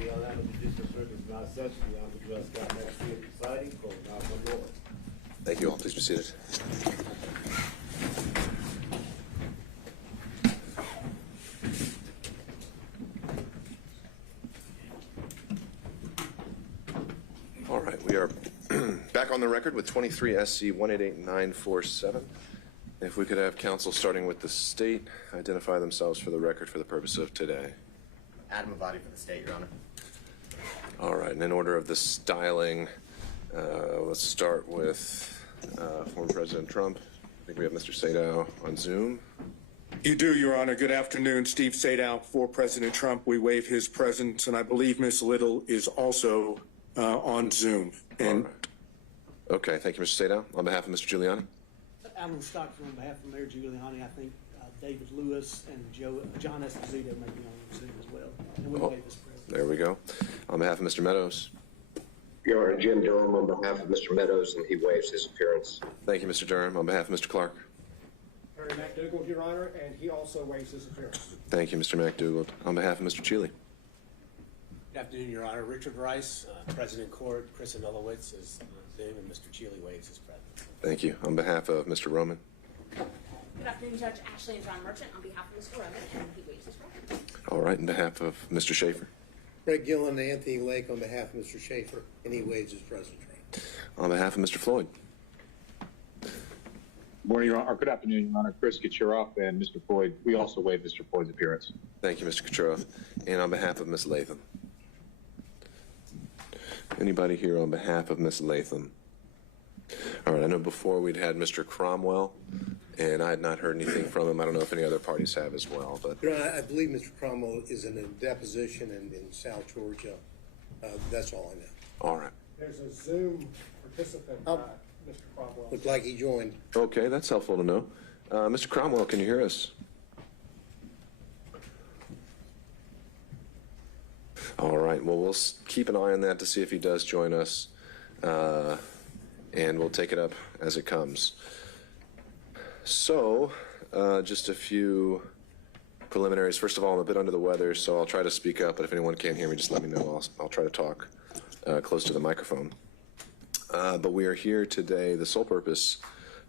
the Atlanta Judicial Circuit is not such. The Honorable Judge Scott Maxfield presiding, call now for Lord. Thank you all. Please be seated. All right, we are back on the record with 23 SC 188947. If we could have counsel starting with the state identify themselves for the record for the purpose of today. Adam Avadi for the state, Your Honor. All right, and in order of the styling, let's start with former President Trump. I think we have Mr. Sadow on Zoom. You do, Your Honor. Good afternoon. Steve Sadow for President Trump. We waive his presence, and I believe Ms. Little is also on Zoom. And Okay, thank you, Mr. Sadow. On behalf of Mr. Giuliani. Alan Stockton on behalf of Mayor Giuliani. I think David Lewis and John Esposito may be on Zoom as well. And we waive his presence. There we go. On behalf of Mr. Meadows. Your Honor, Jim Durham on behalf of Mr. Meadows, and he waives his appearance. Thank you, Mr. Durham. On behalf of Mr. Clark. Harry McDougald, Your Honor, and he also waives his appearance. Thank you, Mr. McDougald. On behalf of Mr. Cheeley. Good afternoon, Your Honor. Richard Rice, President Court, Chris Anulowitz is on Zoom, and Mr. Cheeley waives his presence. Thank you. On behalf of Mr. Roman. Good afternoon, Judge Ashley and John Merchant on behalf of Mr. Roman, and he waives his presence. All right, on behalf of Mr. Schaefer. Greg Gillen and Anthony Lake on behalf of Mr. Schaefer, and he waives his presence. On behalf of Mr. Floyd. Morning, Your Honor. Or good afternoon, Your Honor. Chris Kachuroff and Mr. Floyd. We also waive Mr. Floyd's appearance. Thank you, Mr. Kachuroff. And on behalf of Ms. Latham. Anybody here on behalf of Ms. Latham? All right, I know before we'd had Mr. Cromwell, and I had not heard anything from him. I don't know if any other parties have as well. But You know, I believe Mr. Cromwell is in a deposition in South Georgia. That's all I know. all right. There's a Zoom participant, Mr. Cromwell. Looked like he joined. Okay, that's helpful to know. Mr. Cromwell, can you hear us? All right, well, we'll keep an eye on that to see if he does join us, and we'll take it up as it comes. So, just a few preliminaries. First of all, I'm a bit under the weather, so I'll try to speak up, but if anyone can't hear me, just let me know. I'll try to talk close to the microphone. But we are here today, the sole purpose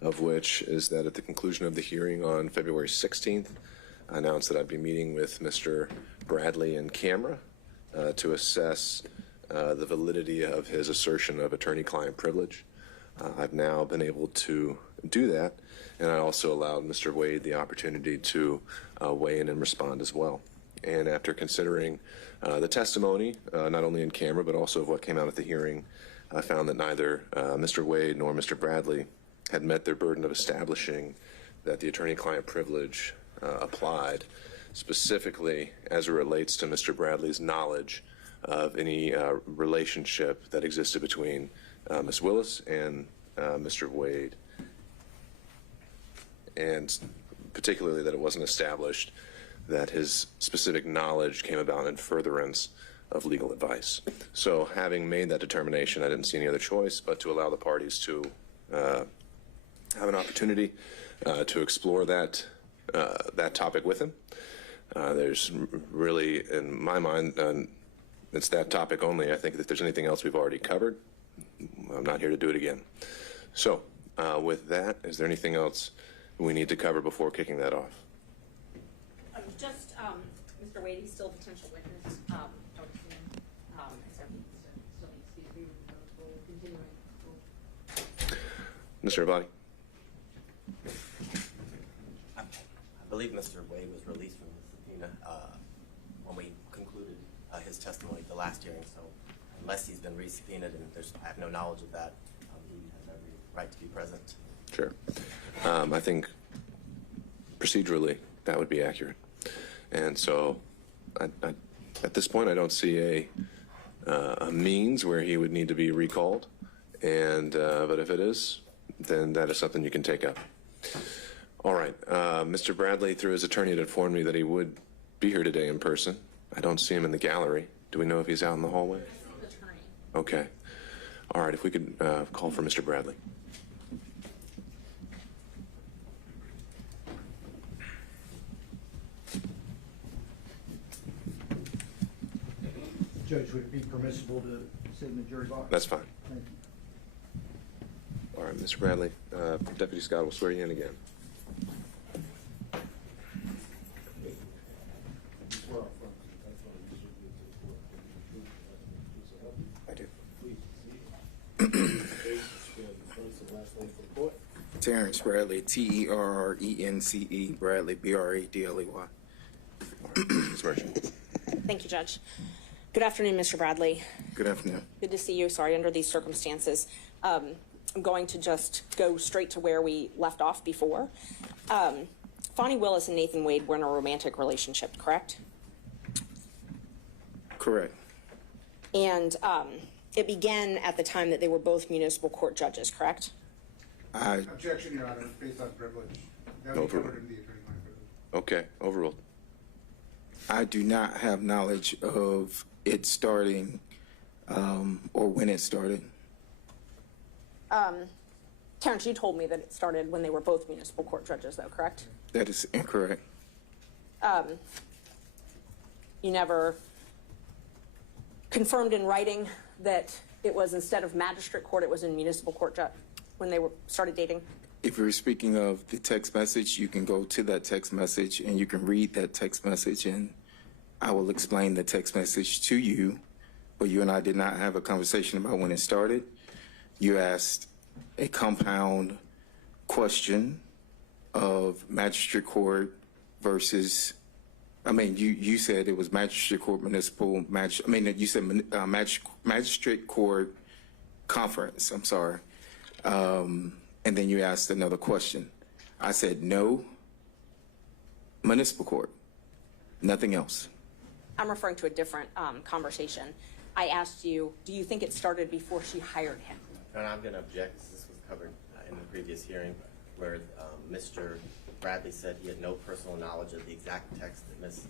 of which is that at the conclusion of the hearing on February 16th, I announced that I'd be meeting with Mr. Bradley in camera to assess the validity of his assertion of attorney-client privilege. I've now been able to do that, and I also allowed Mr. Wade the opportunity to weigh in and respond as well. And after considering the testimony, not only in camera, but also of what came out at the hearing, I found that neither Mr. Wade nor Mr. Bradley had met their burden of establishing that the attorney-client privilege applied, specifically as it relates to Mr. Bradley's knowledge of any relationship that existed between Ms. Willis and Mr. Wade, and particularly that it wasn't established that his specific knowledge came about in furtherance of legal advice. So having made that determination, I didn't see any other choice but to allow the parties to have an opportunity to explore that topic with him. There's really, in my mind, it's that topic only. I think that if there's anything else we've already covered, I'm not here to do it again. So with that, is there anything else we need to cover before kicking that off? Just Mr. Wade, he's still a potential witness. Mr. Abadi. I believe Mr. Wade was released from the subpoena when we concluded his testimony at the last hearing. So unless he's been re-subpoenaed, and I have no knowledge of that, he has every right to be present. Sure. I think procedurally that would be accurate. And so at this point, I don't see a means where he would need to be recalled. And but if it is, then that is something you can take up. All right. Mr. Bradley, through his attorney, had informed me that he would be here today in person. I don't see him in the gallery. Do we know if he's out in the hallway? Attorney. Okay. All right. If we could call for Mr. Bradley. Judge, would it be permissible to sit in the jury box? That's fine. Thank you. All right, Mr. Bradley, Deputy Scott will swear you in again. I do. First and last name for the court. Terrence Bradley, Terrence, Bradley, Bradley. Ms. Merchant. Thank you, Judge. Good afternoon, Mr. Bradley. Good afternoon. Good to see you. Sorry, under these circumstances. I'm going to just go straight to where we left off before. Fonnie Willis and Nathan Wade were in a romantic relationship, correct? Correct. And it began at the time that they were both municipal court judges, correct? Objection, Your Honor, based on privilege. That would be covered in the attorney-client privilege. Okay, overruled. I do not have knowledge of it starting or when it started. Terrence, you told me that it started when they were both municipal court judges, though, correct? That is incorrect. You never confirmed in writing that it was, instead of magistrate court, it was in municipal court when they started dating? If you're speaking of the text message, you can go to that text message and you can read that text message, and I will explain the text message to you. But you and I did not have a conversation about when it started. You asked a compound question of magistrate court versus, you said it was magistrate court, you said magistrate court conference, I'm sorry. And then you asked another question. I said, no, municipal court, nothing else. I'm referring to a different conversation. I asked you, do you think it started before she hired him? And I'm going to object, as this was covered in the previous hearing, where Mr. Bradley said he had no personal knowledge of the exact text that Ms.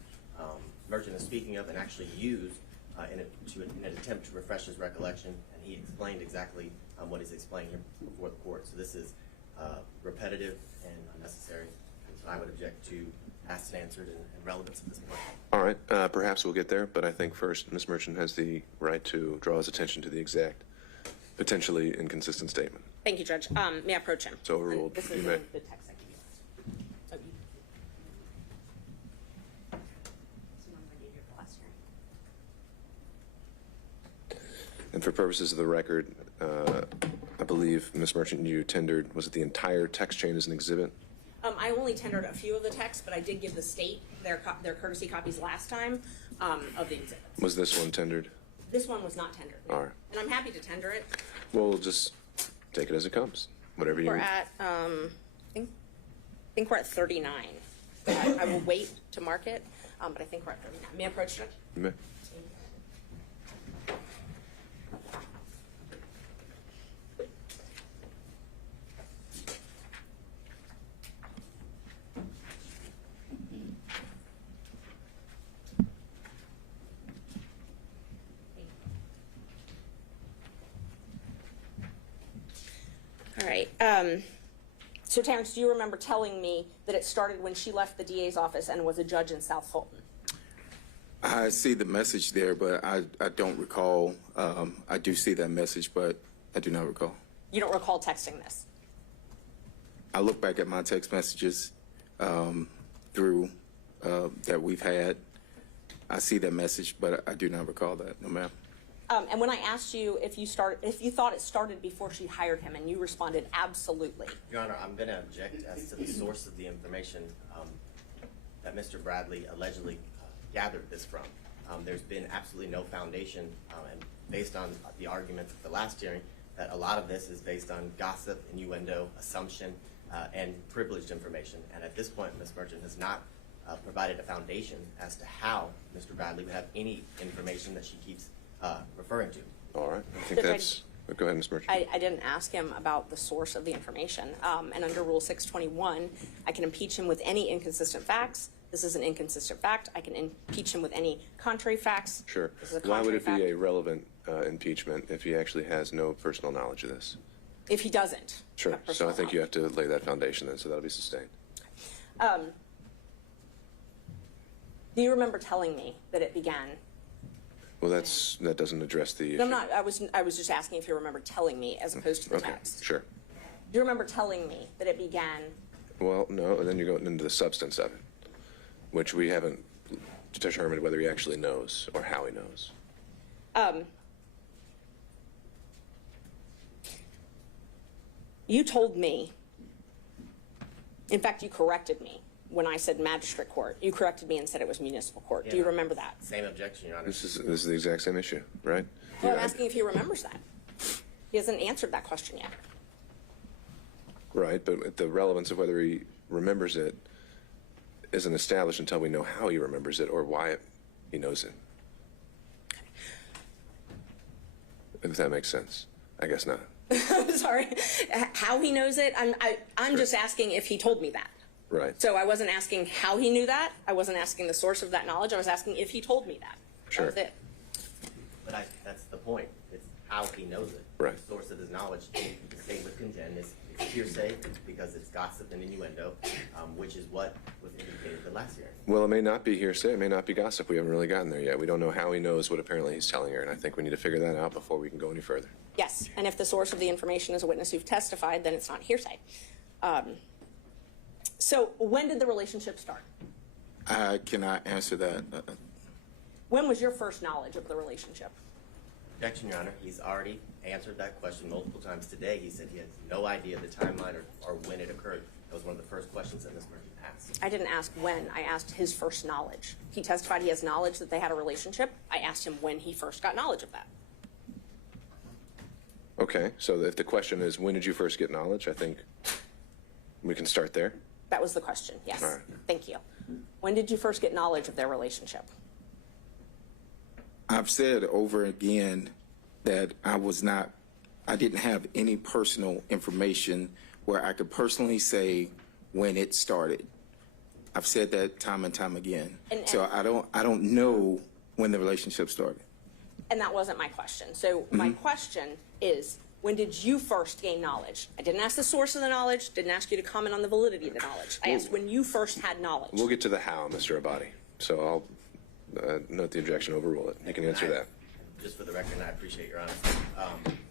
Merchant is speaking of and actually used in an attempt to refresh his recollection, and he explained exactly what he's explaining here before the court. So this is repetitive and unnecessary, so I would object to asked and answered and relevance at this point. All right, perhaps we'll get there, but I think first Ms. Merchant has the right to draw his attention to the exact, potentially inconsistent statement. Thank you, Judge. May I approach him? It's overruled. This You is may. the text I gave you. So you. This one I gave you for last hearing. And for purposes of the record, I believe, Ms. Merchant, you tendered, was it the entire text chain as an exhibit? I only tendered a few of the texts, but I did give the state their courtesy copies last time of the exhibits. Was this one tendered? This one was not tendered. All right. And I'm happy to tender it. Well, we'll just take it as it comes, whatever you We're need. at, I think we're at 39. I will wait to mark it, but I think we're at 39. May I approach Judge? You may. All right. So, Terrence, do you remember telling me that it started when she left the DA's office and was a judge in South Fulton? I see the message there, but I don't recall. I do see that message, but I do not recall. You don't recall texting this? I look back at my text messages through that we've had. I see that message, but I do not recall that. No, ma'am. And when I asked you if you thought it started before she hired him, and you responded absolutely. Your Honor, I'm going to object as to the source of the information that Mr. Bradley allegedly gathered this from. There's been absolutely no foundation, and based on the arguments at the last hearing, that a lot of this is based on gossip, innuendo, assumption, and privileged information. And at this point, Ms. Merchant has not provided a foundation as to how Mr. Bradley would have any information that she keeps referring to. All right. I think that's... Go ahead, Ms. Merchant. I didn't ask him about the source of the information. And under Rule 621, I can impeach him with any inconsistent facts. This is an inconsistent fact. I can impeach him with any contrary facts. Sure. This is a Why would contrary it be fact. a relevant impeachment if he actually has no personal knowledge of this? If he doesn't. Sure. have So I personal think you have to lay that foundation then, so that'll be sustained. Do you remember telling me that it began? Well, that doesn't address the issue. No, I'm not. I was just asking if you remember telling me as opposed to the Okay, text. sure. Do you remember telling me that it began? Well, no, and then you're going into the substance of it, which we haven't determined whether he actually knows or how he knows. You told me, in fact, you corrected me when I said magistrate court. You corrected me and said it was municipal court. Do you remember that? Same objection, Your Honor. This is the exact same issue, right? Well, I'm asking if he remembers that. He hasn't answered that question yet. Right, but the relevance of whether he remembers it isn't established until we know how he remembers it or why he knows it. If that makes sense. I guess not. I'm sorry. How he knows it? I'm just asking if he told me that. Right. So I wasn't asking how he knew that. I wasn't asking the source of that knowledge. I was asking if he told me that. Sure. That was it. But that's the point. It's how he knows it. Right. The source of his knowledge, the same with contend, is hearsay because it's gossip and innuendo, which is what was indicated the last hearing. Well, it may not be hearsay. It may not be gossip. We haven't really gotten there yet. We don't know how he knows what apparently he's telling her, and I think we need to figure that out before we can go any further. Yes. And if the source of the information is a witness who've testified, then it's not hearsay. So when did the relationship start? I cannot answer that. When was your first knowledge of the relationship? Objection, Your Honor. He's already answered that question multiple times today. He said he has no idea the timeline or when it occurred. That was one of the first questions that Ms. Murphy asked. I didn't ask when. I asked his first knowledge. He testified he has knowledge that they had a relationship. I asked him when he first got knowledge of that. Okay, so if the question is, when did you first get knowledge, I think we can start there. That was the question, yes. All right. Thank you. When did you first get knowledge of their relationship? I've said over again that I didn't have any personal information where I could personally say when it started. I've said that time and time again. So I don't know when the relationship started. And that wasn't my question. So my question is, when did you first gain knowledge? I didn't ask the source of the knowledge, didn't ask you to comment on the validity of the knowledge. I asked when you first had knowledge. We'll get to the how, Mr. Abadi. So I'll note the objection, overrule it. You can answer that. Just for the record, and I appreciate your honesty,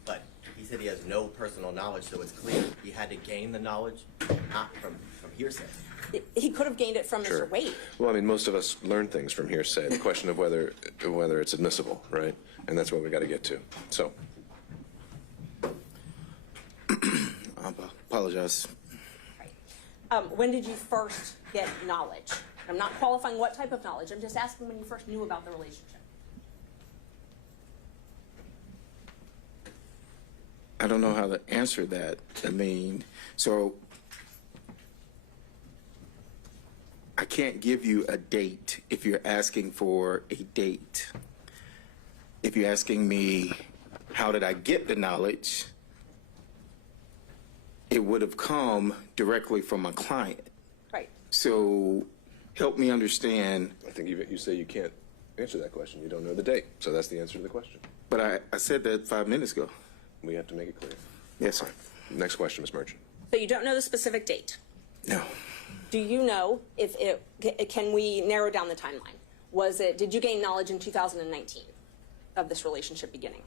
but he said he has no personal knowledge, so it's clear he had to gain the knowledge, not from hearsay. He could have gained it from Sure. Mr. Wade. Well, I mean, most of us learn things from hearsay. The question of whether it's admissible, right? And that's what we got to get to. So. I apologize. When did you first get knowledge? I'm not qualifying what type of knowledge. I'm just asking when you first knew about the relationship. I don't know how to answer that. I mean, so I can't give you a date if you're asking for a date. If you're asking me, how did I get the knowledge? It would have come directly from my client. Right. So help me understand. I think you say you can't answer that question. You don't know the date. So that's the answer to the question. But I said that 5 minutes ago. We have to make it clear. Yes, sir. Next question, Ms. Merchant. So you don't know the specific date? No. Do you know if can we narrow down the timeline? Did you gain knowledge in 2019 of this relationship beginning?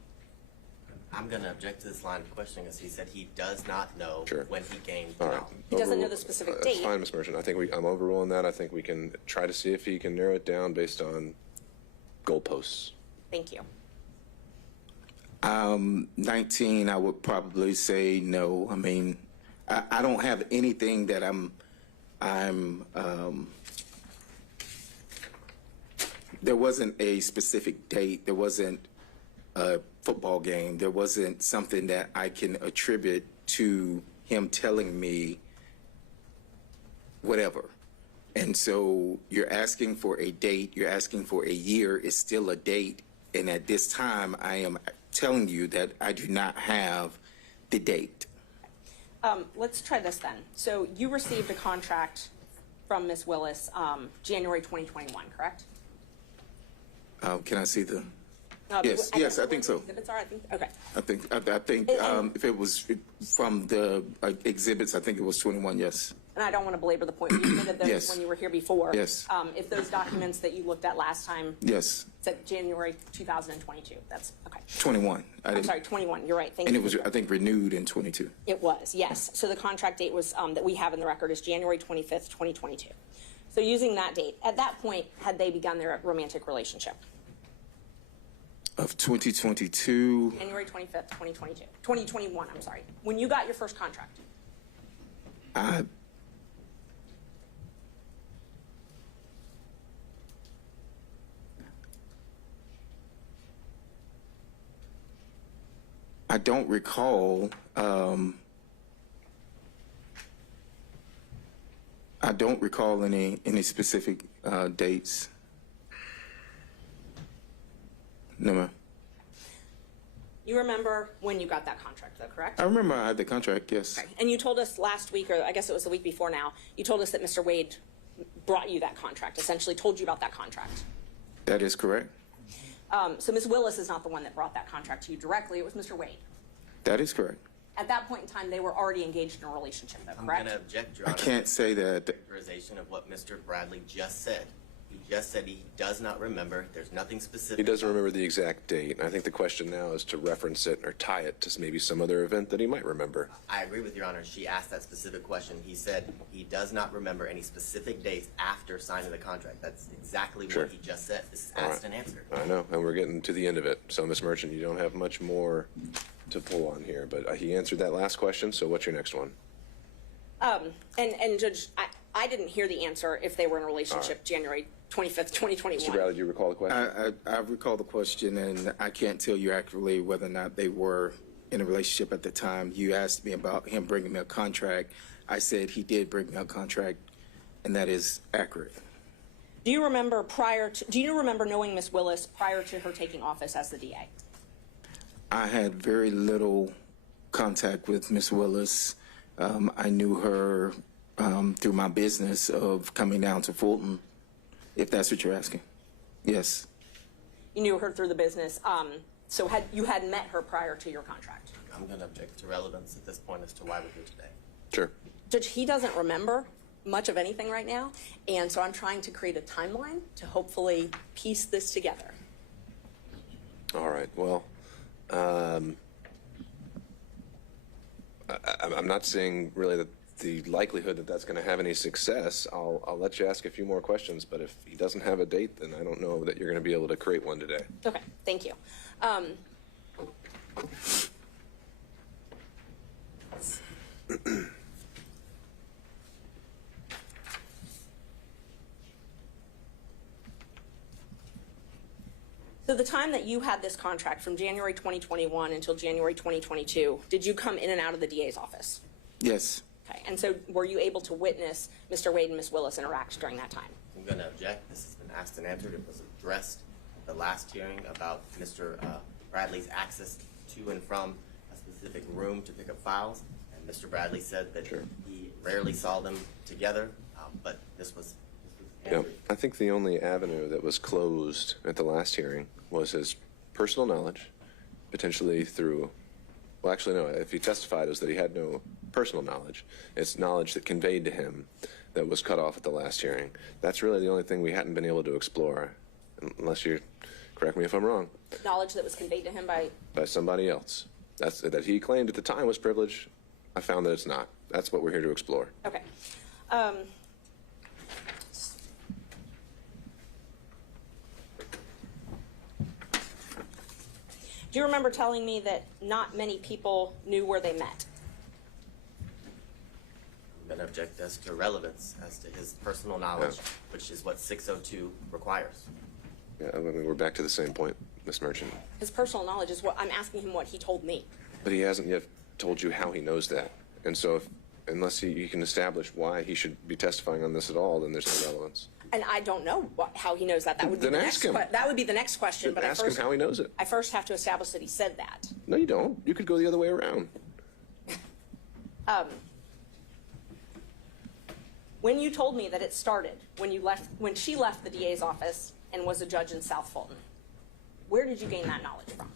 I'm going to object to this line of questioning because he said he does not know when he gained All right. knowledge. He doesn't know the specific date. That's fine, Ms. Merchant. I think I'm overruling that. I think we can try to see if he can narrow it down based on goalposts. Thank you. 19, I would probably say no. I mean, I don't have anything that there wasn't a specific date. There wasn't a football game. There wasn't something that I can attribute to him telling me whatever. And so you're asking for a date. You're asking for a year. It's still a date. And at this time, I am telling you that I do not have the date. Let's try this then. So you received a contract from Ms. Willis January 2021, correct? Can I see the? Yes, yes, I think so. Exhibits are, I think, okay. I think if it was from the exhibits, I think it was 21, yes. and I don't want to belabor the point, you admitted those Yes. when you were here before. Yes. If those documents that you looked at last time Yes, said January 2022, that's, okay. 21. I'm sorry, 21, you're right, thank And you. it was, I think, renewed in 22. It was, yes. So the contract date was, that we have in the record is January 25th, 2022. So using that date, at that point, had they begun their romantic relationship? Of 2022, January 25th, 2022, 2021, I'm sorry, when you got your first contract. I don't recall. I don't recall any specific dates. No, ma'am. You remember when you got that contract, though, correct? I remember I had the contract. Yes. Okay. And you told us last week, or I guess it was the week before now, you told us that Mr. Wade brought you that contract, essentially told you about that contract. That is correct. So Ms. Willis is not the one that brought that contract to you directly, it was Mr. Wade. That is correct. At that point in time, they were already engaged in a relationship, though, I'm correct? going to object, Your I Honor. can't say that. Characterization of what Mr. Bradley just said. He just said he does not remember. There's nothing specific. He doesn't remember the exact date. I think the question now is to reference it or tie it to maybe some other event that he might remember. I agree with Your Honor. She asked that specific question. He said he does not remember any specific dates after signing the contract. That's exactly Sure. what he just said. This is All asked right. and answered. I know, and we're getting to the end of it. So, Ms. Merchant, you don't have much more to pull on here, but he answered that last question, so what's your next one? And Judge, I didn't hear the answer if they were in a relationship All right. January 25th, 2021. Mr. Bradley, do you recall the question? I recall the question, and I can't tell you accurately whether or not they were in a relationship at the time. You asked me about him bringing me a contract. I said he did bring me a contract, and that is accurate. Do you remember knowing Ms. Willis prior to her taking office as the DA? I had very little contact with Miss Willis. I knew her through my business of coming down to Fulton, if that's what you're asking. Yes. You knew her through the business. So you had met her prior to your contract? I'm going to object to relevance at this point as to why we're here today. Sure. Judge, he doesn't remember much of anything right now, and so I'm trying to create a timeline to hopefully piece this together. All right, well, I'm not seeing really that the likelihood that that's going to have any success. I'll let you ask a few more questions, but if he doesn't have a date, then I don't know that you're going to be able to create one today. Okay, thank you. So the time that you had this contract from January 2021 until January 2022, did you come in and out of the DA's office? Yes. Okay, and so were you able to witness Mr. Wade and Ms. Willis interact during that time? I'm going to object. This has been asked and answered. It was addressed at the last hearing about Mr. Bradley's access to and from a specific room to pick up files. And Mr. Bradley said that he rarely saw them together, but this was Yeah, answered. I think the only avenue that was closed at the last hearing was his personal knowledge, potentially through, well, actually, no, if he testified, it was that he had no personal knowledge. It's knowledge that conveyed to him that was cut off at the last hearing. That's really the only thing we hadn't been able to explore, unless you correct me if I'm wrong, Knowledge that was conveyed to him by somebody else. That's that he claimed at the time was privilege. I found that it's not. That's what we're here to explore. Okay. Do you remember telling me that not many people knew where they met? I'm going to object as to relevance, as to his personal knowledge, which is what 602 requires. Yeah, I mean, we're back to the same point, Ms. Merchant. His personal knowledge is what I'm asking him what he told me. But he hasn't yet told you how he knows that. And so unless you can establish why he should be testifying on this at all, then there's no relevance. And I don't know how he knows that. That would be Then the ask next him. that would be the next question. Then But ask him how he knows it. I first have to establish that he said that. No, you don't. You could go the other way around. When you told me that it started when she left the DA's office and was a judge in South Fulton, where did you gain that knowledge from?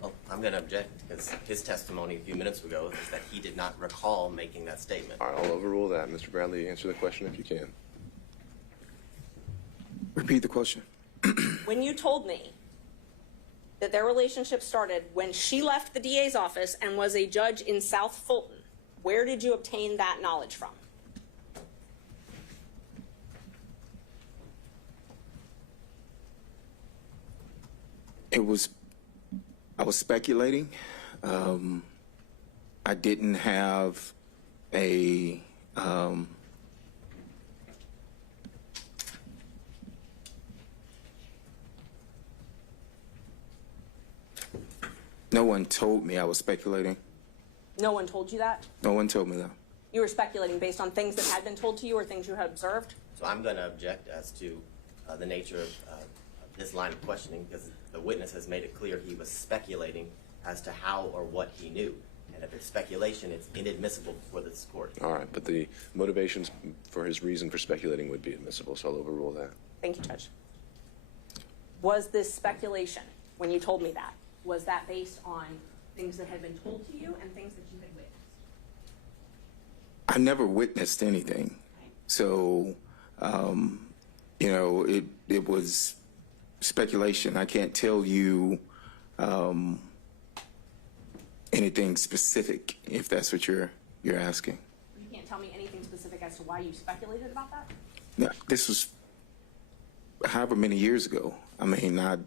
Well, I'm going to object because his testimony a few minutes ago is that he did not recall making that statement. All right, I'll overrule that. Mr. Bradley, answer the question if you can. Repeat the question. When you told me that their relationship started when she left the DA's office and was a judge in South Fulton, where did you obtain that knowledge from? I was speculating. I didn't have a, no one told me I was speculating. No one told you that? No one told me that. You were speculating based on things that had been told to you or things you had observed? So I'm going to object as to the nature of this line of questioning because the witness has made it clear he was speculating as to how or what he knew. And if it's speculation, it's inadmissible before this court. All right, but the motivations for his reason for speculating would be admissible, so I'll overrule that. Thank you, Judge. Was this speculation, when you told me that, was that based on things that had been told to you and things that you had witnessed? I never witnessed anything. So, you know, it was speculation. I can't tell you anything specific, if that's what you're asking. You can't tell me anything specific as to why you speculated about that? No, this was however many years ago. I mean, I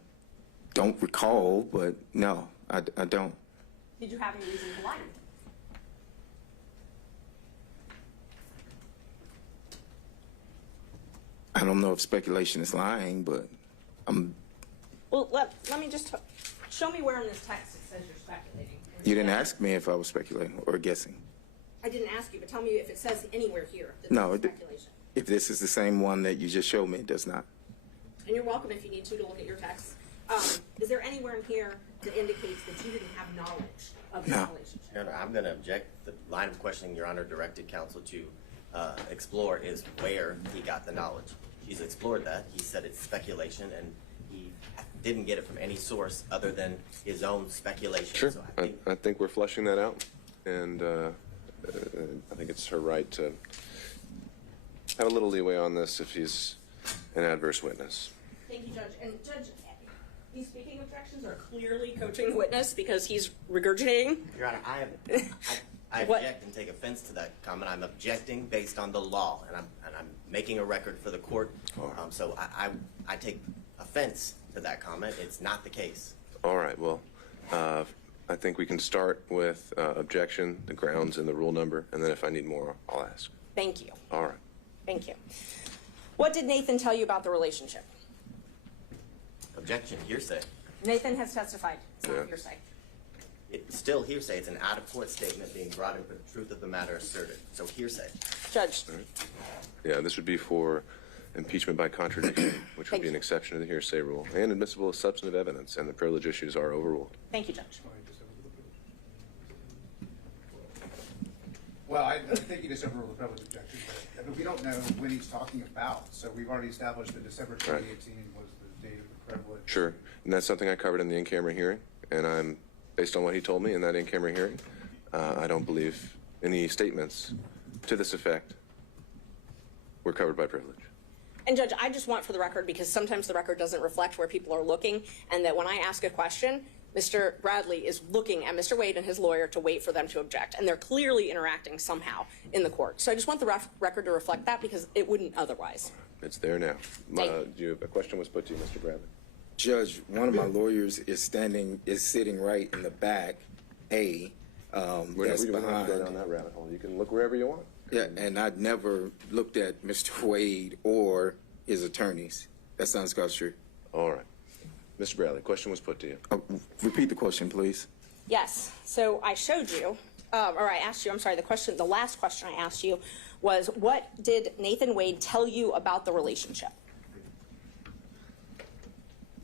don't recall, but no, I don't. Did you have any reason to lie? I don't know if speculation is lying, but Well, let me just show me where in this text it says you're speculating. you didn't ask me if I was speculating or guessing. I didn't ask you, but tell me if it says anywhere here that No, this is speculation. if this is the same one that you just showed me, it does not. And you're welcome if you need to look at your text. Is there anywhere in here that indicates that you didn't have knowledge of this relationship? Your Honor, I'm going to object. The line of questioning Your Honor directed counsel to explore is where he got the knowledge. He's explored that. He said it's speculation, and he didn't get it from any source other than his own speculation. Sure, So I think we're flushing that out, and I think it's her right to have a little leeway on this if he's an adverse witness. Thank you, Judge. And Judge, these speaking objections are clearly coaching the witness because he's regurgitating. Your Honor, I What? object and take offense to that comment. I'm objecting based on the law, and I'm making a record for the court. So I take offense to that comment. It's not the case. All right, well, I think we can start with objection, the grounds, and the rule number, and then if I need more, I'll ask. Thank you. All right. Thank you. What did Nathan tell you about the relationship? Objection, hearsay. Nathan has testified. It's not Yeah. hearsay. It's still hearsay. It's an out-of-court statement being brought in for the truth of the matter asserted. So hearsay. Judge. Yeah, this would be for impeachment by contradiction, which would be an exception to the hearsay rule, and admissible as substantive evidence, and the privilege issues are overruled. Thank you, Judge. Well, I think you just overruled the privilege objection, but we don't know when he's talking about. So we've already established that December 2018 was the date of the privilege. Sure, and that's something I covered in the in-camera hearing, and I'm, based on what he told me in that in-camera hearing, I don't believe any statements to this effect were covered by privilege. And Judge, I just want for the record, because sometimes the record doesn't reflect where people are looking, and that when I ask a question, Mr. Bradley is looking at Mr. Wade and his lawyer to wait for them to object, and they're clearly interacting somehow in the court. So I just want the record to reflect that because it wouldn't otherwise. It's there now. A question was put to you, Mr. Bradley. Judge, one of my lawyers is sitting right in the back, We don't have to go down that rabbit hole. You can look wherever you want. Yeah, and I'd never looked at Mr. Wade or his attorneys. That sounds true. All right. Mr. Bradley, question was put to you. Repeat the question, please. Yes. So I showed you, or I asked you, I'm sorry, the last question I asked you was, what did Nathan Wade tell you about the relationship?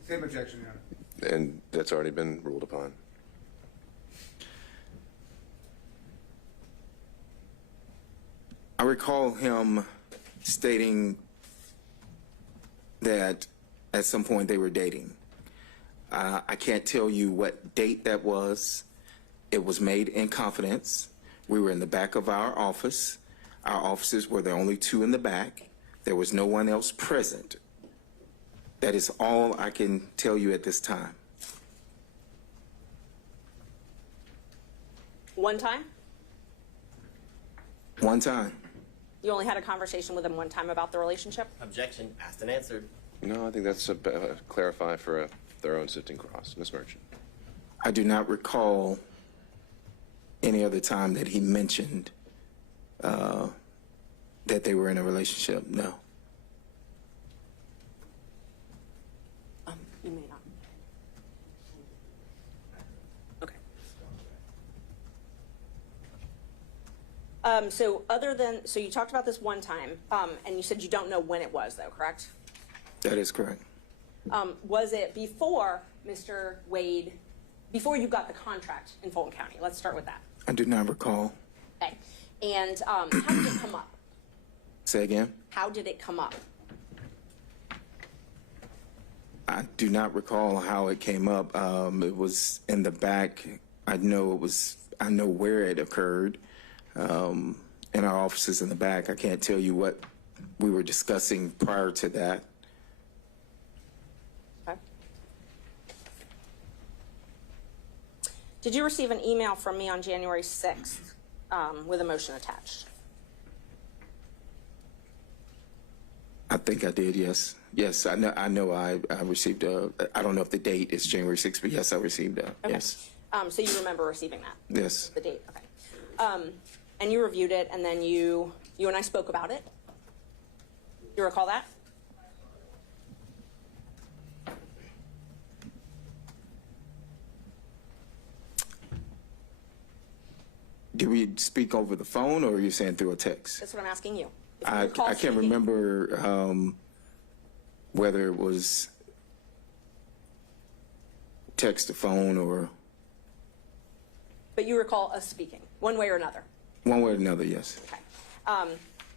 Same objection, Your Honor. And that's already been ruled upon. I recall him stating that at some point they were dating. I can't tell you what date that was. It was made in confidence. We were in the back of our office. Our offices were the only two in the back. There was no one else present. That is all I can tell you at this time. One time? One time. You only had a conversation with him one time about the relationship? Objection, asked and answered. No, I think that's clarify for a thorough and sifting cross. Ms. Merchant. I do not recall any other time that he mentioned that they were in a relationship. No. You may not. Okay. So you talked about this one time, and you said you don't know when it was, though, correct? That is correct. Was it before Mr. Wade, before you got the contract in Fulton County? Let's start with that. I do not recall. Okay. And how did it come up? Say again? How did it come up? I do not recall how it came up. It was in the back. I know where it occurred, in our offices in the back. I can't tell you what we were discussing prior to that. Okay. Did you receive an email from me on January 6th with a motion attached? I think I did, yes. Yes, I know I received I don't know if the date is January 6th, but yes, I received that, Okay. yes. So you remember receiving that? Yes. The date, okay. And you reviewed it, and then you and I spoke about it. You recall that? Did we speak over the phone, or are you saying through a text? That's what I'm asking you. If you I recall can't speaking- remember whether it was text or phone or But you recall us speaking, one way or another. one way or another, yes. Okay.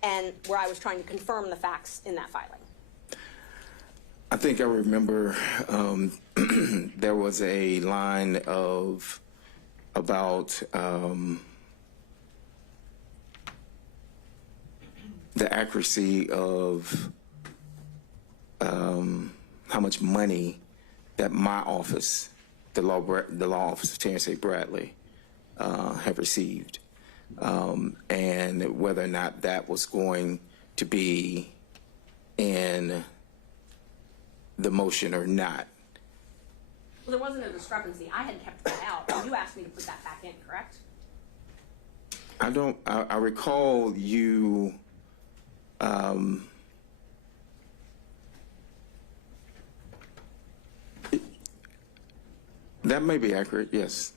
And where I was trying to confirm the facts in that filing. I think I remember there was a line of about the accuracy of how much money that my office, the law office of Terrence Bradley, have received, and whether or not that was going to be in the motion or not. Well, there wasn't a discrepancy. I had kept that out, and you asked me to put that back in, correct? I recall you that may be accurate, yes.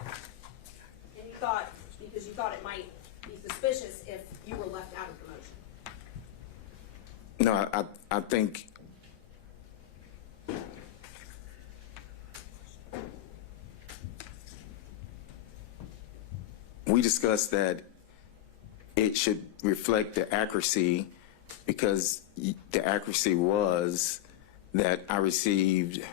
And you thought, because you thought it might be suspicious if you were left out of the motion. No, I think we discussed that it should reflect the accuracy, because the accuracy was that I received,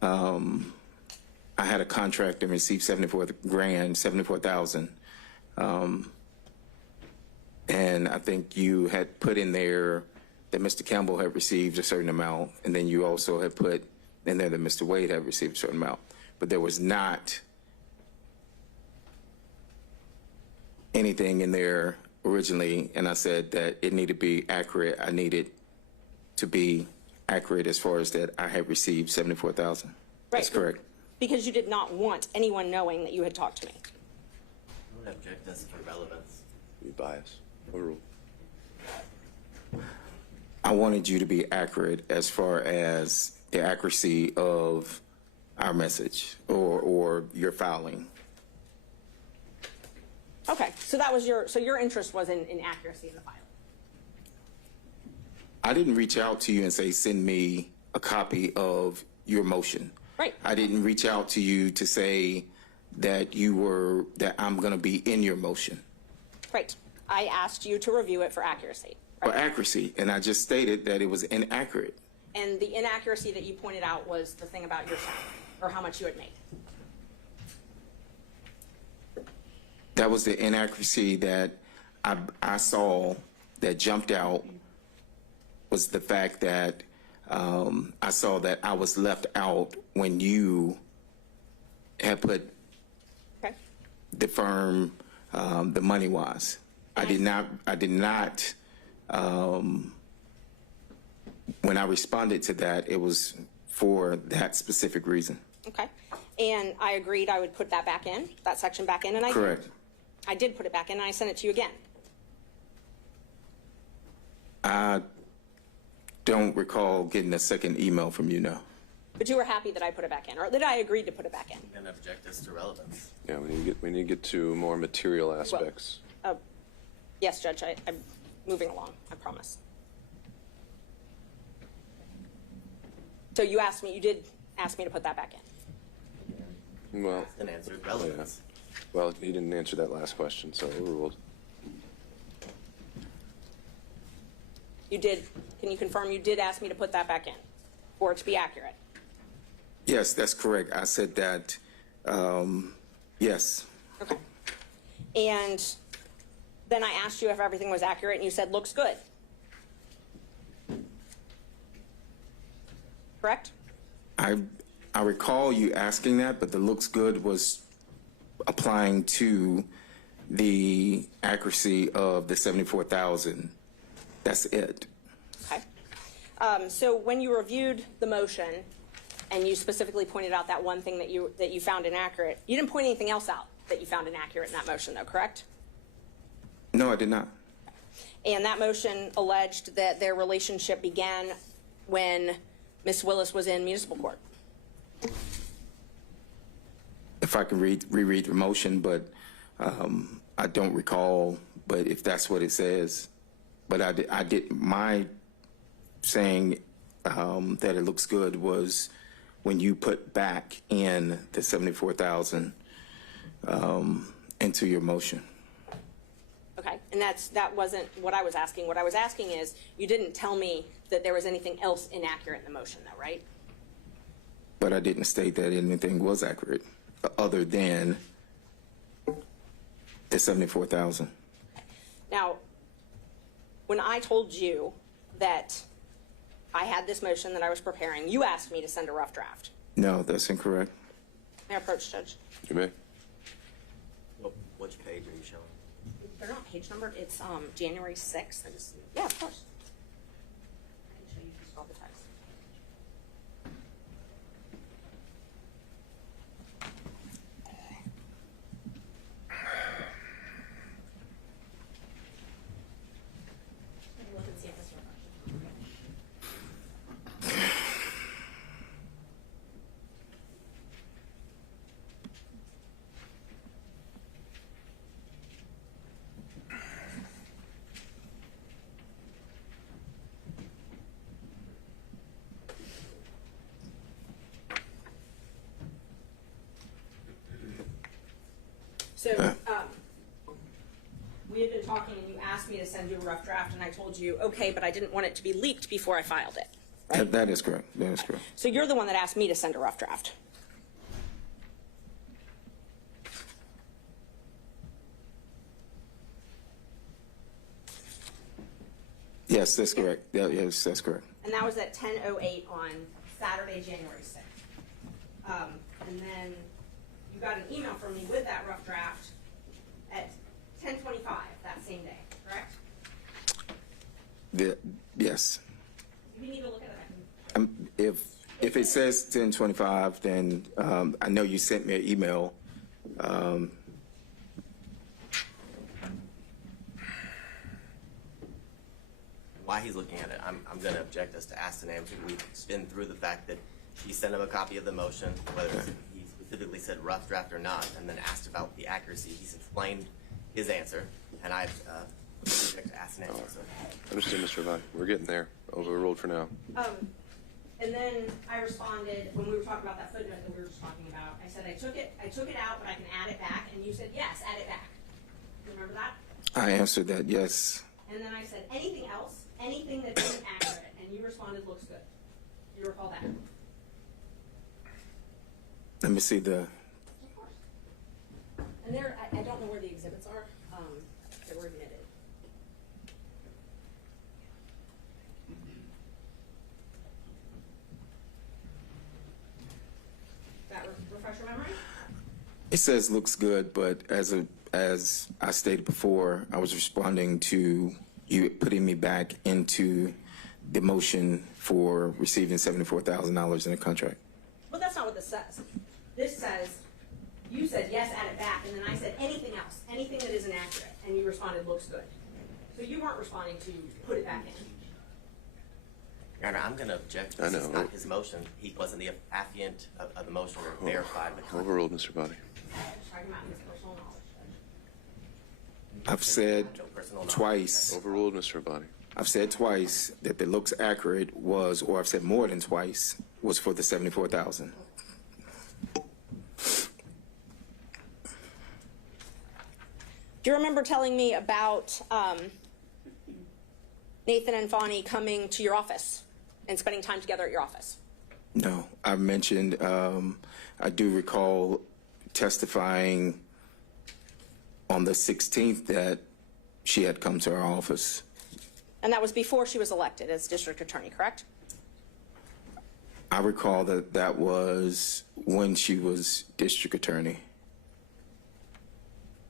I had a contract and received $74,000. And I think you had put in there that Mr. Campbell had received a certain amount, and then you also had put in there that Mr. Wade had received a certain amount. But there was not anything in there originally, and I said that it needed to be accurate. I needed to be accurate as far as that I had received $74,000. Right. That's correct. Because you did not want anyone knowing that you had talked to me. I would object this for relevance. You bias. Overruled. I wanted you to be accurate as far as the accuracy of our message or your filing. Okay, so that was your interest was in accuracy in the filing. I didn't reach out to you and say, send me a copy of your motion. Right. I didn't reach out to you to say that that I'm going to be in your motion. Right. I asked you to review it for accuracy. For accuracy, and I just stated that it was inaccurate. And the inaccuracy that you pointed out was the thing about your salary, or how much you had made. That was the inaccuracy that I saw that jumped out, was the fact that I saw that I was left out when you had put Okay. the firm, the money wise. I did not, when I responded to that, it was for that specific reason. Okay. And I agreed I would put that back in, that section back in, and I Correct. did. I did put it back in, and I sent it to you again. I don't recall getting a second email from you now. But you were happy that I put it back in, or that I agreed to put it back in. And object as to relevance. Yeah, we need to get to more material aspects. Yes, Judge, I'm moving along, I promise. So you did ask me to put that back in. Well, And answered relevance. well, you didn't answer that last question, so overruled. You did, can you confirm you did ask me to put that back in, for it to be accurate? Yes, that's correct. I said that, yes. Okay. And then I asked you if everything was accurate, and you said, looks good. Correct? I recall you asking that, but the looks good was applying to the accuracy of the 74,000. That's it. Okay. So when you reviewed the motion, and you specifically pointed out that one thing that you found inaccurate, you didn't point anything else out that you found inaccurate in that motion, though, correct? No, I did not. And that motion alleged that their relationship began when Ms. Willis was in municipal court. If I can reread the motion, but I don't recall, but if that's what it says. But I did my saying that it looks good was when you put back in the 74,000 into your motion. Okay, and that wasn't what I was asking. What I was asking is, you didn't tell me that there was anything else inaccurate in the motion, though, right? But I didn't state that anything was accurate other than the 74,000. Now, when I told you that I had this motion that I was preparing, you asked me to send a rough draft. No, that's incorrect. May I approach, Judge? You may. Which page are you showing? They're not page numbered. It's January 6th. Yeah, of course. I can show you just all the text. Look and see if this works. So, we had been talking and you asked me to send you a rough draft and I told you, okay, but I didn't want it to be leaked before I filed it. Right? That is correct. That is correct. So you're the one that asked me to send a rough draft. Yes, that's correct. Yes, that's correct. And that was at 10:08 on Saturday, January 6th. And then you got an email from me with that rough draft at 10:25 that same day, correct? Yes. You need to look at it. If it says 10:25, then I know you sent me an email. Why he's looking at it, I'm going to object as to ask the name. We've been through the fact that he sent him a copy of the motion, whether he specifically said rough draft or not, and then asked about the accuracy. He's explained his answer, and I object to ask an answer. So. Understood, Mr. Levine. We're getting there. Overruled for now. And then I responded when we were talking about that footnote that we were just talking about. I said I took it out, but I can add it back. And you said yes, add it back. Remember that? I answered that yes. And then I said anything else, anything that isn't accurate, and you responded looks good. Do you recall that? Let me see the, Of course. And there, I don't know where the exhibits are. They were admitted. That refresh your memory? it says looks good, but as I stated before, I was responding to you putting me back into the motion for receiving $74,000 in a contract. Well, that's not what this says. This says, you said, yes, add it back, and then I said anything else, anything that is inaccurate, and you responded, looks good. So you weren't responding to put it back in. Your Honor, I'm going to object. I This is know. not his motion. He wasn't the affiant of the motion or verified the contract. Overruled, Mr. Body. Talking about his personal knowledge, Judge. I've said No personal knowledge. twice, Overruled, Mr. Body. I've said twice that the looks accurate was, or I've said more than twice, was for the $74,000. Do you remember telling me about Nathan and Fawny coming to your office and spending time together at your office? No, I mentioned, I do recall testifying on the 16th that she had come to our office. And that was before she was elected as district attorney, correct? I recall that that was when she was district attorney.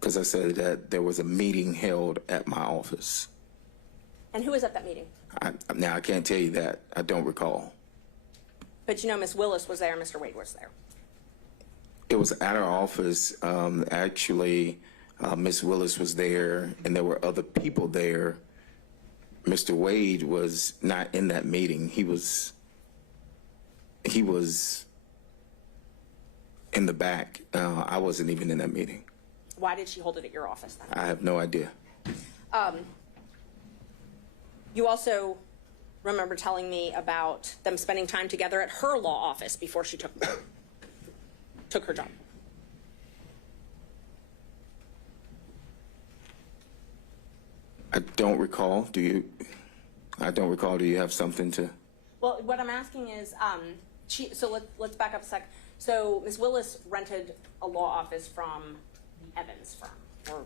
Because I said that there was a meeting held at my office. And who was at that meeting? Now, I can't tell you that. I don't recall. But you know Miss Willis was there and Mr. Wade was there. It was at our office. Actually, Miss Willis was there, and there were other people there. Mr. Wade was not in that meeting. He was in the back. I wasn't even in that meeting. Why did she hold it at your office then? I have no idea. You also remember telling me about them spending time together at her law office before she took her job. I don't recall. Do you? I don't recall. Do you have something to? Well, what I'm asking is, let's back up a sec. So Ms. Willis rented a law office from the Evans firm, or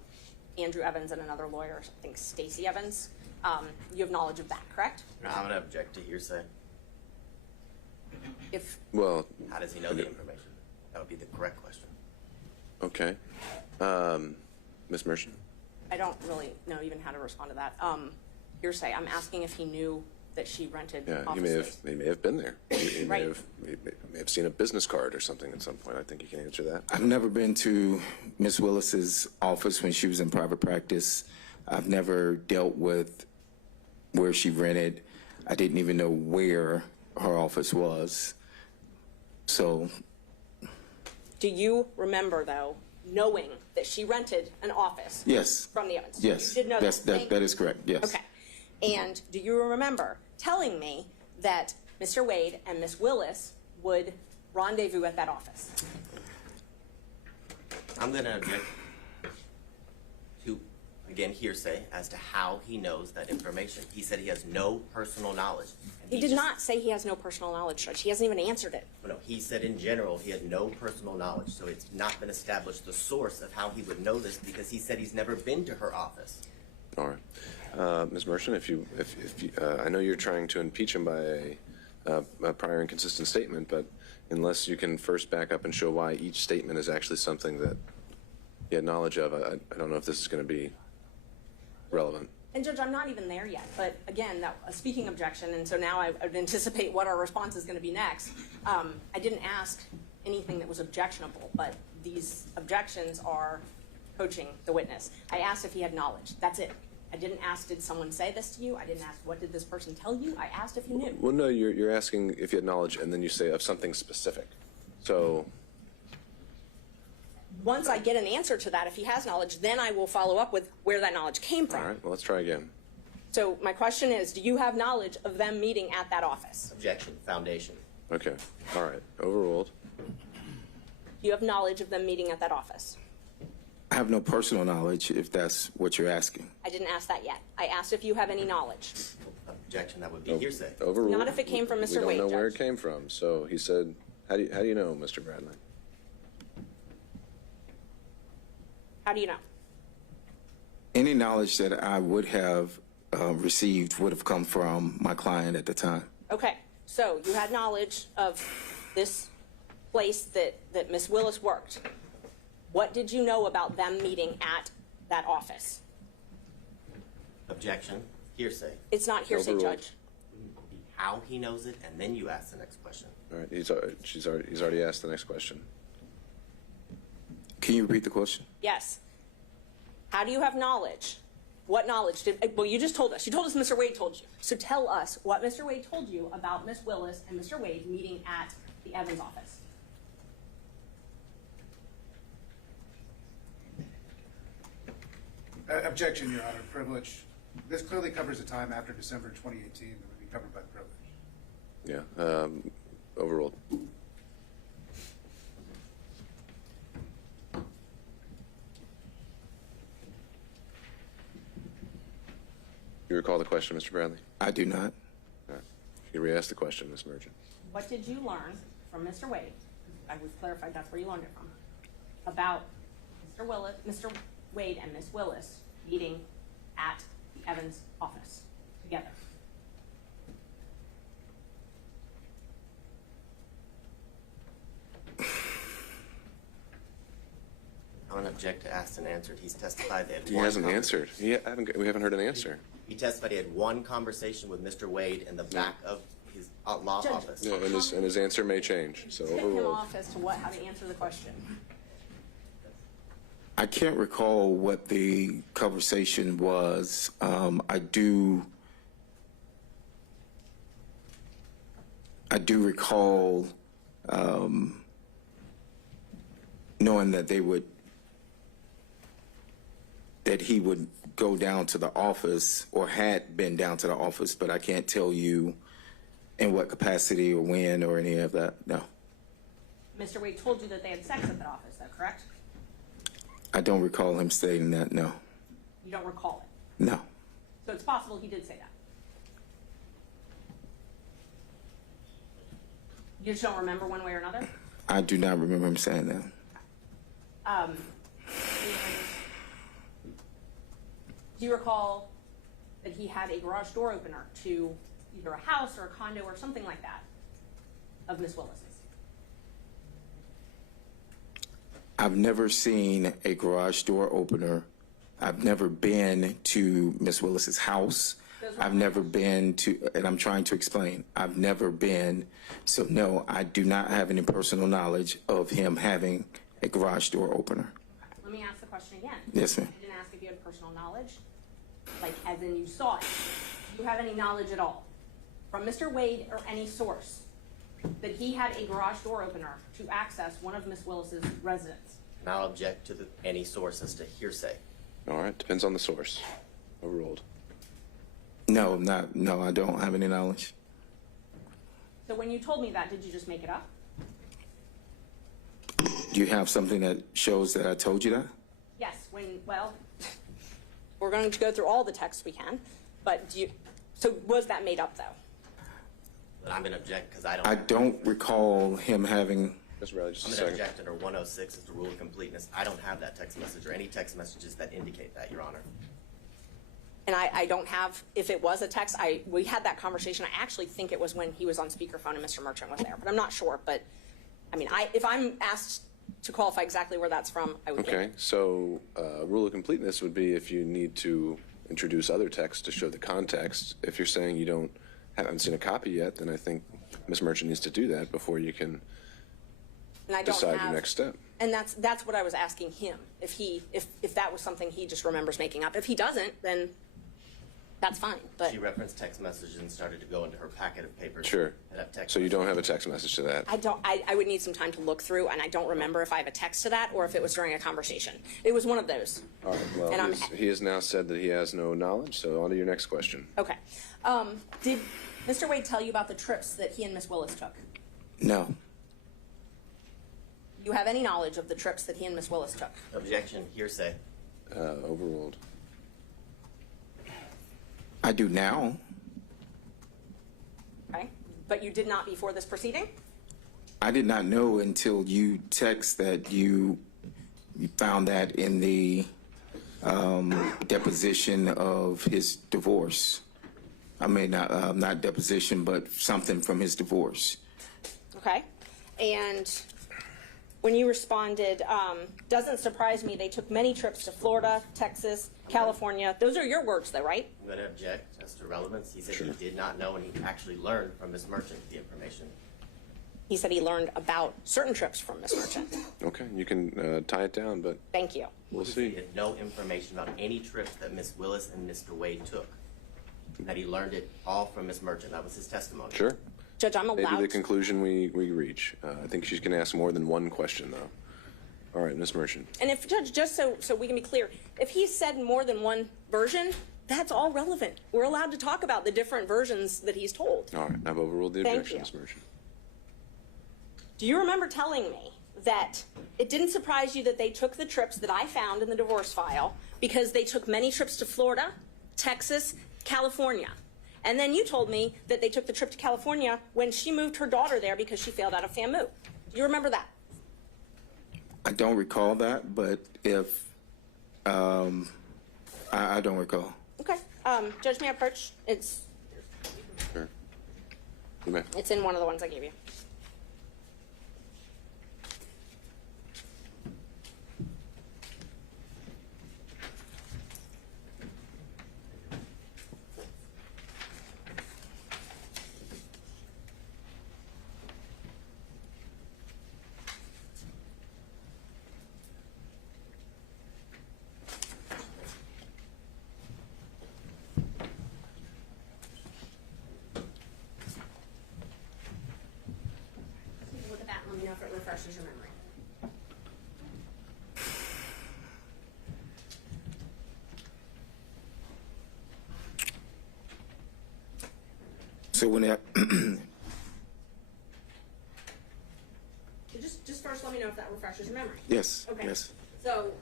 Andrew Evans and another lawyer, I think Stacy Evans. You have knowledge of that, correct? No, I'm going to object to hearsay. Well, How does he know the information? That would be the correct question. okay. Ms. Merchant? I don't really know even how to respond to that. Hearsay, I'm asking if he knew that she rented Yeah, office space. he may have been there. He Right. may have seen a business card or something at some point. I think you can answer that. I've never been to Miss Willis's office when she was in private practice. I've never dealt with where she rented. I didn't even know where her office was. So, Do you remember, though, knowing that she rented an office yes. from the Evans? Yes. You did know that? That is correct. Yes. Okay. And do you remember telling me that Mr. Wade and Miss Willis would rendezvous at that office? I'm going to object to, again, hearsay as to how he knows that information. He said he has no personal knowledge. And He did just- not say he has no personal knowledge, Judge. He hasn't even answered it. No, he said in general he had no personal knowledge, so it's not been established the source of how he would know this because he said he's never been to her office. All right. Ms. Merchant, if you, I know you're trying to impeach him by a prior inconsistent statement, but unless you can first back up and show why each statement is actually something that he had knowledge of, I don't know if this is going to be relevant. And Judge, I'm not even there yet, but again, that a speaking objection, and so now I would anticipate what our response is going to be next. I didn't ask anything that was objectionable, but these objections are coaching the witness. I asked if he had knowledge. That's it. I didn't ask, did someone say this to you? I didn't ask, what did this person tell you? I asked if you knew. Well, no, you're asking if you had knowledge, and then you say of something specific. So, Once I get an answer to that, if he has knowledge, then I will follow up with where that knowledge came from. all right, well, let's try again. So my question is, do you have knowledge of them meeting at that office? Objection, foundation. Okay, all right, overruled. Do you have knowledge of them meeting at that office? I have no personal knowledge, if that's what you're asking. I didn't ask that yet. I asked if you have any knowledge. Objection, that would be hearsay. Overruled. Not if it came from Mr. We Wade, don't know where Judge. it came from. So he said, how do you know, Mr. Bradley? How do you know? Any knowledge that I would have received would have come from my client at the time. Okay, so you had knowledge of this place that Miss Willis worked. What did you know about them meeting at that office? Objection, hearsay. It's not hearsay, Overruled. Judge. How he knows it, and then you ask the next question. All right, he's already asked the next question. Can you repeat the question? Yes. How do you have knowledge? What knowledge well, you just told us. You told us Mr. Wade told you. So tell us what Mr. Wade told you about Miss Willis and Mr. Wade meeting at the Evans office. Objection, Your Honor, privilege. This clearly covers the time after December 2018 that would be covered by privilege. Yeah, overruled. You recall the question, Mr. Bradley? I do not. All right. You re-ask the question, Ms. Merchant. What did you learn from Mr. Wade? I was clarified that's where you learned it from. About Mr. Wade and Miss Willis meeting at the Evans office together. I'm going to object to asked and answered. He's testified that He hasn't answered. We haven't heard an answer. He testified he had one conversation with Mr. Wade in the back of his law Judge, office. Yeah, and his answer may change. So Tip him overruled. off as to how to answer the question. I can't recall what the conversation was. I do recall knowing that he would go down to the office or had been down to the office, but I can't tell you in what capacity or when or any of that. No. Mr. Wade told you that they had sex at that office, though, correct? I don't recall him stating that. No. You don't recall it. No. So it's possible he did say that. You just don't remember one way or another? I do not remember him saying that. Do you recall that he had a garage door opener to either a house or a condo or something like that of Miss Willis's? I've never seen a garage door opener. I've never been to Miss Willis's house. I've never been to, and I'm trying to explain, I've never been, so no, I do not have any personal knowledge of him having a garage door opener. Let me ask the question again. Yes, ma'am. I didn't ask if you had personal knowledge, like as in you saw it. Do you have any knowledge at all from Mr. Wade or any source that he had a garage door opener to access one of Miss Willis's residence? And I'll object to any source as to hearsay. All right, depends on the source. Overruled. No, I don't have any knowledge. So when you told me that, did you just make it up? Do you have something that shows that I told you that? Yes, well, we're going to go through all the texts we can, but so was that made up though? But I'm going to object because I don't recall him having. Mr. Bradley, just I'm a going to second. object under 106 as the rule of completeness. I don't have that text message or any text messages that indicate that, Your Honor. And I don't have, if it was a text, we had that conversation. I actually think it was when he was on speakerphone and Mr. Merchant was there, but I'm not sure. But I mean, if I'm asked to qualify exactly where that's from, I would Okay, so rule of completeness would be if you need to introduce other text to show the context. If you're saying you haven't seen a copy yet, then I think Ms. Merchant needs to do that before you can decide your next step. And that's what I was asking him. If that was something he just remembers making up. If he doesn't, then that's fine. But She referenced text messages and started to go into her packet of papers. Sure. that have text So you don't messages. have a text message to that? I would need some time to look through, and I don't remember if I have a text to that or if it was during a conversation. It was one of those. All right, well, And he has now said that he has no knowledge, so on to your next question. Okay. Did Mr. Wade tell you about the trips that he and Miss Willis took? No. Do you have any knowledge of the trips that he and Miss Willis took? Objection, hearsay. Overruled. I do now. but you did not before this proceeding? I did not know until you text that you found that in the deposition of his divorce. I mean, not deposition, but something from his divorce. Okay. And when you responded, doesn't surprise me, they took many trips to Florida, Texas, California. Those are your words, though, right? I'm going to object as to relevance. He said he did not know, and he actually learned from Ms. Merchant the information. He said he learned about certain trips from Ms. Merchant. Okay, you can tie it down, but Thank you. we'll He see. had no information about any trips that Ms. Willis and Mr. Wade took. That he learned it all from Ms. Merchant. That was his testimony. Sure. Judge, I'm Maybe allowed the to. conclusion we reach. I think she's going to ask more than one question, though. All right, Ms. Merchant. And if, Judge, just so we can be clear, if he said more than one version, that's all relevant. We're allowed to talk about the different versions that he's told. All right, I've overruled the Thank objection, you. Ms. Merchant. Do you remember telling me that it didn't surprise you that they took the trips that I found in the divorce file because they took many trips to Florida, Texas, California? And then you told me that they took the trip to California when she moved her daughter there because she failed out of FAMU. Do you remember that? I don't recall that, but if I don't recall. Okay. Judge, may I approach? It's Sure. You may. It's in one of the ones I gave you. Look at that and let me know if it refreshes your memory. So when that, Just first let me know if that refreshes your memory. yes, Okay. yes. So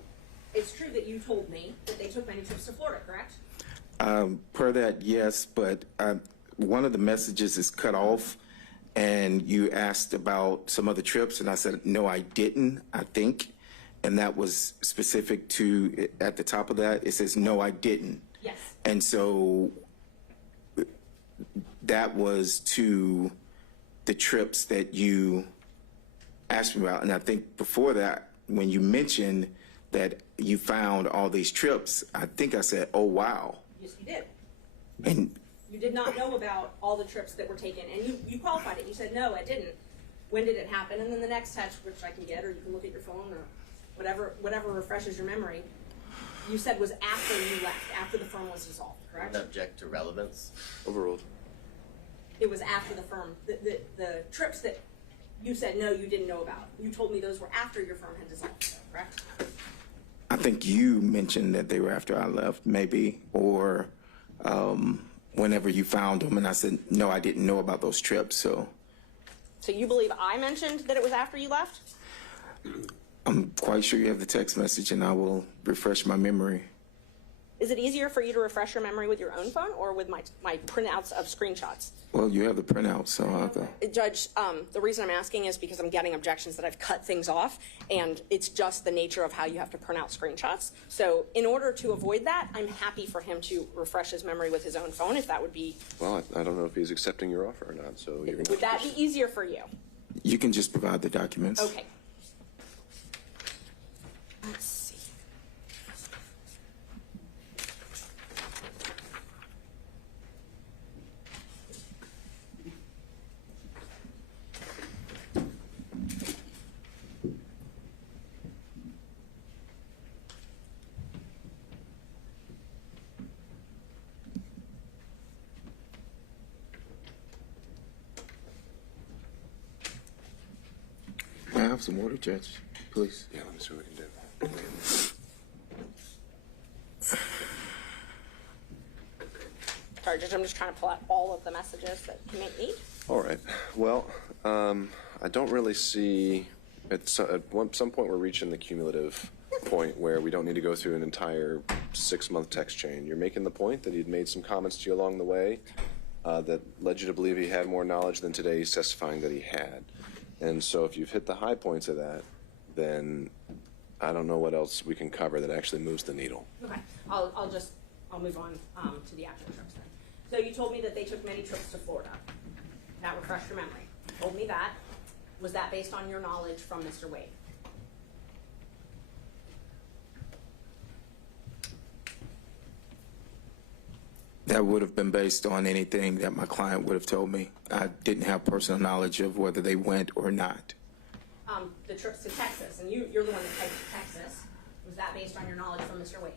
it's true that you told me that they took many trips to Florida, correct? Per that, yes, but one of the messages is cut off, and you asked about some other trips, and I said, no, I didn't, I think. And that was specific to, at the top of that, it says, no, I didn't. Yes. And so that was to the trips that you asked me about. And I think before that, when you mentioned that you found all these trips, I think I said, oh, wow. Yes, you did. And You did not know about all the trips that were taken, and you qualified it. You said, no, I didn't. When did it happen? And then the next text, which I can get, or you can look at your phone, or whatever refreshes your memory, you said was after you left, after the firm was dissolved, correct? Subject to relevance. Overruled. It was after the firm. The trips that you said, no, you didn't know about. You told me those were after your firm had dissolved, correct? I think you mentioned that they were after I left, maybe, or whenever you found them, and I said, no, I didn't know about those trips, so. So you believe I mentioned that it was after you left? I'm quite sure you have the text message, and I will refresh my memory. Is it easier for you to refresh your memory with your own phone or with my printouts of screenshots? Well, you have the printout, so I'll go. Judge, the reason I'm asking is because I'm getting objections that I've cut things off, and it's just the nature of how you have to print out screenshots. So in order to avoid that, I'm happy for him to refresh his memory with his own phone, if that would be, Well, I don't know if he's accepting your offer or not, so you're going to. would that be easier for you? You can just provide the documents. Okay. Let's see. May I have some water, Judge, please? Yeah, let me see what we can do. Sorry, Judge, I'm just trying to pull out all of the messages that you may need. All right. Well, I don't really see, at some point we're reaching the cumulative point where we don't need to go through an entire 6-month text chain. You're making the point that he'd made some comments to you along the way. that led you to believe he had more knowledge than today he's testifying that he had. And so if you've hit the high points of that, then I don't know what else we can cover that actually moves the needle. Okay, I'll move on to the actual trips then. So you told me that they took many trips to Florida. That refreshed your memory. You told me that. Was that based on your knowledge from Mr. Wade? That would have been based on anything that my client would have told me. I didn't have personal knowledge of whether they went or not. The trips to Texas, and you're the one that typed Texas. Was that based on your knowledge from Mr. Wade?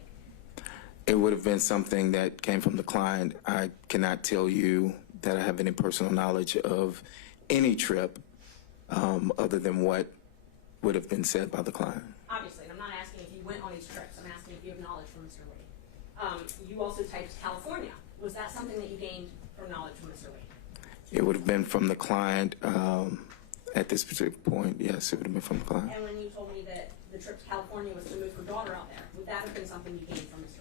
It would have been something that came from the client. I cannot tell you that I have any personal knowledge of any trip other than what would have been said by the client. Obviously, and I'm not asking if you went on these trips. I'm asking if you have knowledge from Mr. Wade. You also typed California. Was that something that you gained from knowledge from Mr. Wade? It would have been from the client at this particular point. Yes, it would have been from the client. And when you told me that the trip to California was to move her daughter out there, would that have been something you gained from Mr.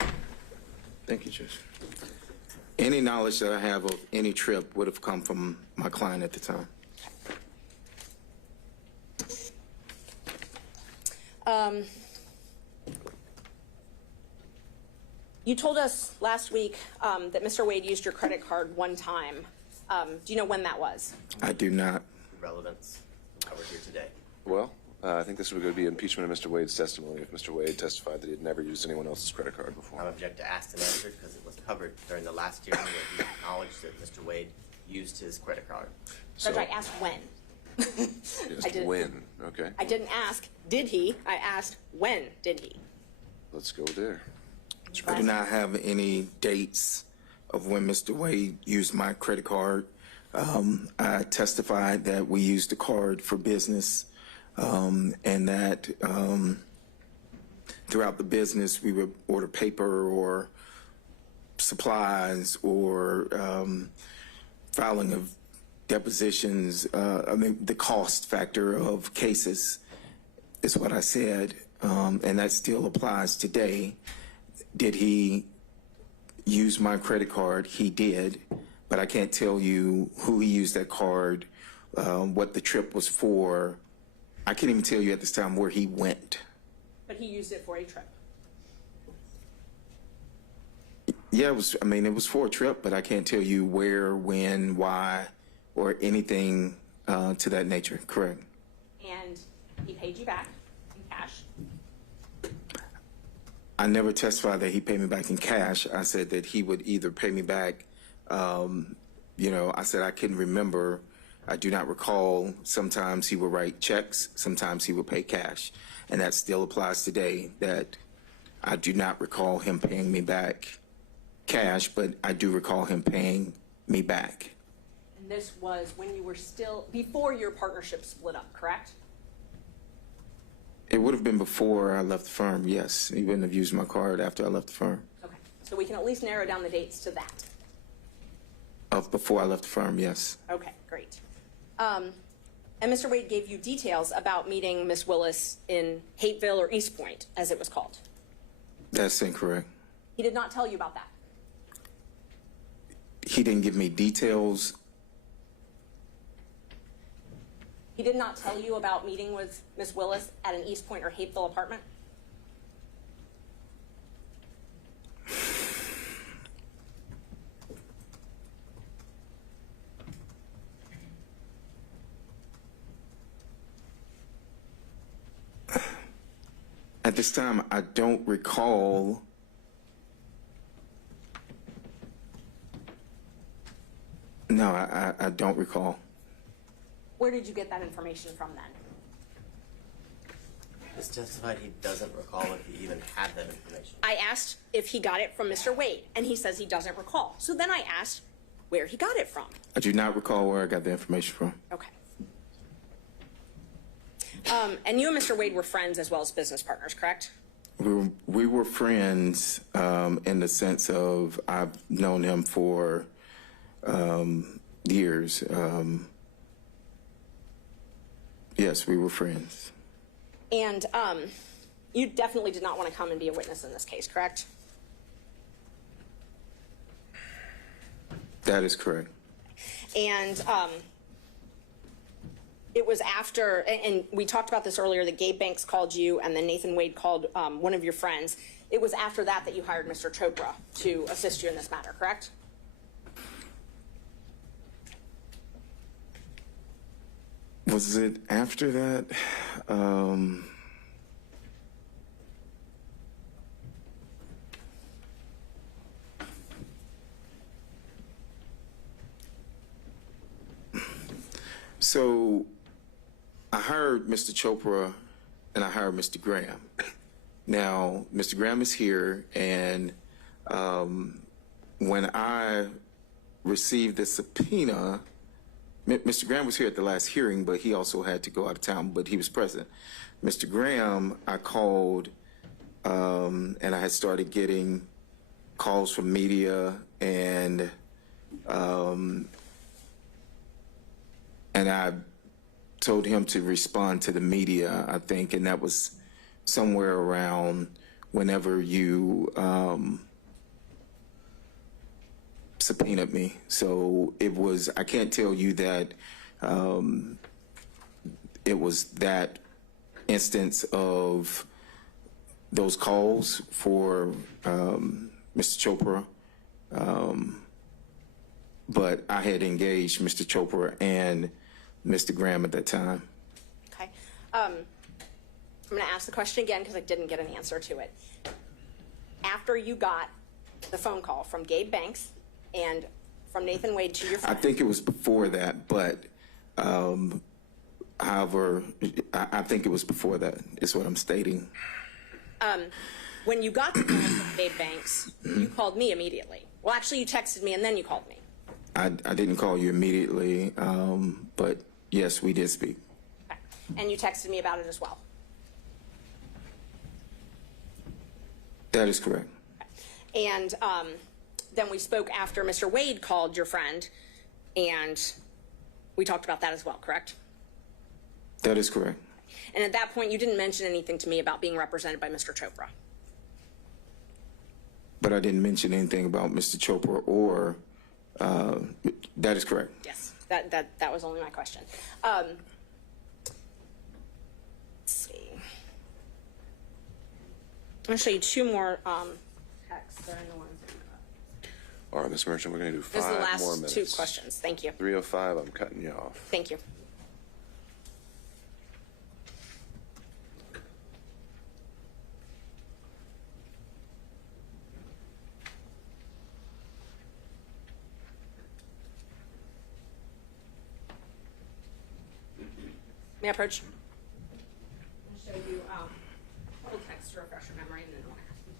Wade? Thank you, Judge. Any knowledge that I have of any trip would have come from my client at the time. You told us last week that Mr. Wade used your credit card one time. Do you know when that was? I do not. Relevance covered here today. Well, I think this would be impeachment of Mr. Wade's testimony if Mr. Wade testified that he had never used anyone else's credit card before. I'm object to asked and answered because it was covered during the last hearing where he acknowledged that Mr. Wade used his credit card. Judge, I asked when. Just when, okay? I didn't ask, did he? I asked, when did he? Let's go there. I do not have any dates of when Mr. Wade used my credit card. I testified that we used the card for business and that throughout the business we would order paper or supplies or filing of depositions. I mean, the cost factor of cases is what I said, and that still applies today. Did he use my credit card? He did, but I can't tell you who he used that card, what the trip was for. I can't even tell you at this time where he went. But he used it for a trip. Yeah, it was for a trip, but I can't tell you where, when, why, or anything to that nature. Correct. And he paid you back in cash. I never testified that he paid me back in cash. I said that he would either pay me back, I said I couldn't remember. I do not recall. Sometimes he would write checks. Sometimes he would pay cash. And that still applies today, that I do not recall him paying me back cash, but I do recall him paying me back. And this was when you were still, before your partnership split up, correct? It would have been before I left the firm, yes. He wouldn't have used my card after I left the firm. Okay, so we can at least narrow down the dates to that. Of before I left the firm, yes. Okay, great. And Mr. Wade gave you details about meeting Miss Willis in Hateville or East Point, as it was called. That's incorrect. He did not tell you about that. He didn't give me details. He did not tell you about meeting with Miss Willis at an East Point or Hateville apartment? At this time, I don't recall. No, I don't recall. Where did you get that information from then? He's testified he doesn't recall if he even had that information. I asked if he got it from Mr. Wade, and he says he doesn't recall. So then I asked where he got it from. I do not recall where I got the information from. Okay. And you and Mr. Wade were friends as well as business partners, correct? We were friends in the sense of I've known him for years. Yes, we were friends. And you definitely did not want to come and be a witness in this case, correct? That is correct. And it was after, and we talked about this earlier, that Gabe Banks called you and then Nathan Wade called one of your friends. It was after that that you hired Mr. Chopra to assist you in this matter, correct? Was it after that? So I hired Mr. Chopra and I hired Mr. Graham. Now, Mr. Graham is here, and when I received the subpoena, Mr. Graham was here at the last hearing, but he also had to go out of town, but he was present. Mr. Graham, I called, and I had started getting calls from media, and I told him to respond to the media, I think, and that was somewhere around whenever you subpoenaed me. So it was, I can't tell you that it was that instance of those calls for Mr. Chopra, but I had engaged Mr. Chopra and Mr. Graham at that time. Okay. I'm going to ask the question again because I didn't get an answer to it. After you got the phone call from Gabe Banks and from Nathan Wade to your friend. I think it was before that, but however, I think it was before that is what I'm stating. When you got the call from Gabe Banks, you called me immediately. Well, actually, you texted me and then you called me. I didn't call you immediately, but yes, we did speak. Okay. And you texted me about it as well. That is correct. Okay. And then we spoke after Mr. Wade called your friend, and we talked about that as well, correct? That is correct. And at that point, you didn't mention anything to me about being represented by Mr. Chopra. But I didn't mention anything about Mr. Chopra or, that is correct. Yes, that was only my question. Let's see. I'm going to show you two more texts. They're in the ones. All right, Ms. Merchant, we're going to do This is the 5 more last minutes. 2 questions. Thank you. 3:05, I'm cutting you off. Thank you. May I approach? I'll show you full text to refresh your memory, and then we'll ask you.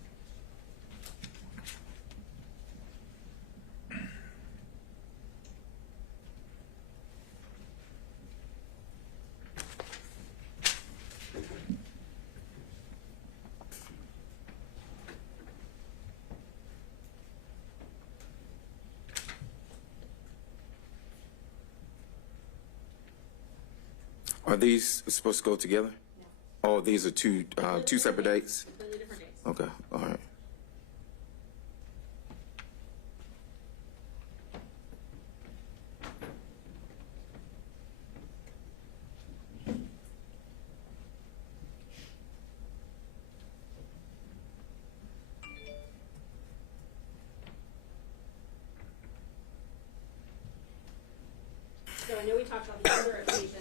Are these supposed to go together? No. Oh, these are two separate dates? Completely different dates. Okay, all right. So I know we talked about the other occasions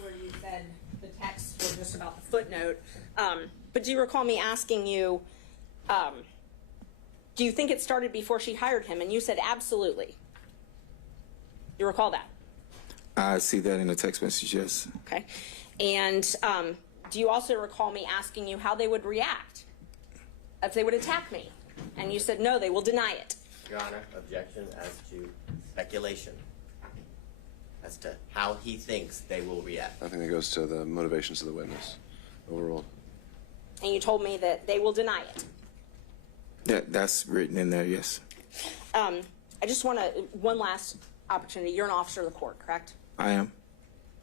where you said the texts were just about the footnote, but do you recall me asking you, do you think it started before she hired him? And you said absolutely. You recall that? I see that in the text message, yes. Okay. And do you also recall me asking you how they would react if they would attack me? And you said, no, they will deny it. Your Honor, objection as to speculation as to how he thinks they will react. I think that goes to the motivations of the witness overruled. And you told me that they will deny it. That's written in there, yes. I just want to, one last opportunity. You're an officer of the court, correct? I am.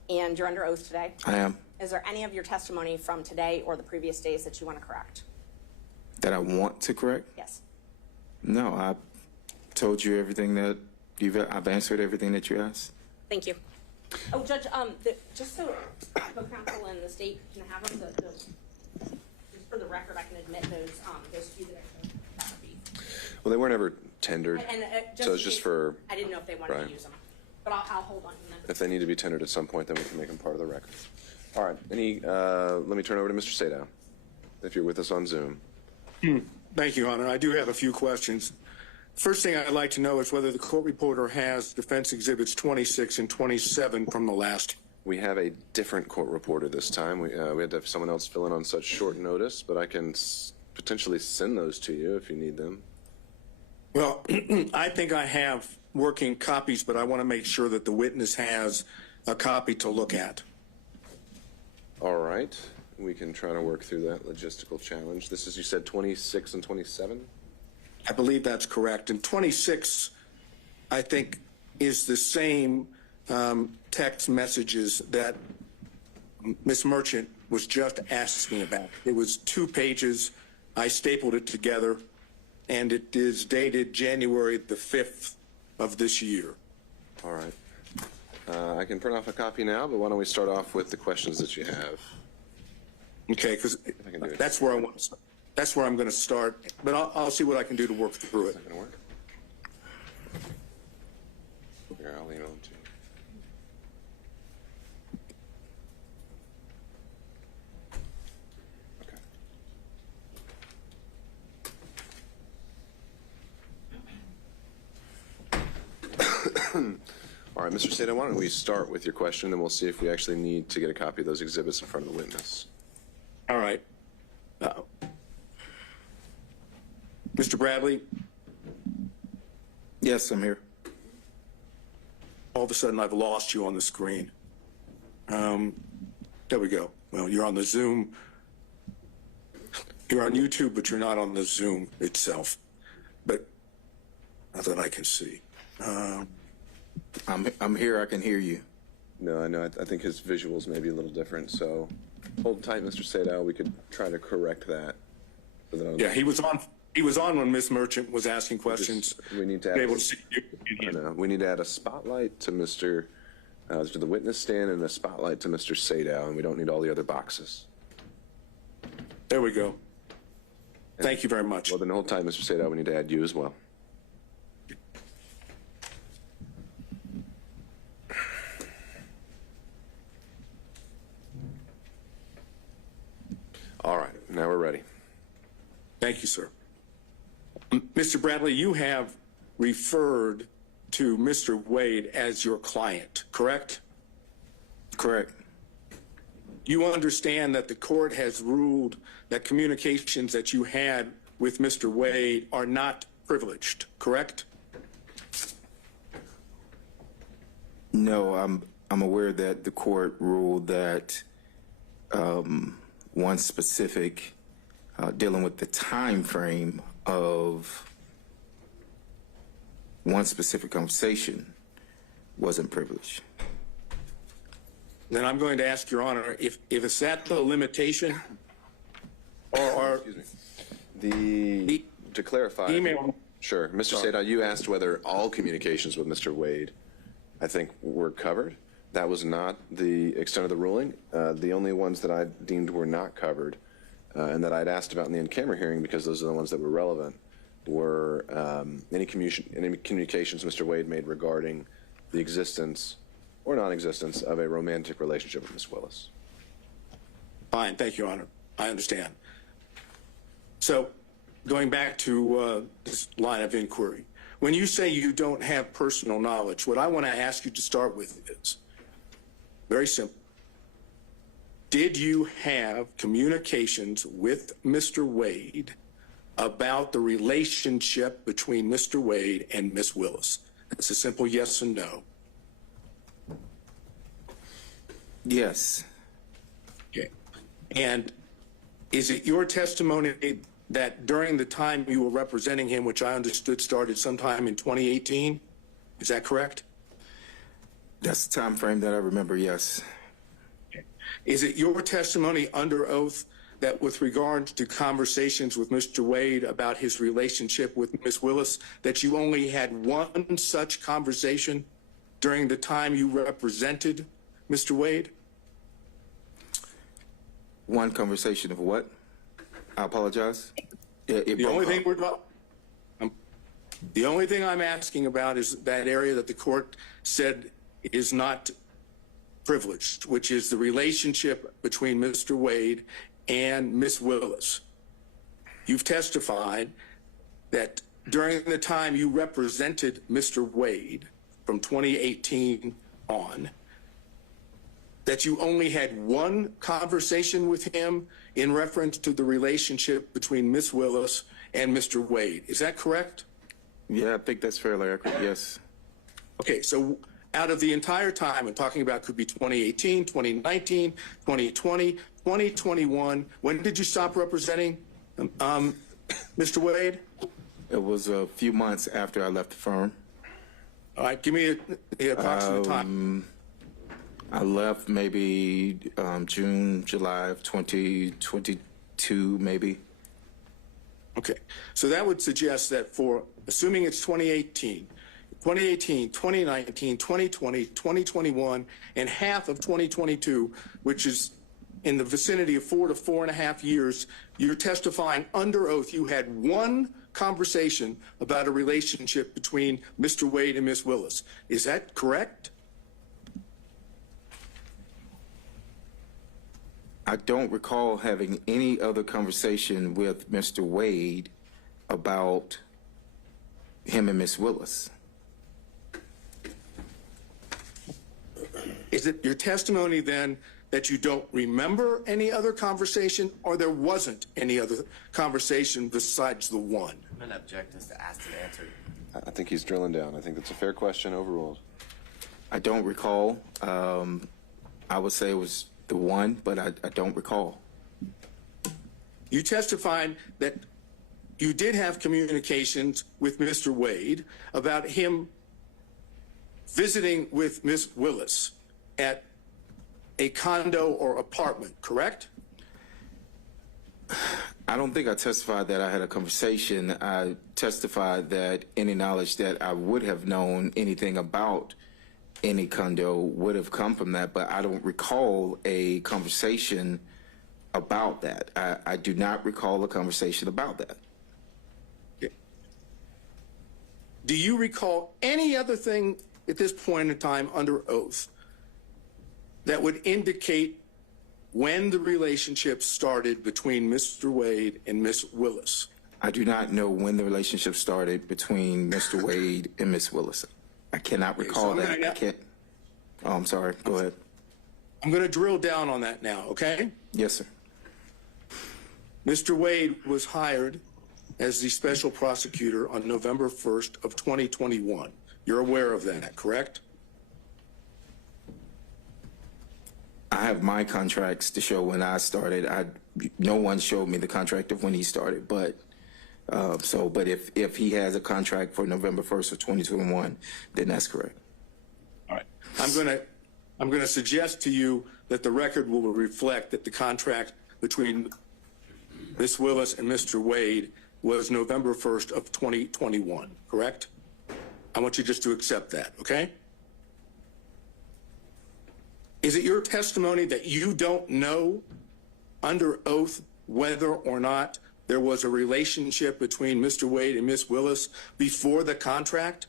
And you're under oath today? I am. Is there any of your testimony from today or the previous days that you want to correct? That I want to correct? Yes. No, I told you everything that I've answered everything that you asked. Thank you. Oh, Judge, just so the counsel and the state can have them, just for the record, I can admit those two that I showed. Well, they weren't ever tendered, And so it's just for, I didn't know if they wanted right. to use them, but I'll hold on to them. if they need to be tendered at some point, then we can make them part of the record. All right, let me turn over to Mr. Sadow, if you're with us on Zoom. Thank you, Your Honor. I do have a few questions. First thing I'd like to know is whether the court reporter has defense exhibits 26 and 27 from the last. We have a different court reporter this time. We had to have someone else fill in on such short notice, but I can potentially send those to you if you need them. Well, I think I have working copies, but I want to make sure that the witness has a copy to look at. All right, we can try to work through that logistical challenge. This is, you said 26 and 27? I believe that's correct. And 26, I think, is the same text messages that Ms. Merchant was just asking about. It was 2 pages. I stapled it together, and it is dated January the 5th of this year. All right. I can print off a copy now, but why don't we start off with the questions that you have? Okay, because that's where I want to start. That's where I'm going to start, but I'll see what I can do to work through it. Is that going to work? Here, I'll email them to you. All right, Mr. Sadow, why don't we start with your question, and we'll see if we actually need to get a copy of those exhibits in front of the witness. All right. Mr. Bradley? Yes, I'm here. All of a sudden, I've lost you on the screen. There we go. Well, you're on the Zoom. You're on YouTube, but you're not on the Zoom itself. But not that I can see. I'm here. I can hear you. No, I know. I think his visuals may be a little different, so hold tight, Mr. Sadow. We could try to correct that. Yeah, he was on. He was on when Miss Merchant was asking questions. We need to able to see you. I know. We need to add a spotlight to to the witness stand and a spotlight to Mr. Sadow, and we don't need all the other boxes. There we go. Thank you very much. Well, then hold tight, Mr. Sadow. We need to add you as well. All right, now we're ready. Thank you, sir. Mr. Bradley, you have referred to Mr. Wade as your client, correct? Correct. You understand that the court has ruled that communications that you had with Mr. Wade are not privileged, correct? No, I'm aware that the court ruled that one specific dealing with the time frame of one specific conversation wasn't privileged. Then I'm going to ask Your Honor if it's at the limitation or Excuse me. To clarify. email. Sure. Mr. Sadow, you asked whether all communications with Mr. Wade, I think, were covered. That was not the extent of the ruling. The only ones that I deemed were not covered and that I'd asked about in the in-camera hearing, because those are the ones that were relevant, were any communications Mr. Wade made regarding the existence or non-existence of a romantic relationship with Ms. Willis. Fine. Thank you, Your Honor. I understand. So going back to this line of inquiry, when you say you don't have personal knowledge, what I want to ask you to start with is very simple. Did you have communications with Mr. Wade about the relationship between Mr. Wade and Ms. Willis? It's a simple yes and no. Yes. Okay. And is it your testimony that during the time you were representing him, which I understood started sometime in 2018, is that correct? That's the time frame that I remember, yes. Is it your testimony under oath that with regard to conversations with Mr. Wade about his relationship with Ms. Willis, that you only had one such conversation during the time you represented Mr. Wade? One conversation of what? I apologize. The only thing I'm asking about is that area that the court said is not privileged, which is the relationship between Mr. Wade and Ms. Willis. You've testified that during the time you represented Mr. Wade from 2018 on, that you only had one conversation with him in reference to the relationship between Ms. Willis and Mr. Wade. Is that correct? Yeah, I think that's fairly accurate, yes. Okay, so out of the entire time, I'm talking about could be 2018, 2019, 2020, 2021, when did you stop representing Mr. Wade? It was a few months after I left the firm. All right, give me the approximate time. I left maybe June, July of 2022, maybe. Okay, so that would suggest that for, assuming it's 2018, 2019, 2020, 2021, and half of 2022, which is in the vicinity of 4 to 4.5 years, you're testifying under oath you had one conversation about a relationship between Mr. Wade and Ms. Willis. Is that correct? I don't recall having any other conversation with Mr. Wade about him and Ms. Willis. Is it your testimony then that you don't remember any other conversation, or there wasn't any other conversation besides the one? I'm going to object as to asked and answered. I think he's drilling down. I think that's a fair question overruled. I don't recall. I would say it was the one, but I don't recall. You testified that you did have communications with Mr. Wade about him visiting with Ms. Willis at a condo or apartment, correct? I don't think I testified that I had a conversation. I testified that any knowledge that I would have known anything about any condo would have come from that, but I don't recall a conversation about that. I do not recall a conversation about that. Okay. Do you recall any other thing at this point in time under oath that would indicate when the relationship started between Mr. Wade and Ms. Willis? I do not know when the relationship started between Mr. Wade and Ms. Willis. I cannot recall that. I can't. Oh, I'm sorry. Go ahead. I'm going to drill down on that now, okay? Yes, sir. Mr. Wade was hired as the special prosecutor on November 1st of 2021. You're aware of that, correct? I have my contracts to show when I started. No one showed me the contract of when he started, but but if he has a contract for November 1st of 2021, then that's correct. All right. I'm going to suggest to you that the record will reflect that the contract between Ms. Willis and Mr. Wade was November 1st of 2021, correct? I want you just to accept that, okay? Is it your testimony that you don't know under oath whether or not there was a relationship between Mr. Wade and Ms. Willis before the contract?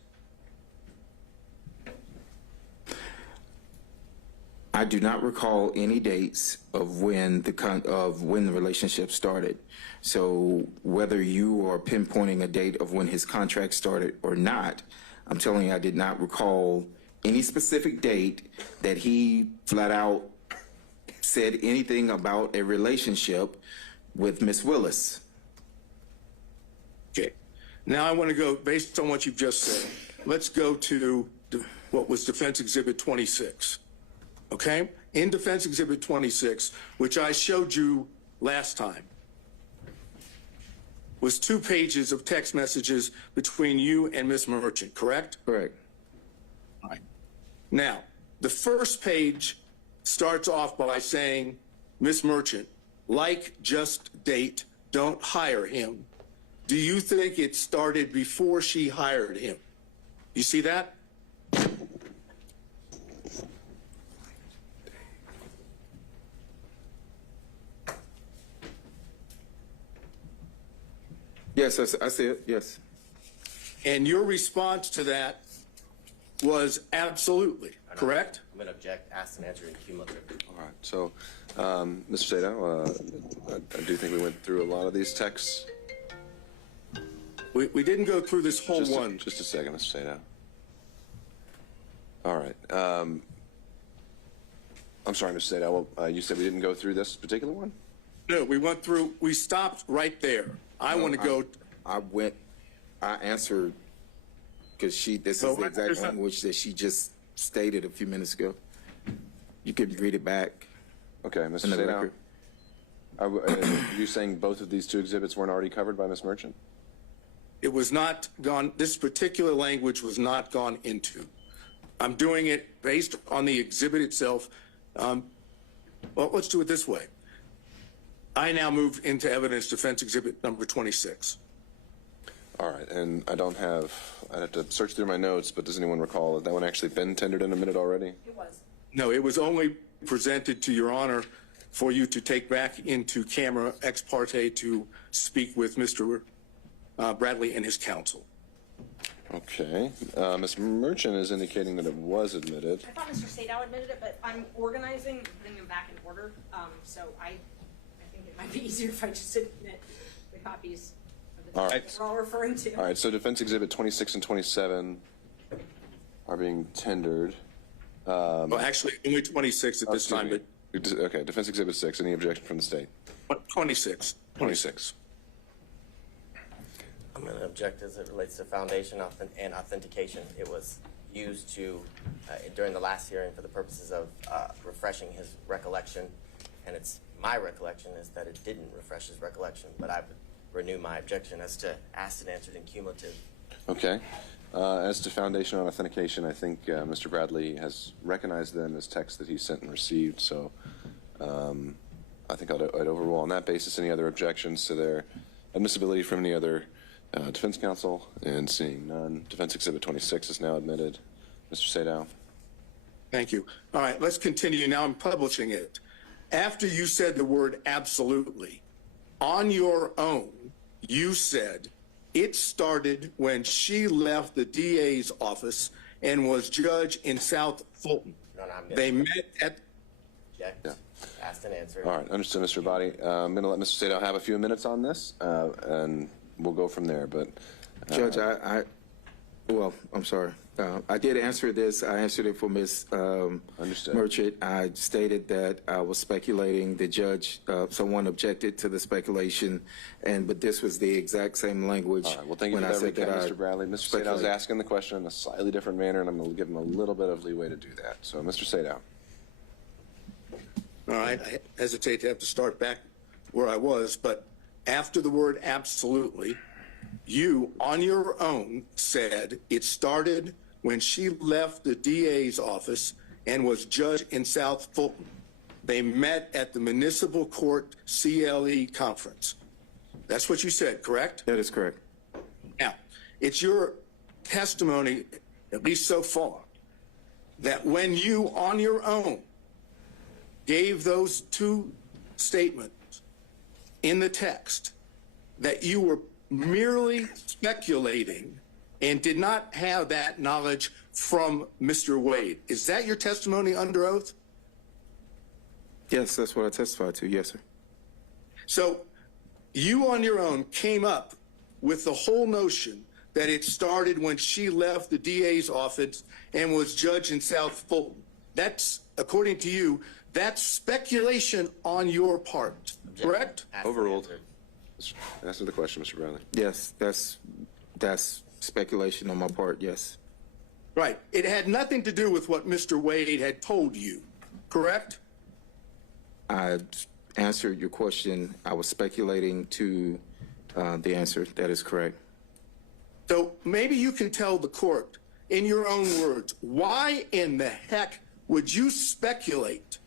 I do not recall any dates of when the relationship started. So whether you are pinpointing a date of when his contract started or not, I'm telling you I did not recall any specific date that he flat out said anything about a relationship with Ms. Willis. Okay. Now I want to go, based on what you've just said, let's go to what was Defense Exhibit 26. Okay? In Defense Exhibit 26, which I showed you last time, was 2 pages of text messages between you and Ms. Merchant, correct? Correct. All right. Now, the first page starts off by saying, Ms. Merchant, like just date, don't hire him. Do you think it started before she hired him? You see that? Yes, I see it, yes. And your response to that was absolutely, correct? I'm going to object, asked and answered in cumulative. All right, so, Mr. Sato, I do think we went through a lot of these texts. We didn't go through this whole one. Just a second, Mr. Sato. All right. I'm sorry, Mr. Sato. You said we didn't go through this particular one? No, we stopped right there. I want to go. I answered, because this is the exact language that she just stated a few minutes ago. You could read it back. Okay, Mr. Sato. Are you saying both of these two exhibits weren't already covered by Ms. Merchant? It was not gone, this particular language was not gone into. I'm doing it based on the exhibit itself. Well, let's do it this way. I now move into evidence defense exhibit number 26. All right, and I'd have to search through my notes, but does anyone recall that that one actually been tendered in a minute already? It was. No, it was only presented to Your Honor for you to take back into camera ex parte to speak with Mr. Bradley and his counsel. Okay. Ms. Merchant is indicating that it was admitted. I thought Mr. Sadow admitted it, but I'm organizing, putting them back in order. So I think it might be easier if I just admit the copies of the text we're all referring to. All right, so Defense Exhibit 26 and 27 are being tendered. Well, actually, only 26 at this time. But okay, Defense Exhibit 6. Any objection from the state? 26. 26. I'm going to object as it relates to foundation and authentication. It was used to, during the last hearing for the purposes of refreshing his recollection, and it's my recollection is that it didn't refresh his recollection, but I would renew my objection as to asked and answered in cumulative. Okay. As to foundation on authentication, I think Mr. Bradley has recognized them as texts that he sent and received, so I think I'd overrule on that basis any other objections to their admissibility from any other defense counsel, and seeing none, Defense Exhibit 26 is now admitted. Mr. Sadow. Thank you. All right, let's continue. Now I'm publishing it. After you said the word absolutely, on your own, you said it started when she left the DA's office and was judge in South Fulton. No, they met at... Object. Asked and answered. All right, understood, Mr. Body. I'm going to let Mr. Sadow have a few minutes on this, and we'll go from there. But Judge, I'm sorry. I did answer this. I answered it for Ms. Merchant. I stated that I was speculating. The judge, someone objected to the speculation, but this was the exact same language. All right, well, thank you for that recap, Mr. Bradley. Mr. Sadow is asking the question in a slightly different manner, and I'm going to give him a little bit of leeway to do that. So, Mr. Sadow. All right, I hesitate to have to start back where I was, but after the word absolutely, you, on your own, said it started when she left the DA's office and was judge in South Fulton. They met at the municipal court CLE conference. That's what you said, correct? That is correct. Now, it's your testimony, at least so far, that when you, on your own, gave those two statements in the text, that you were merely speculating and did not have that knowledge from Mr. Wade. Is that your testimony under oath? Yes, that's what I testified to. Yes, sir. So you on your own came up with the whole notion that it started when she left the DA's office and was judge in South Fulton. That's, according to you, that's speculation on your part, correct? Overruled. Answer the question, Mr. Bradley. Yes, that's speculation on my part, yes. Right. It had nothing to do with what Mr. Wade had told you, correct? I answered your question. I was speculating to the answer. That is correct. So maybe you can tell the court, in your own words, why in the heck would you speculate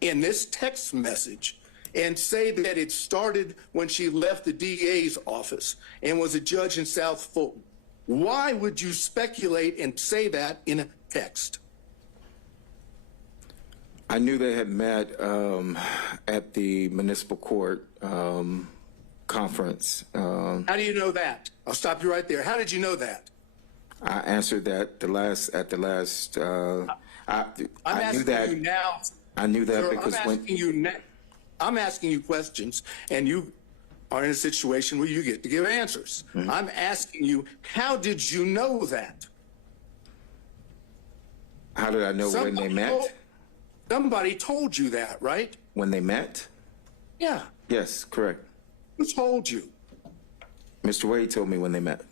in this text message and say that it started when she left the DA's office and was a judge in South Fulton? Why would you speculate and say that in a text? I knew they had met at the municipal court conference. How do you know that? I'll stop you right there. How did you know that? I answered that at the last. I knew that. You now, I knew that sir, because I'm asking you questions, and you are in a situation where you get to give answers. Mm-hmm. I'm asking you, how did you know that? How did I know when they met? Somebody told you that, right? When they met? Yeah. Yes, correct. Who told you? Mr. Wade told me when they met.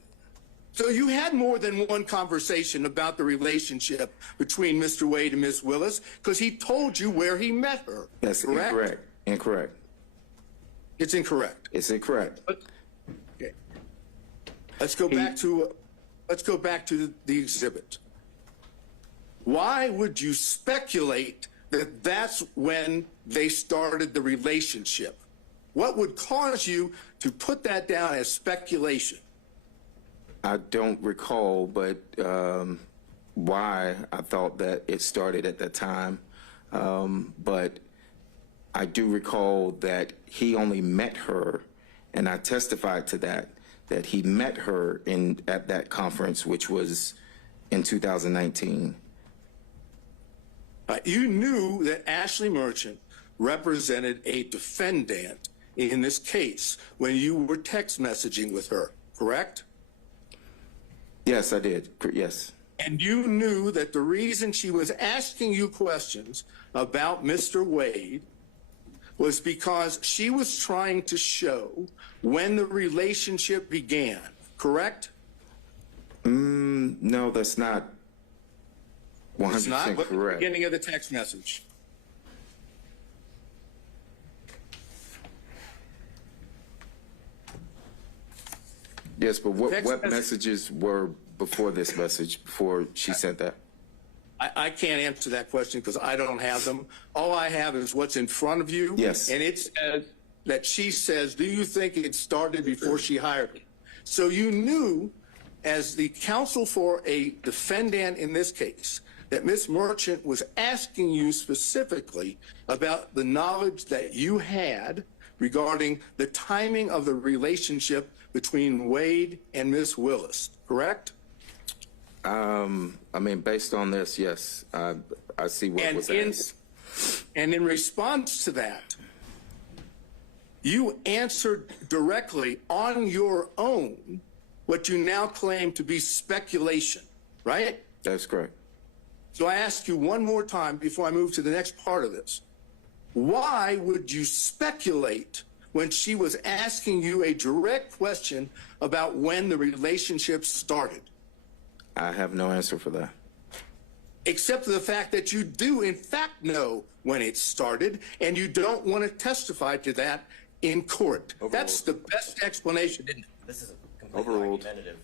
So you had more than one conversation about the relationship between Mr. Wade and Ms. Willis because he told you where he met her. That's correct? incorrect. Incorrect. It's incorrect. It's incorrect. Okay. Let's go back to the exhibit. Why would you speculate that that's when they started the relationship? What would cause you to put that down as speculation? I don't recall, but why I thought that it started at that time. But I do recall that he only met her, and I testified to that he met her at that conference, which was in 2019. You knew that Ashley Merchant represented a defendant in this case when you were text messaging with her, correct? Yes, I did. Yes. And you knew that the reason she was asking you questions about Mr. Wade was because she was trying to show when the relationship began, correct? No, that's not 100% It's not. Look at the correct. beginning of the text message. Yes, but what messages were before this message, before she sent that? I can't answer that question because I don't have them. All I have is what's in front of you. Yes. And it says that she says, do you think it started before she hired me? So you knew, as the counsel for a defendant in this case, that Ms. Merchant was asking you specifically about the knowledge that you had regarding the timing of the relationship between Wade and Ms. Willis, correct? I mean, based on this, yes, I see what was asked. And in response to that, you answered directly on your own what you now claim to be speculation, right? That's correct. So I ask you one more time before I move to the next part of this. Why would you speculate when she was asking you a direct question about when the relationship started? I have no answer for that. Except for the fact that you do, in fact, know when it started, and you don't want to testify to that in court. Overruled. That's the best explanation, isn't it? This is a completely Overruled. argumentative.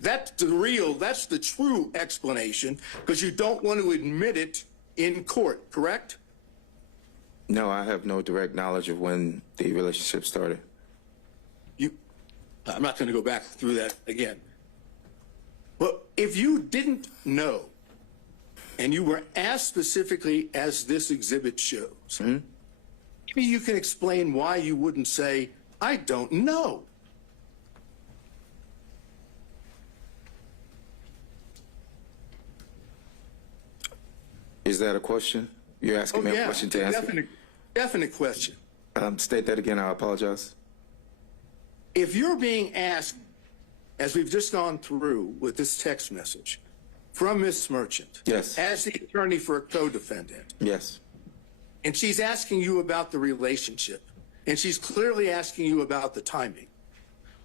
That's the true explanation, because you don't want to admit it in court, correct? No, I have no direct knowledge of when the relationship started. I'm not going to go back through that again. But if you didn't know, and you were asked specifically as this exhibit shows, maybe you can explain why you wouldn't say, I don't know. Is that a question? You're asking me a question to answer? Definite question. State that again. I apologize. If you're being asked, as we've just gone through with this text message from Ms. Merchant, Yes. as the attorney for a co-defendant, Yes. and she's asking you about the relationship, and she's clearly asking you about the timing,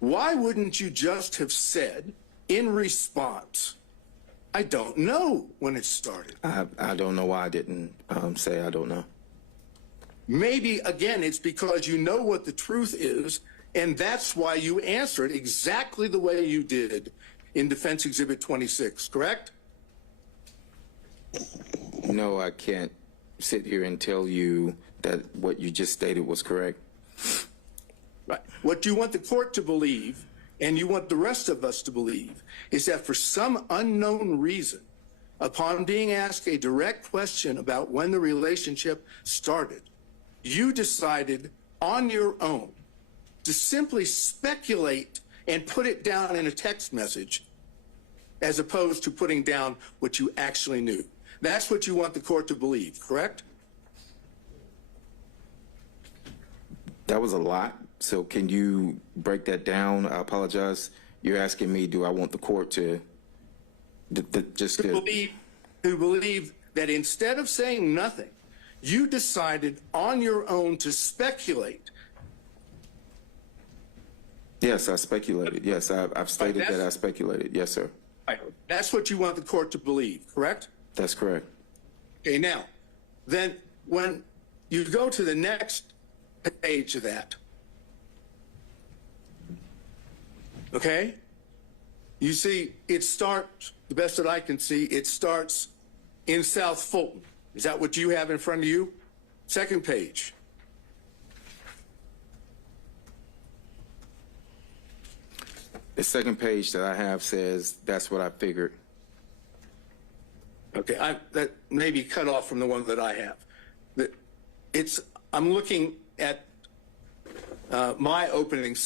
why wouldn't you just have said in response, I don't know when it started? I don't know why I didn't say I don't know. Maybe, again, it's because you know what the truth is, and that's why you answered exactly the way you did in Defense Exhibit 26, correct? No, I can't sit here and tell you that what you just stated was correct. Right. What you want the court to believe, and you want the rest of us to believe, is that for some unknown reason, upon being asked a direct question about when the relationship started, you decided on your own to simply speculate and put it down in a text message as opposed to putting down what you actually knew. That's what you want the court to believe, correct? That was a lot. So can you break that down? I apologize. You're asking me, do I want the court to believe that instead of saying nothing, you decided on your own to speculate. Yes, I speculated. Yes, I've stated that I speculated. Yes, sir. Right. That's what you want the court to believe, correct? That's correct. Okay, now, then when you go to the next page of that, okay, you see it starts, the best that I can see, it starts in South Fulton. Is that what you have in front of you? Second page. The second page that I have says, that's what I figured. Okay, that may be cut off from the one that I have. I'm looking at my opening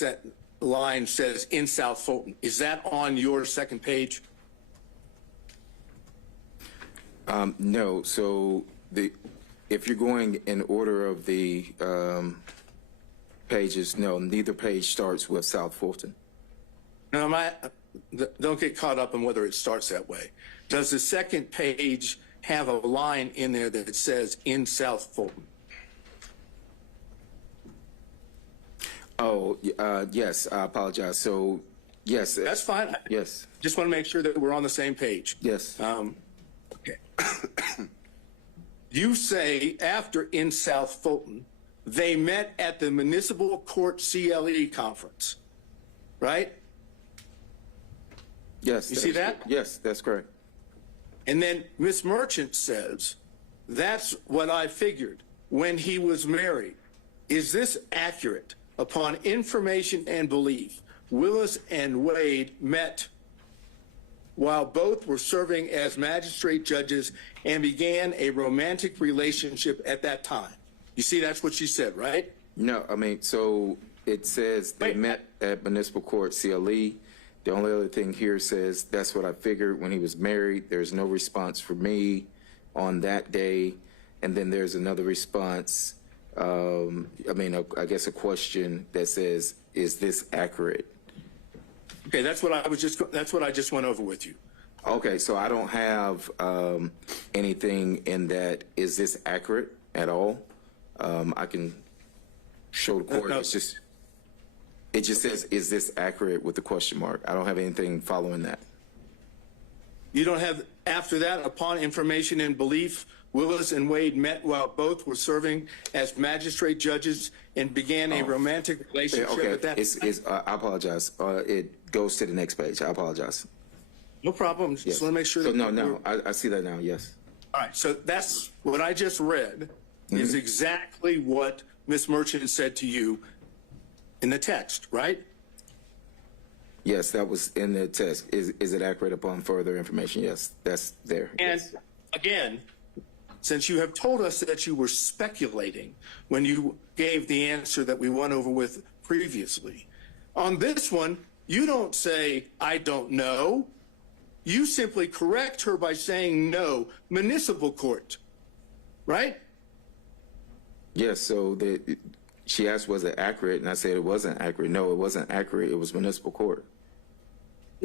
line says in South Fulton. Is that on your second page? No. So if you're going in order of the pages, no, neither page starts with South Fulton. No, don't get caught up on whether it starts that way. Does the second page have a line in there that says in South Fulton? Oh, yes, I apologize. So, yes. That's fine. Yes. Just want to make sure that we're on the same page. Yes. Okay. You say after in South Fulton, they met at the Municipal Court CLE conference, right? Yes. You see that? Yes, that's correct. And then Miss Merchant says, that's what I figured when he was married. Is this accurate? Upon information and belief, Willis and Wade met while both were serving as magistrate judges and began a romantic relationship at that time. You see, that's what she said, right? No, I mean, so it says they met at Municipal Court CLE. The only other thing here says that's what I figured when he was married. There's no response for me on that day. And then there's another response, I guess a question that says, is this accurate? Okay, that's what I just went over with you. Okay, so I don't have anything in that, is this accurate at all? I can show the court. No. It just says, is this accurate with the question mark? I don't have anything following that. You don't have, after that, upon information and belief, Willis and Wade met while both were serving as magistrate judges and began a romantic relationship at that time? I apologize. It goes to the next page. I apologize. No problem. Just want to make sure that I see that now, yes. All right, so that's what I just read is exactly what Ms. Merchant said to you in the text, right? Yes, that was in the text. Is it accurate upon further information? Yes, that's there. And again, since you have told us that you were speculating when you gave the answer that we went over with previously, on this one, you don't say, I don't know. You simply correct her by saying no, municipal court, right? Yes, so she asked, was it accurate? And I said it wasn't accurate. No, it wasn't accurate. It was municipal court.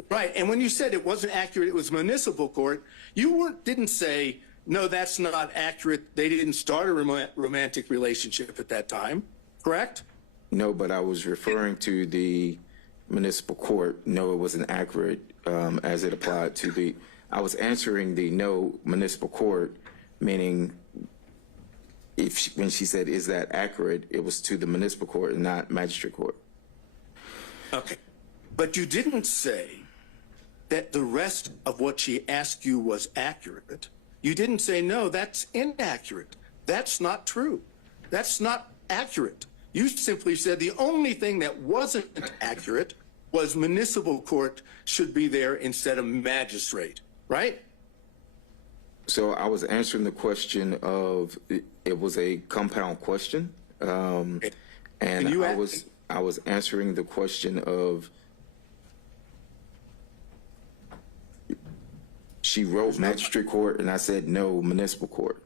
Right, and when you said it wasn't accurate, it was municipal court, you didn't say, no, that's not accurate. They didn't start a romantic relationship at that time, correct? No, but I was referring to the municipal court. No, it wasn't accurate as it applied to I was answering the no municipal court, meaning when she said, is that accurate, it was to the municipal court and not magistrate court. Okay, but you didn't say that the rest of what she asked you was accurate. You didn't say, no, that's inaccurate. That's not true. That's not accurate. You simply said the only thing that wasn't accurate was municipal court should be there instead of magistrate, right? So I was answering the question of, it was a compound question. And I was answering the question of, she wrote magistrate court and I said no, municipal court.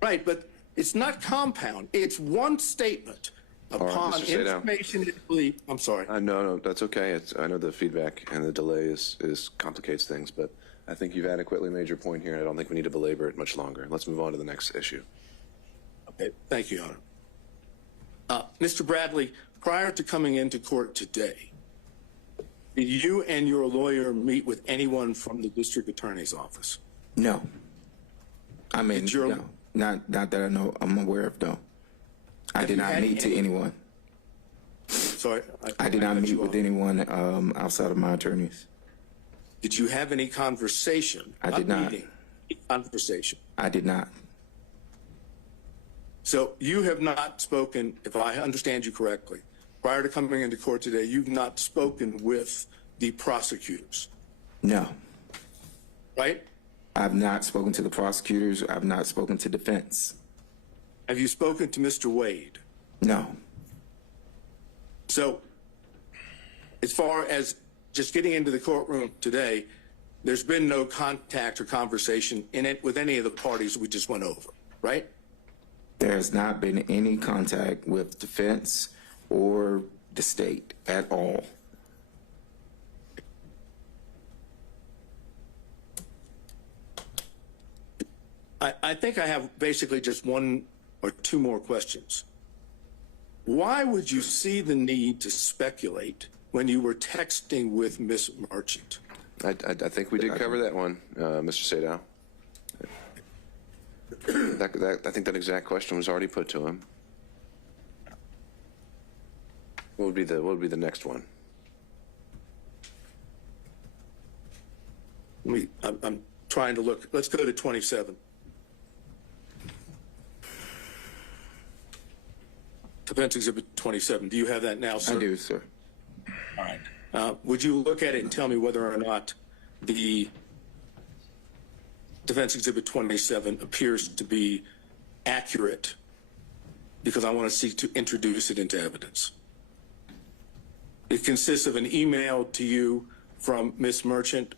Right, but it's not compound. It's one statement upon Mr. Sadow. information that believe. I'm sorry. No, that's okay. I know the feedback and the delay is complicates things, but I think you've adequately made your point here, and I don't think we need to belabor it much longer. Let's move on to the next issue. Okay, thank you, Your Honor. Mr. Bradley, prior to coming into court today, did you and your lawyer meet with anyone from the district attorney's office? No. I mean, Did your- no. Not that I know, I'm aware of, no. I Have did you not had meet to any- anyone. Sorry. I did not cut meet you with off. anyone outside of my attorneys. Did you have any conversation? I did not. Meeting, conversation. I did not. So you have not spoken, if I understand you correctly, prior to coming into court today, you've not spoken with the prosecutors, No. right? I've not spoken to the prosecutors. I've not spoken to defense. Have you spoken to Mr. Wade? No. So as far as just getting into the courtroom today, there's been no contact or conversation in it with any of the parties we just went over, right? There has not been any contact with defense or the state at all. I think I have basically just one or two more questions. Why would you see the need to speculate when you were texting with Miss Merchant? I think we did cover that one, Mr. Sadow. I think that exact question was already put to him. What would be the next one? I'm trying to look. Let's go to 27. Defense Exhibit 27. Do you have that now, sir? I do, sir. All right. Would you look at it and tell me whether or not the Defense Exhibit 27 appears to be accurate? Because I want to seek to introduce it into evidence. It consists of an email to you from Miss Merchant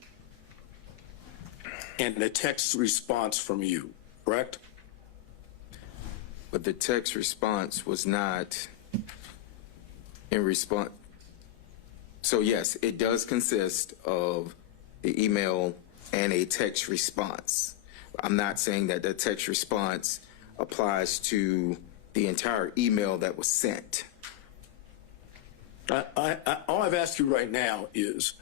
and a text response from you, correct? But the text response was not in response. So yes, it does consist of the email and a text response. I'm not saying that the text response applies to the entire email that was sent. All I've asked you right now is,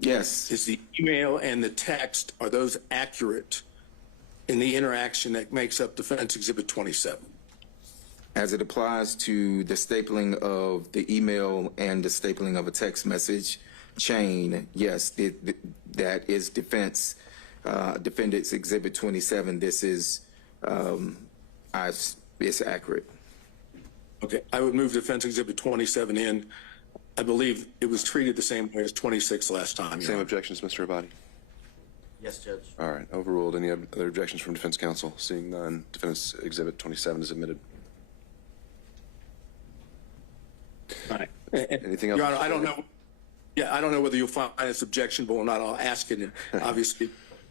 Yes. is the email and the text, are those accurate in the interaction that makes up Defense Exhibit 27? As it applies to the stapling of the email and the stapling of a text message chain, yes, that is Defendant's Exhibit 27. This is, it's accurate. Okay, I would move Defense Exhibit 27 in. I believe it was treated the same way as 26 last time. Same objections, Mr. Abadi? Yes, Judge. All right, overruled. Any other objections from defense counsel? Seeing none, Defense Exhibit 27 is admitted. All right. Anything else? Your Honor, I don't know. Yeah, I don't know whether you'll find this objectionable or not. I'll ask it, obviously.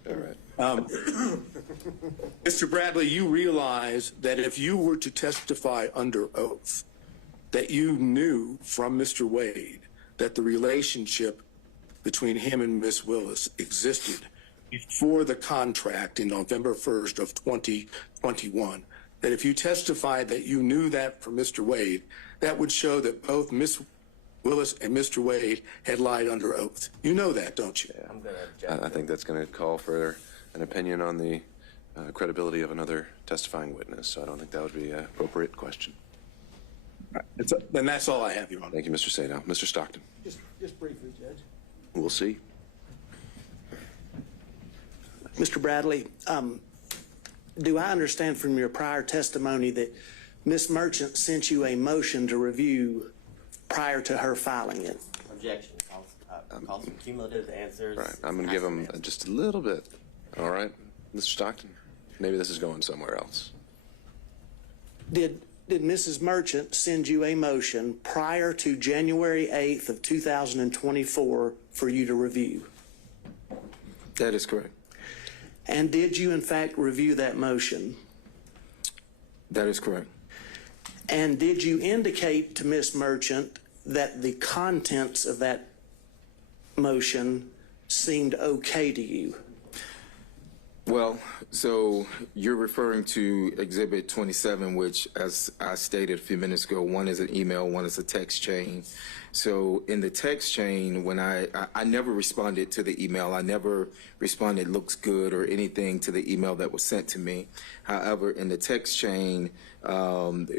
All right. Mr. Bradley, you realize that if you were to testify under oath, that you knew from Mr. Wade that the relationship between him and Miss Willis existed before the contract in November 1st of 2021, that if you testified that you knew that from Mr. Wade, that would show that both Miss Willis and Mr. Wade had lied under oath. You know that, don't you? I'm going to object. I think that's going to call for an opinion on the credibility of another testifying witness, so I don't think that would be an appropriate question. Then that's all I have, Your Honor. Thank you, Mr. Sadow. Mr. Stockton. Just briefly, Judge. We'll see. Mr. Bradley, do I understand from your prior testimony that Ms. Merchant sent you a motion to review prior to her filing it? Objection. Calls for cumulative answers. Right, I'm going to give him just a little bit. All right, Mr. Stockton, maybe this is going somewhere else. Did Mrs. Merchant send you a motion prior to January 8th of 2024 for you to review? That is correct. And did you in fact review that motion? That is correct. And did you indicate to Ms. Merchant that the contents of that motion seemed okay to you? Well, so you're referring to Exhibit 27, which, as I stated a few minutes ago, one is an email, one is a text chain. So in the text chain, when I never responded to the email. I never responded looks good or anything to the email that was sent to me. However, in the text chain, what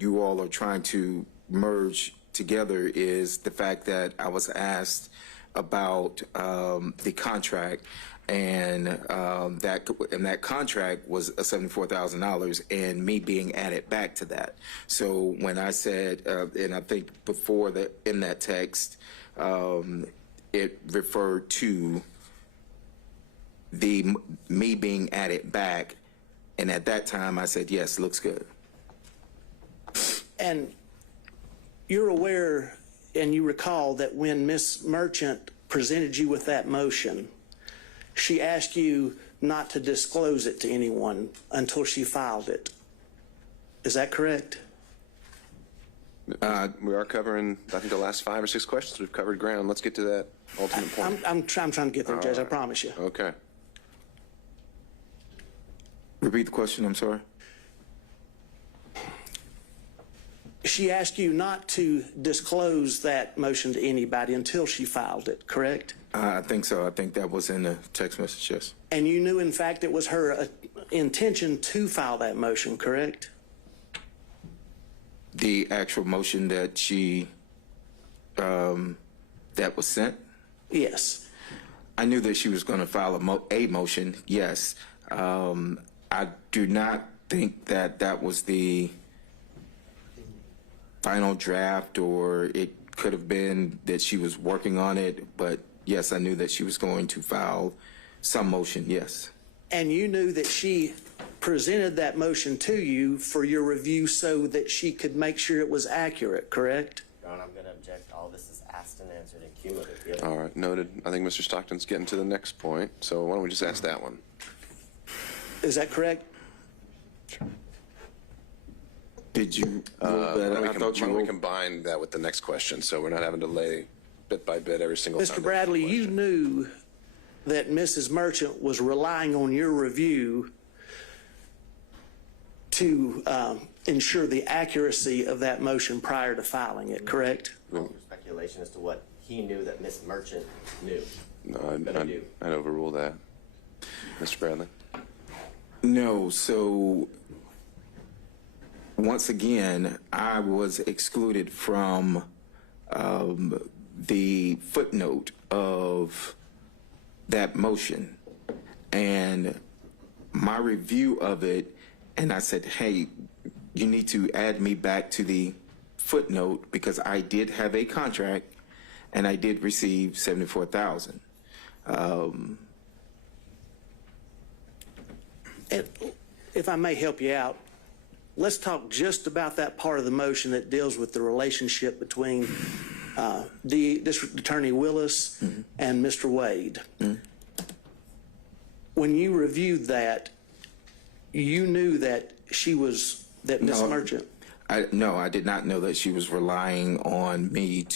you all are trying to merge together is the fact that I was asked about the contract, and that contract was $74,000, and me being added back to that. So when I said, and I think before that in that text, it referred to me being added back, and at that time I said yes, looks good. And you're aware and you recall that when Ms. Merchant presented you with that motion, she asked you not to disclose it to anyone until she filed it. Is that correct? We are covering, I think, the last 5 or 6 questions. We've covered ground. Let's get to that ultimate point. I'm trying to get there, All Judge, I right. promise you. Okay. Repeat the question, I'm sorry. She asked you not to disclose that motion to anybody until she filed it, correct? I think so. I think that was in the text message, yes. And you knew, in fact, it was her intention to file that motion, correct? The actual motion that she, that was sent? Yes. I knew that she was going to file a motion, yes. I do not think that that was the final draft, or it could have been that she was working on it, but yes, I knew that she was going to file some motion, yes. And you knew that she presented that motion to you for your review so that she could make sure it was accurate, correct? Your Honor, I'm going to object. All this is asked and answered in cumulative. All right, noted. I think Mr. Stockton's getting to the next point, so why don't we just ask that one? Is that correct? Did you? Why don't we combine that with the next question, so we're not having to lay bit by bit every single time. Mr. Bradley, you knew that Mrs. Merchant was relying on your review to ensure the accuracy of that motion prior to filing it, correct? Speculation as to what he knew that Miss Merchant knew. No, I'd overrule that. Mr. Bradley? No, so once again, I was excluded from the footnote of that motion, and my review of it, and I said, hey, you need to add me back to the footnote because I did have a contract and I did receive $74,000. If I may help you out, let's talk just about that part of the motion that deals with the relationship between District Attorney Willis and Mr. Wade. When you reviewed that, you knew that Miss Merchant. No, I did not know that she was relying on me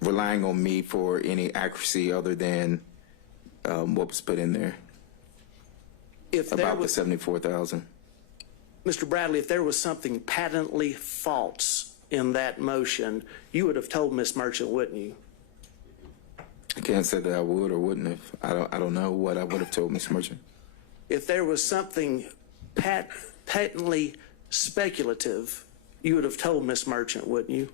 relying on me for any accuracy other than what was put in there about the $74,000. Mr. Bradley, if there was something patently false in that motion, you would have told Miss Merchant, wouldn't you? I can't say that I would or wouldn't have. I don't know what I would have told Miss Merchant. If there was something patently speculative, you would have told Miss Merchant, wouldn't you?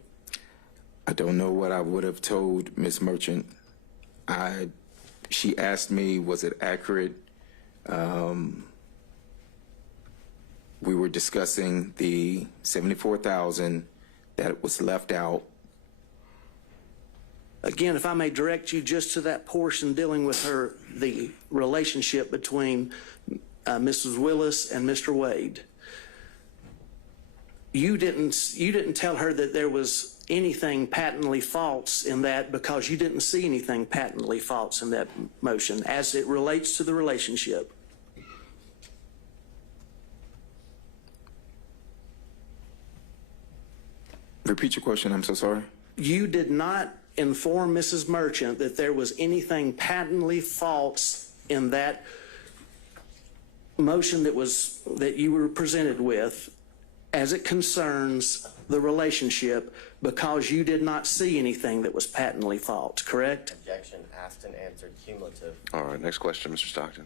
I don't know what I would have told Miss Merchant. She asked me, was it accurate? We were discussing the $74,000 that was left out. Again, if I may direct you just to that portion dealing with the relationship between Mrs. Willis and Mr. Wade. You didn't tell her that there was anything patently false in that because you didn't see anything patently false in that motion as it relates to the relationship. Repeat your question, I'm so sorry. You did not inform Mrs. Merchant that there was anything patently false in that motion that you were presented with as it concerns the relationship because you did not see anything that was patently false, correct? Objection asked and answered cumulative. All right, next question, Mr. Stockton.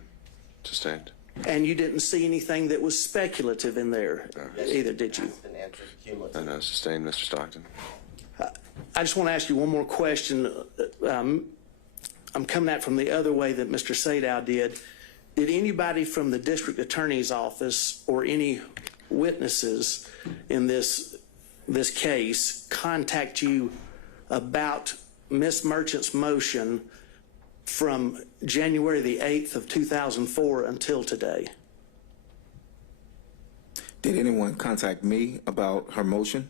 Sustained. And you didn't see anything that was speculative in there either, did you? Asked and answered cumulative. No, sustained, Mr. Stockton. I just want to ask you one more question. I'm coming at it from the other way that Mr. Sadow did. Did anybody from the district attorney's office or any witnesses in this case contact you about Ms. Merchant's motion from January the 8th of 2004 until today? Did anyone contact me about her motion?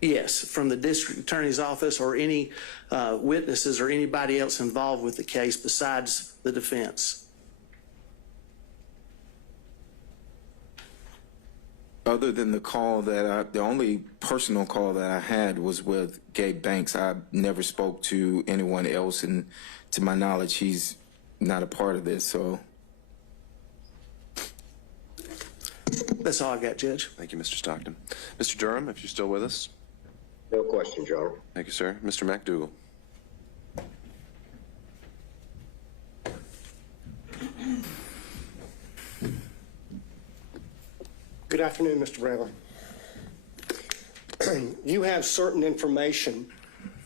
Yes, from the district attorney's office or any witnesses or anybody else involved with the case besides the defense? Other than the call the only personal call that I had was with Gabe Banks. I never spoke to anyone else, and to my knowledge, he's not a part of this, so. That's all I got, Judge. Thank you, Mr. Stockton. Mr. Durham, if you're still with us. No questions, Your Honor. Thank you, sir. Mr. McDougall. Good afternoon, Mr. Bradley. You have certain information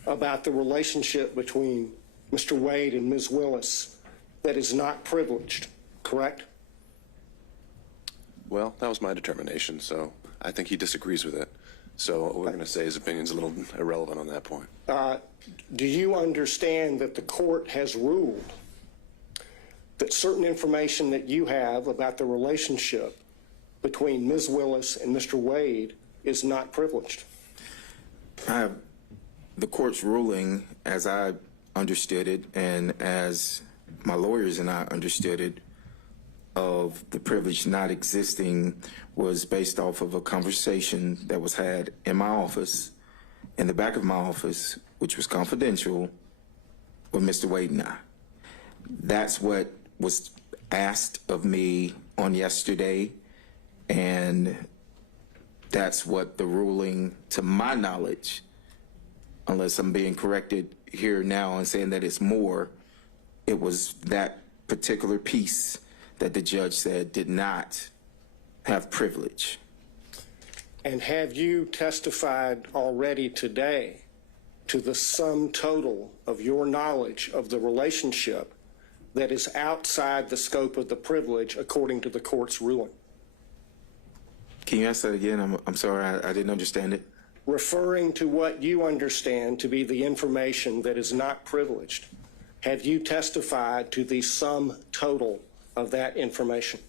about the relationship between Mr. Wade and Ms. Willis that is not privileged, correct? Well, that was my determination, so I think he disagrees with it. So what we're going to say his opinion's a little irrelevant on that point. Do you understand that the court has ruled that certain information that you have about the relationship between Ms. Willis and Mr. Wade is not privileged? The court's ruling, as I understood it, and as my lawyers and I understood it, of the privilege not existing was based off of a conversation that was had in my office, in the back of my office, which was confidential, with Mr. Wade and I. That's what was asked of me on yesterday, and that's what the ruling, to my knowledge, unless I'm being corrected here now and saying that it's more, it was that particular piece that the judge said did not have privilege. And have you testified already today to the sum total of your knowledge of the relationship that is outside the scope of the privilege according to the court's ruling? Can you ask that again? I'm sorry, I didn't understand it. Referring to what you understand to be the information that is not privileged, have you testified to the sum total of that information?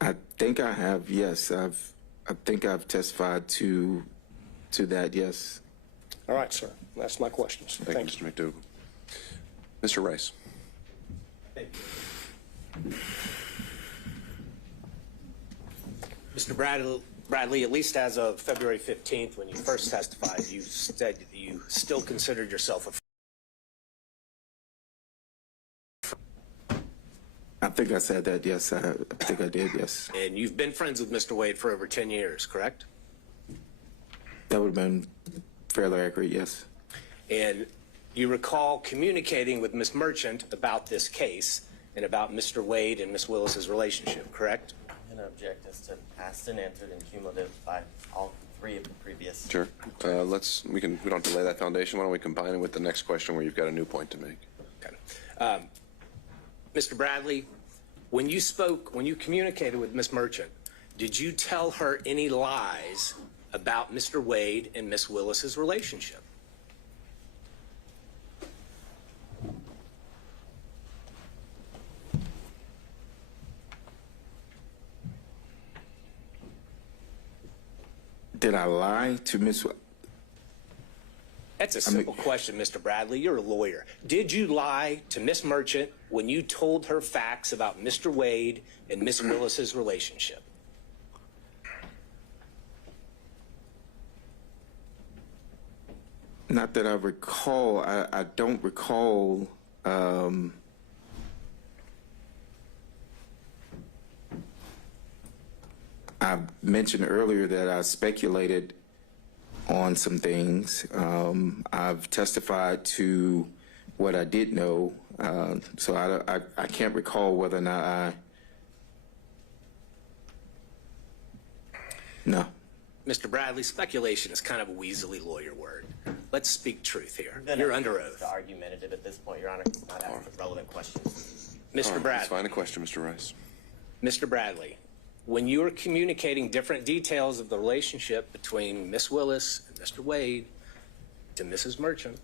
I think I have, yes. I think I've testified to that, yes. All right, sir. That's my questions. Thank you, Mr. McDougall. Mr. Rice. Thank you. Mr. Bradley, at least as of February 15th, when you first testified, you said that you still considered yourself a I think I said that, yes. I think I did, yes. And you've been friends with Mr. Wade for over 10 years, correct? That would have been fairly accurate, yes. And you recall communicating with Ms. Merchant about this case and about Mr. Wade and Ms. Willis's relationship, correct? to object as to asked and answered and cumulative by all three of the previous. Sure. We don't delay that foundation. Why don't we combine it with the next question where you've got a new point to make? Okay. Mr. Bradley, when you communicated with Ms. Merchant, did you tell her any lies about Mr. Wade and Ms. Willis's relationship? Did I lie to Miss? That's a simple question, Mr. Bradley. You're a lawyer. Did you lie to Ms. Merchant when you told her facts about Mr. Wade and Ms. Willis's relationship? Not that I recall. I don't recall. I mentioned earlier that I speculated on some things. I've testified to what I did know, so I can't recall whether or not No. Mr. Bradley, speculation is kind of a weaselly lawyer word. Let's speak truth here. Then You're under oath. Argumentative at this point, Your Honor. Not asking relevant questions. Mr. Bradley. Let's find a question, Mr. Rice. Mr. Bradley, when you were communicating different details of the relationship between Miss Willis and Mr. Wade to Mrs. Merchant,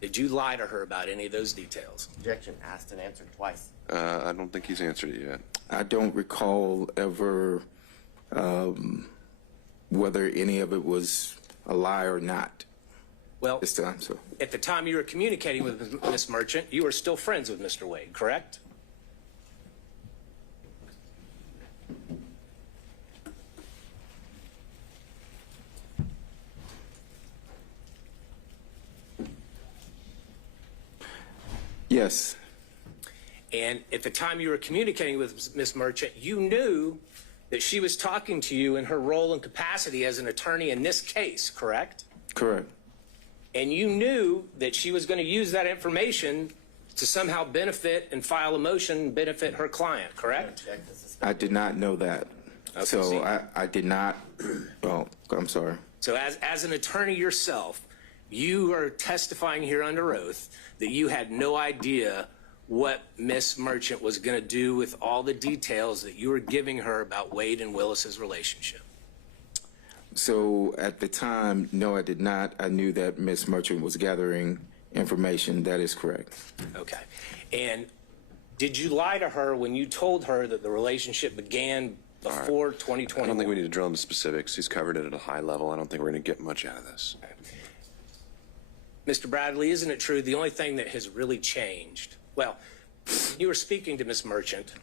did you lie to her about any of those details? Objection asked and answered twice. I don't think he's answered it yet. I don't recall ever whether any of it was a lie or not. Well, this time, so. At the time you were communicating with Miss Merchant, you were still friends with Mr. Wade, correct? Yes. And at the time you were communicating with Miss Merchant, you knew that she was talking to you in her role and capacity as an attorney in this case, correct? Correct. And you knew that she was going to use that information to somehow benefit and file a motion and benefit her client, correct? I did not know that. Okay, so I did not, well, I'm sorry. So as an attorney yourself, you are testifying here under oath that you had no idea what Miss Merchant was going to do with all the details that you were giving her about Wade and Willis's relationship. So at the time, no, I did not. I knew that Miss Merchant was gathering information. That is correct. Okay. And did you lie to her when you told her that the relationship began before 2021? I don't think we need to drill into specifics. He's covered it at a high level. I don't think we're going to get much out of this. Okay. Mr. Bradley, isn't it true the only thing that has really changed? Well, you were speaking to Miss Merchant,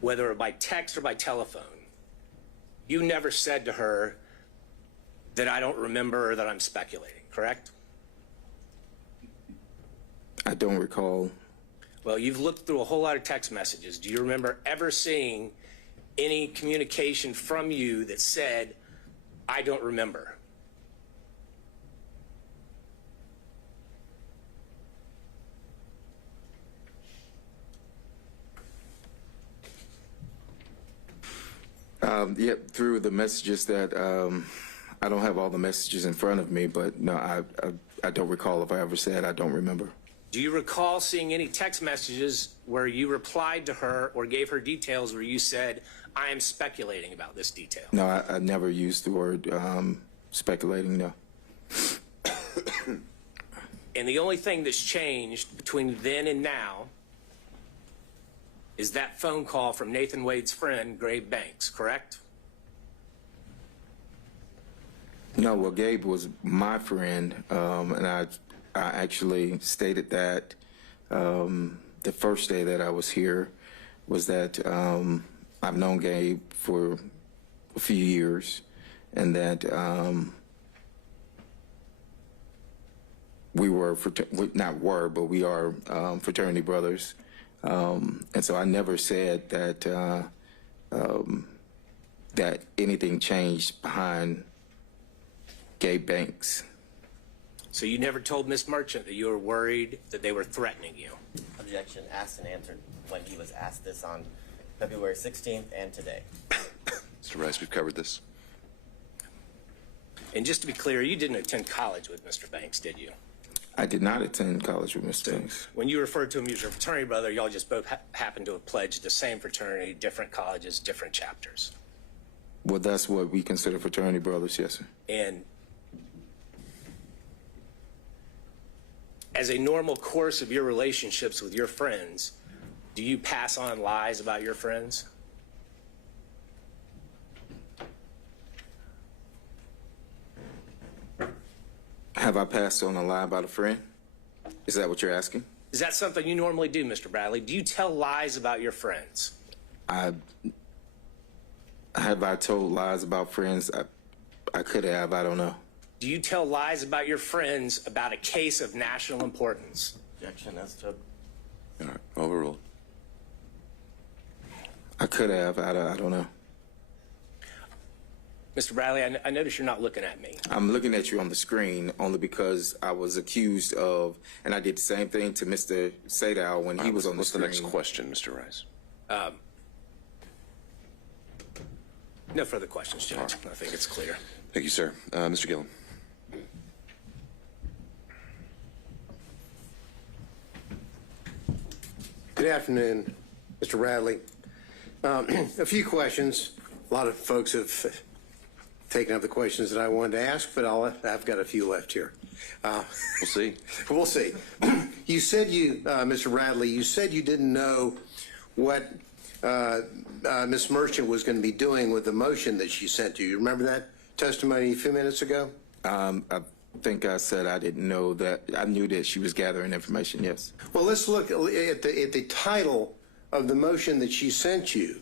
whether by text or by telephone. You never said to her that I don't remember or that I'm speculating, correct? I don't recall. Well, you've looked through a whole lot of text messages. Do you remember ever seeing any communication from you that said, I don't remember? Yeah, through the messages that I don't have all the messages in front of me, but no, I don't recall if I ever said I don't remember. Do you recall seeing any text messages where you replied to her or gave her details where you said, I am speculating about this detail? No, I never used the word speculating, no. And the only thing that's changed between then and now is that phone call from Nathan Wade's friend, Gabe Banks, correct? No, well, Gabe was my friend, and I actually stated that the first day that I was here was that I've known Gabe for a few years, and that we were, not were, but we are fraternity brothers. And so I never said that that anything changed behind Gabe Banks. So you never told Miss Merchant that you were worried that they were threatening you? Objection asked and answered when he was asked this on February 16th, and today. Mr. Rice, we've covered this. And just to be clear, you didn't attend college with Mr. Banks, did you? I did not attend college with Mr. Banks. When you referred to him as your fraternity brother, y'all just both happened to have pledged the same fraternity, different colleges, different chapters. Well, that's what we consider fraternity brothers, yes, sir. And as a normal course of your relationships with your friends, do you pass on lies about your friends? Have I passed on a lie about a friend? Is that what you're asking? Is that something you normally do, Mr. Bradley? Do you tell lies about your friends? Have I told lies about friends? I could have, I don't know. Do you tell lies about your friends about a case of national importance? Objection as to. All right, overruled. I could have, I don't know. Mr. Bradley, I notice you're not looking at me. I'm looking at you on the screen only because I was accused of, and I did the same thing to Mr. Sadow when he was on the screen. What's the next question, Mr. Rice? No further questions, Judge. I think it's clear. Thank you, sir. Mr. Gillen. Good afternoon, Mr. Bradley. A few questions. A lot of folks have taken up the questions that I wanted to ask, but I've got a few left here. We'll see. We'll see. You said Mr. Bradley, you said you didn't know what Ms. Merchant was going to be doing with the motion that she sent you. You remember that testimony a few minutes ago? I think I said I didn't know that. I knew that she was gathering information, yes. Well, let's look at the title of the motion that she sent you.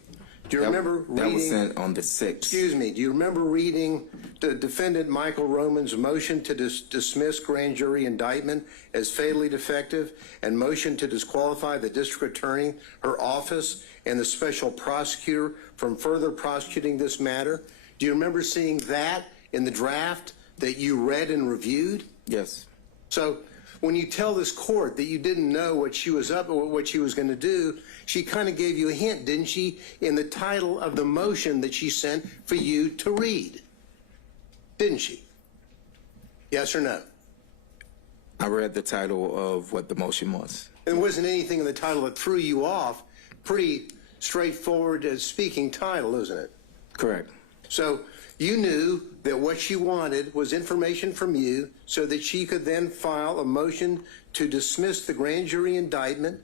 Do you remember reading? That was sent on the 6th. Excuse me. Do you remember reading the defendant Michael Roman's motion to dismiss grand jury indictment as fatally defective and motion to disqualify the district attorney, her office, and the special prosecutor from further prosecuting this matter? Do you remember seeing that in the draft that you read and reviewed? Yes. So when you tell this court that you didn't know what she was up or what she was going to do, she kind of gave you a hint, didn't she, in the title of the motion that she sent for you to read? Didn't she? Yes or no? I read the title of what the motion was. There wasn't anything in the title that threw you off. Pretty straightforward speaking title, isn't it? Correct. So you knew that what she wanted was information from you so that she could then file a motion to dismiss the grand jury indictment,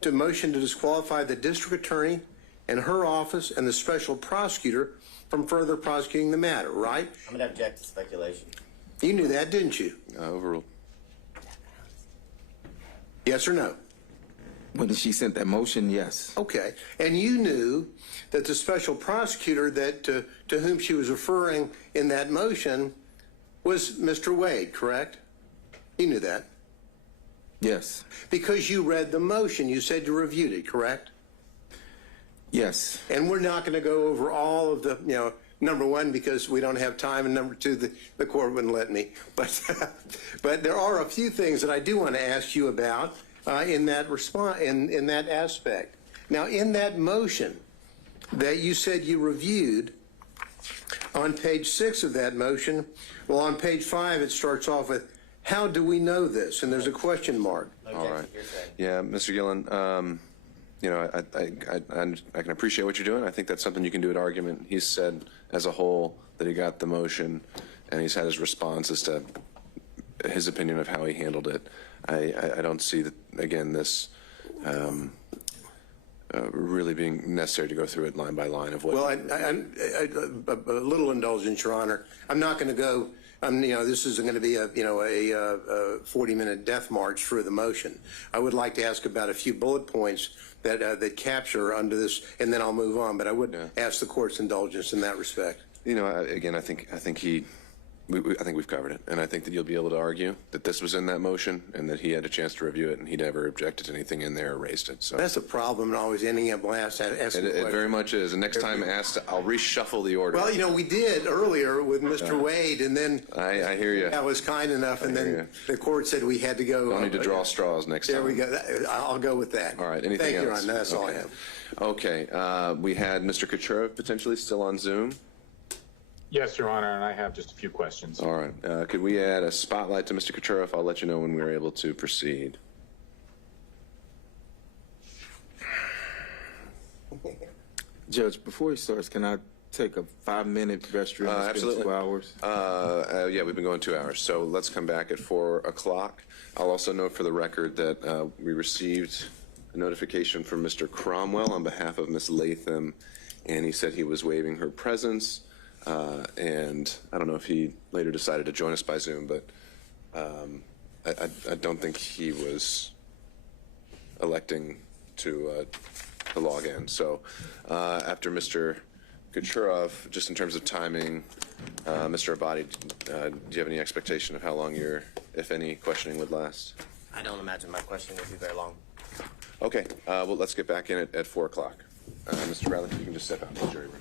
to motion to disqualify the district attorney and her office and the special prosecutor from further prosecuting the matter, right? I'm going to object to speculation. You knew that, didn't you? Overruled. Yes or no? When she sent that motion, yes. Okay. And you knew that the special prosecutor that to whom she was referring in that motion was Mr. Wade, correct? You knew that. Yes. Because you read the motion, you said you reviewed it, correct? Yes. And we're not going to go over all of the, number one, because we don't have time, and number two, the court wouldn't let me. But there are a few things that I do want to ask you about in that response, in that aspect. Now, in that motion that you said you reviewed, on page 6 of that motion, well, on page 5, it starts off with, how do we know this? And there's a question mark. All right. Yeah, Mr. Gillen, I can appreciate what you're doing. I think that's something you can do at argument. He's said as a whole that he got the motion, and he's had his response as to his opinion of how he handled it. I don't see that, again, this really being necessary to go through it line by line of what. Well, a little indulgence, Your Honor. I'm not going to go. This isn't going to be a 40-minute death march through the motion. I would like to ask about a few bullet points that capture under this, and then I'll move on. But I would ask the court's indulgence in that respect. Again, I think he I think we've covered it, and I think that you'll be able to argue that this was in that motion and that he had a chance to review it and he never objected to anything in there or raised it. So That's a problem, always ending up last. Asking it very questions. much is. And next time I'll reshuffle the order. Well, you know, we did earlier with Mr. Wade, and then I hear you. that was kind enough, and then the court said we had to go. Don't need to draw straws next time. There we go. I'll go with that. All right. Anything Thank else? you, Ron. That's all I Okay. have. Okay. We had Mr. Kucherov potentially still on Zoom. Yes, Your Honor, and I have just a few questions. All right. Could we add a spotlight to Mr. Kucherov? I'll let you know when we're able to proceed. Judge, before he starts, can I take a 5-minute restroom? It's been Absolutely. 2 hours. Yeah, we've been going 2 hours, so let's come back at 4 o'clock. I'll also note for the record that we received a notification from Mr. Cromwell on behalf of Ms. Latham, and he said he was waiving her presence. And I don't know if he later decided to join us by Zoom, but I don't think he was electing to log in. So after Mr. Kucherov, just in terms of timing, Mr. Abadi, do you have any expectation of how long your, if any, questioning would last? I don't imagine my questioning will be very long. Okay, well, let's get back in at 4 o'clock. Mr. Bradley, you can just step out to the jury room.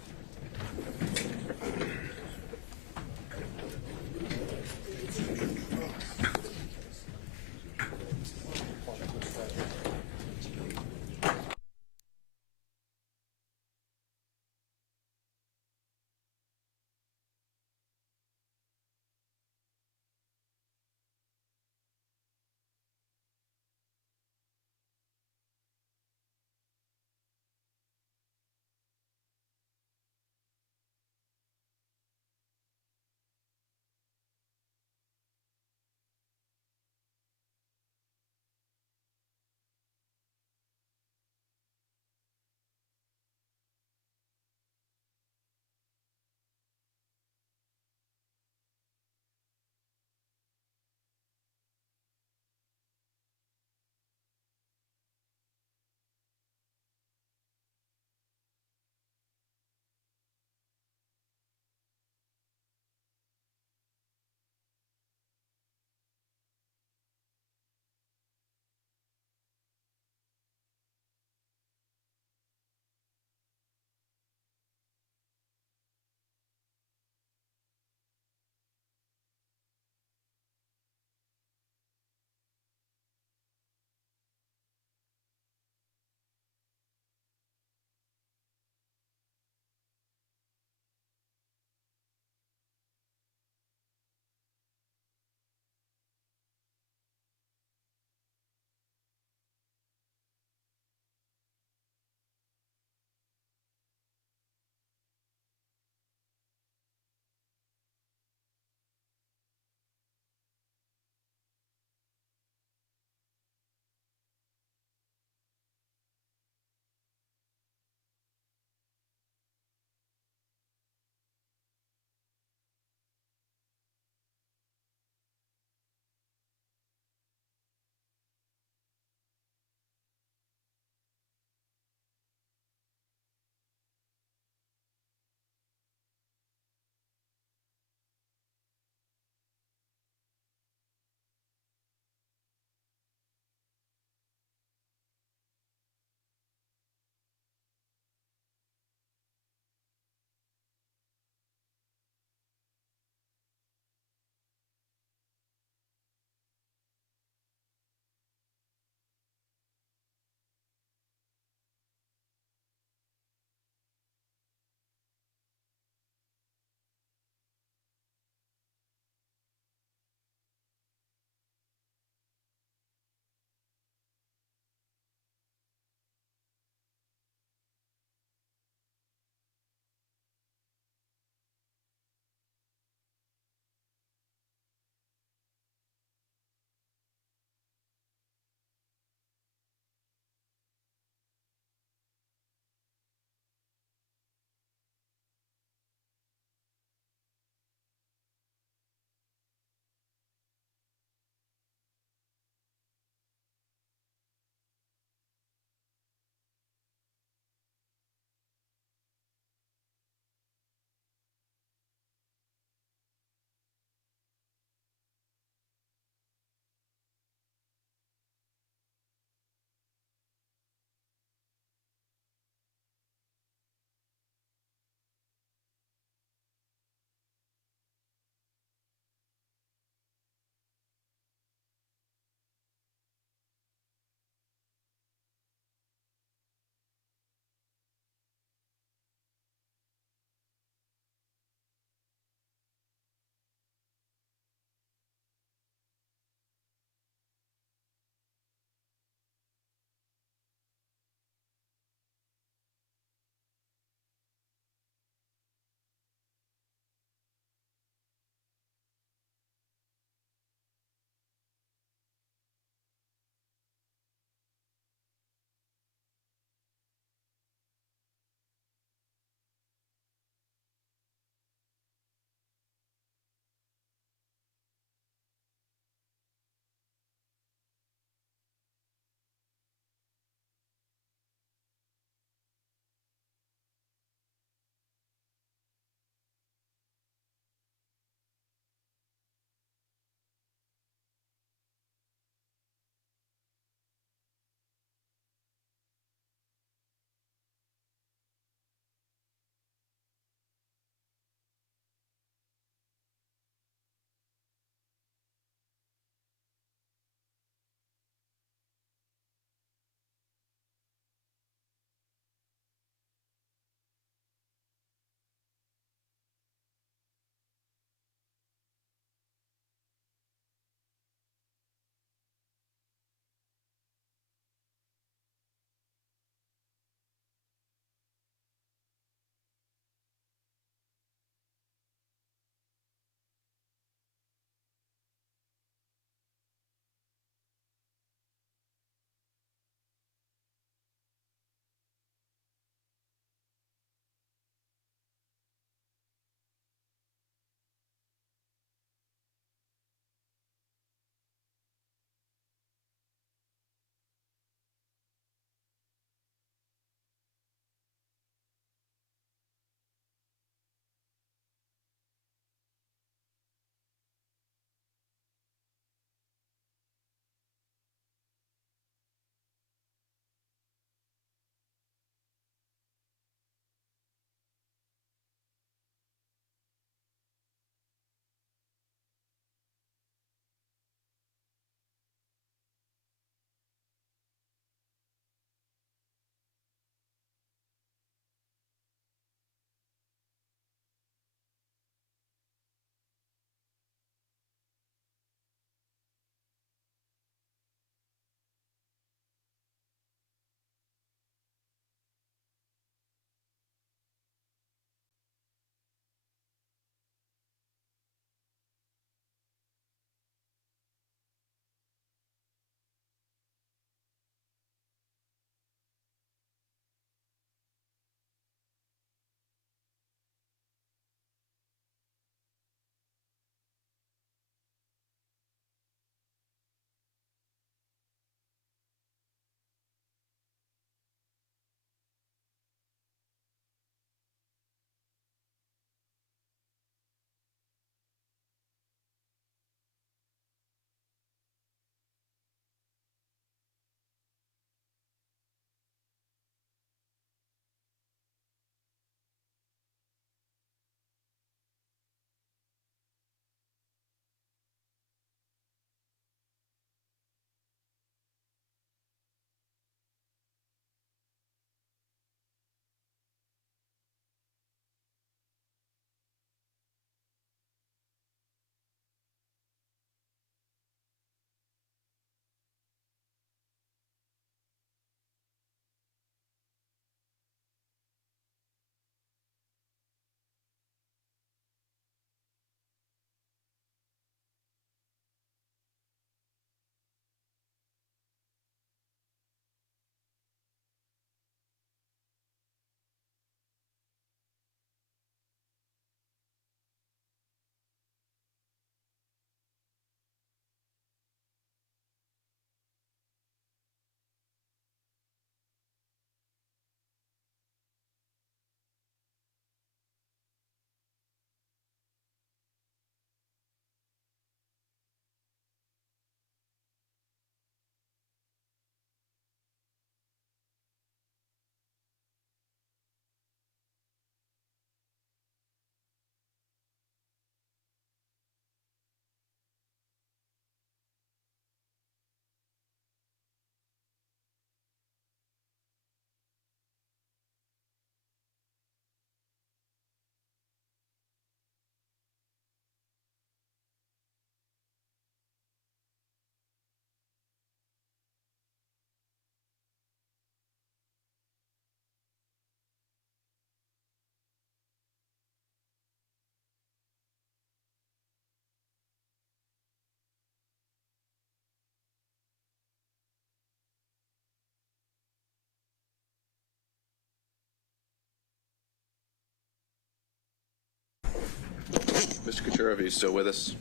Mr. Kucherov, are you still with us?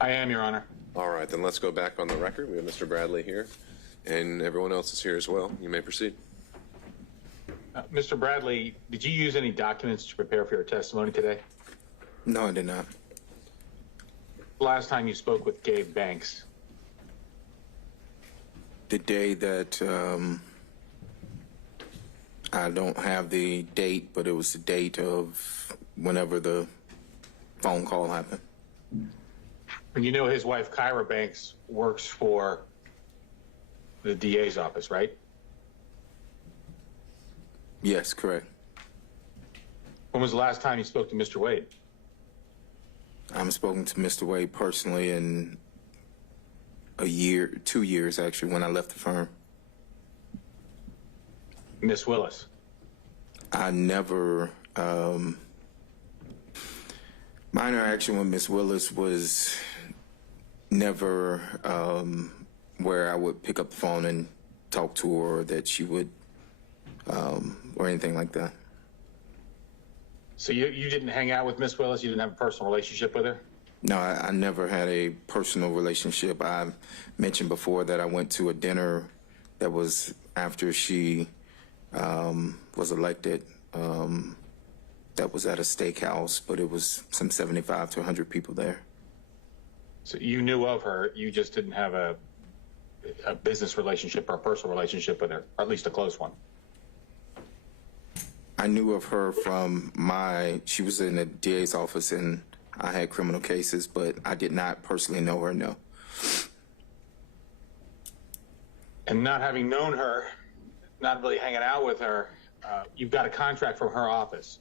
I am, Your Honor. All right, then let's go back on the record. We have Mr. Bradley here, and everyone else is here as well. You may proceed. Mr. Bradley, did you use any documents to prepare for your testimony today? No, I did not. Last time you spoke with Gabe Banks. The day that I don't have the date, but it was the date of whenever the phone call happened. And you know his wife, Kyra Banks, works for the DA's office, right? Yes, correct. When was the last time you spoke to Mr. Wade? I haven't spoken to Mr. Wade personally in a year, 2 years actually, when I left the firm. Miss Willis? I never, my interaction with Miss Willis was never where I would pick up the phone and talk to her, or that she would, or anything like that. So you didn't hang out with Miss Willis? You didn't have a personal relationship with her? No, I never had a personal relationship. I mentioned before that I went to a dinner that was after she was elected. That was at a steakhouse, but it was some 75 to 100 people there. So you knew of her, you just didn't have a business relationship or a personal relationship with her, or at least a close one? I knew of her from she was in the DA's office and I had criminal cases, but I did not personally know her, no. And not having known her, not really hanging out with her, you've got a contract from her office.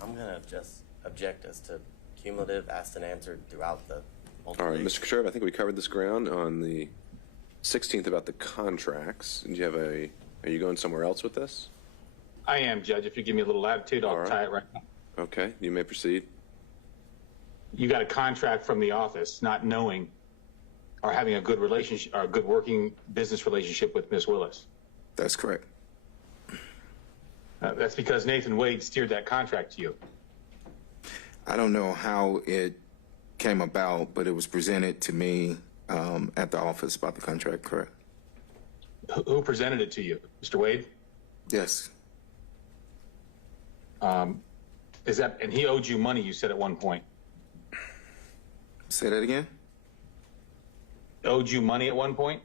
I'm going to just object as to cumulative asked and answered throughout the multiple All right, days. Mr. Kucherov, I think we covered this ground on the 16th about the contracts. Do you have are you going somewhere else with this? I am, Judge. If you give me a little latitude, I'll tie it right now. Okay, you may proceed. You got a contract from the office, not knowing or having a good relationship or a good working business relationship with Miss Willis. That's correct. That's because Nathan Wade steered that contract to you. I don't know how it came about, but it was presented to me at the office about the contract, correct? Who presented it to you? Mr. Wade? Yes. And he owed you money, you said at one point. Say that again? Owed you money at one point?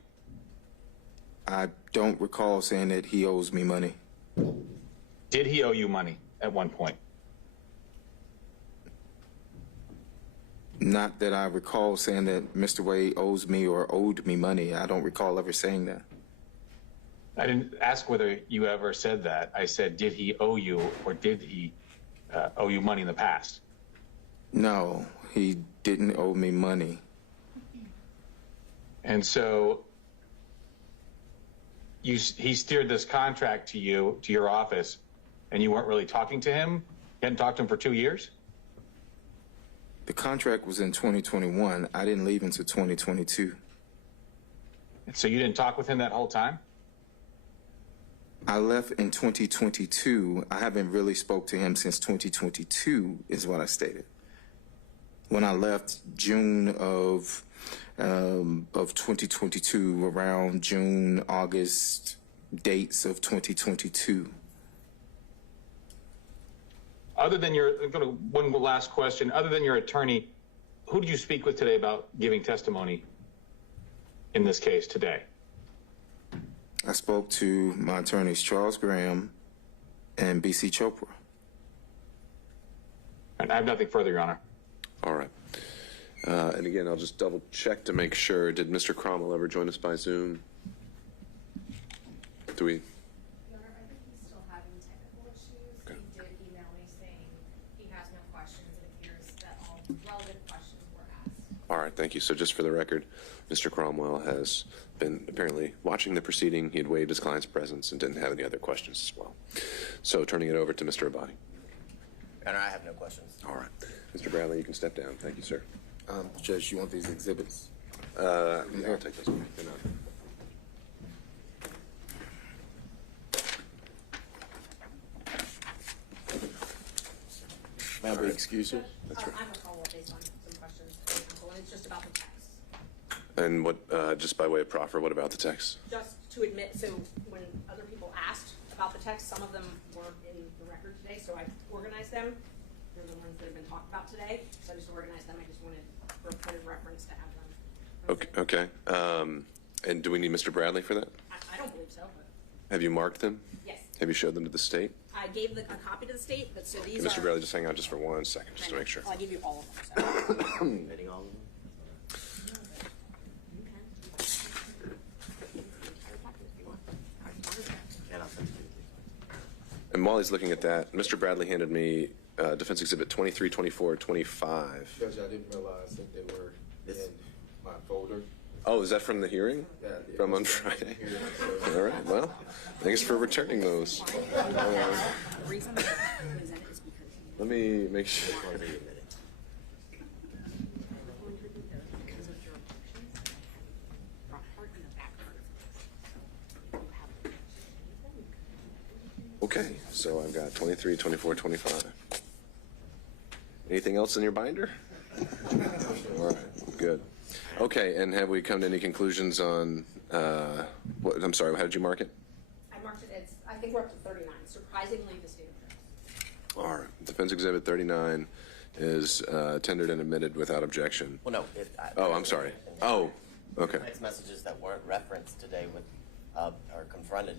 I don't recall saying that he owes me money. Did he owe you money at one point? Not that I recall saying that Mr. Wade owes me or owed me money. I don't recall ever saying that. I didn't ask whether you ever said that. I said, did he owe you or did he owe you money in the past? No, he didn't owe me money. And so he steered this contract to you, to your office, and you weren't really talking to him? You hadn't talked to him for 2 years? The contract was in 2021. I didn't leave until 2022. And so you didn't talk with him that whole time? I left in 2022. I haven't really spoke to him since 2022 is what I stated. When I left June of 2022, around June, August dates of 2022. Other than one last question, other than your attorney, who did you speak with today about giving testimony in this case today? I spoke to my attorneys, Charles Graham and B.C. Chopra. And I have nothing further, Your Honor. All right. And again, I'll just double check to make sure. Did Mr. Cromwell ever join us by Zoom? Do we? Your Honor, I think he's still having technical issues. Okay. He did email me saying he has no questions. It appears that all relevant questions were asked. All right, thank you. So just for the record, Mr. Cromwell has been apparently watching the proceeding. He had waived his client's presence and didn't have any other questions as well. So turning it over to Mr. Abadi. Your Honor, I have no questions. All right. Mr. Bradley, you can step down. Thank you, sir. Judge, you want these exhibits? I'll take those. They're not. May I right. excuse her? That's right. I have a follow-up based on some questions, and it's just about the text. And what, just by way of proffer, what about the text? Just to admit, so when other people asked about the text, some of them weren't in the record today, so I organized them. They're the ones that have been talked about today, so I just organized them. I just wanted, for a point of reference, to have them. Okay. And do we need Mr. Bradley for that? I don't believe so, but Have you marked them? yes. Have you showed them to the state? I gave a copy to the state, but so these Mr. are. Bradley, just hang on just for 1 second, just to make sure. I'll give you all of them. So. Admitting all of them? And I'll send it to you. And while he's looking at that, Mr. Bradley handed me Defense Exhibit 23, 24, 25. Judge, I didn't realize that they were in my folder. Oh, is that from the hearing? Yeah, From on Friday? All right, well, thanks for returning those. The reason I presented is because Let me make sure. because of your objections, I had brought her in the background. So you have Okay, so I've got 23, 24, 25. Anything else in your binder? All right, good. Okay, and have we come to any conclusions on, what, I'm sorry, how did you mark it? I marked it as, I think we're up to 39, surprisingly the state of All right, Defense Exhibit 39 is tendered and admitted without objection. Well, no. Oh, I'm sorry. Oh, okay. Text messages that weren't referenced today with, are confronted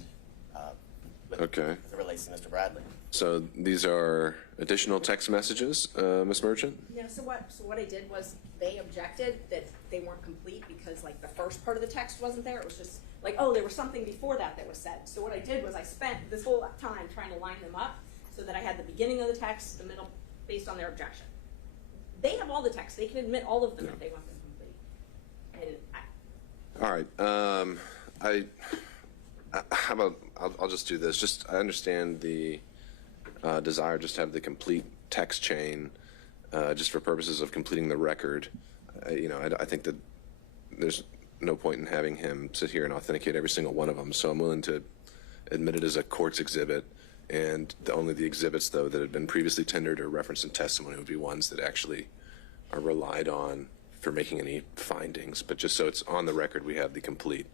with, Okay. as it relates to Mr. Bradley. So these are additional text messages, Ms. Merchant? Yeah, so what I did was they objected that they weren't complete because like the first part of the text wasn't there. It was just like, oh, there was something before that was said. So what I did was I spent this whole time trying to line them up so that I had the beginning of the text, the middle, based on their objection. They have all the text. They can admit all of them if they want them complete. And All right. How about, I'll just do this. Just, I understand the desire just to have the complete text chain just for purposes of completing the record. I think that there's no point in having him sit here and authenticate every single one of them. So I'm willing to admit it as a court's exhibit. And only the exhibits, though, that had been previously tendered or referenced in testimony would be ones that actually are relied on for making any findings. But just so it's on the record, we have the complete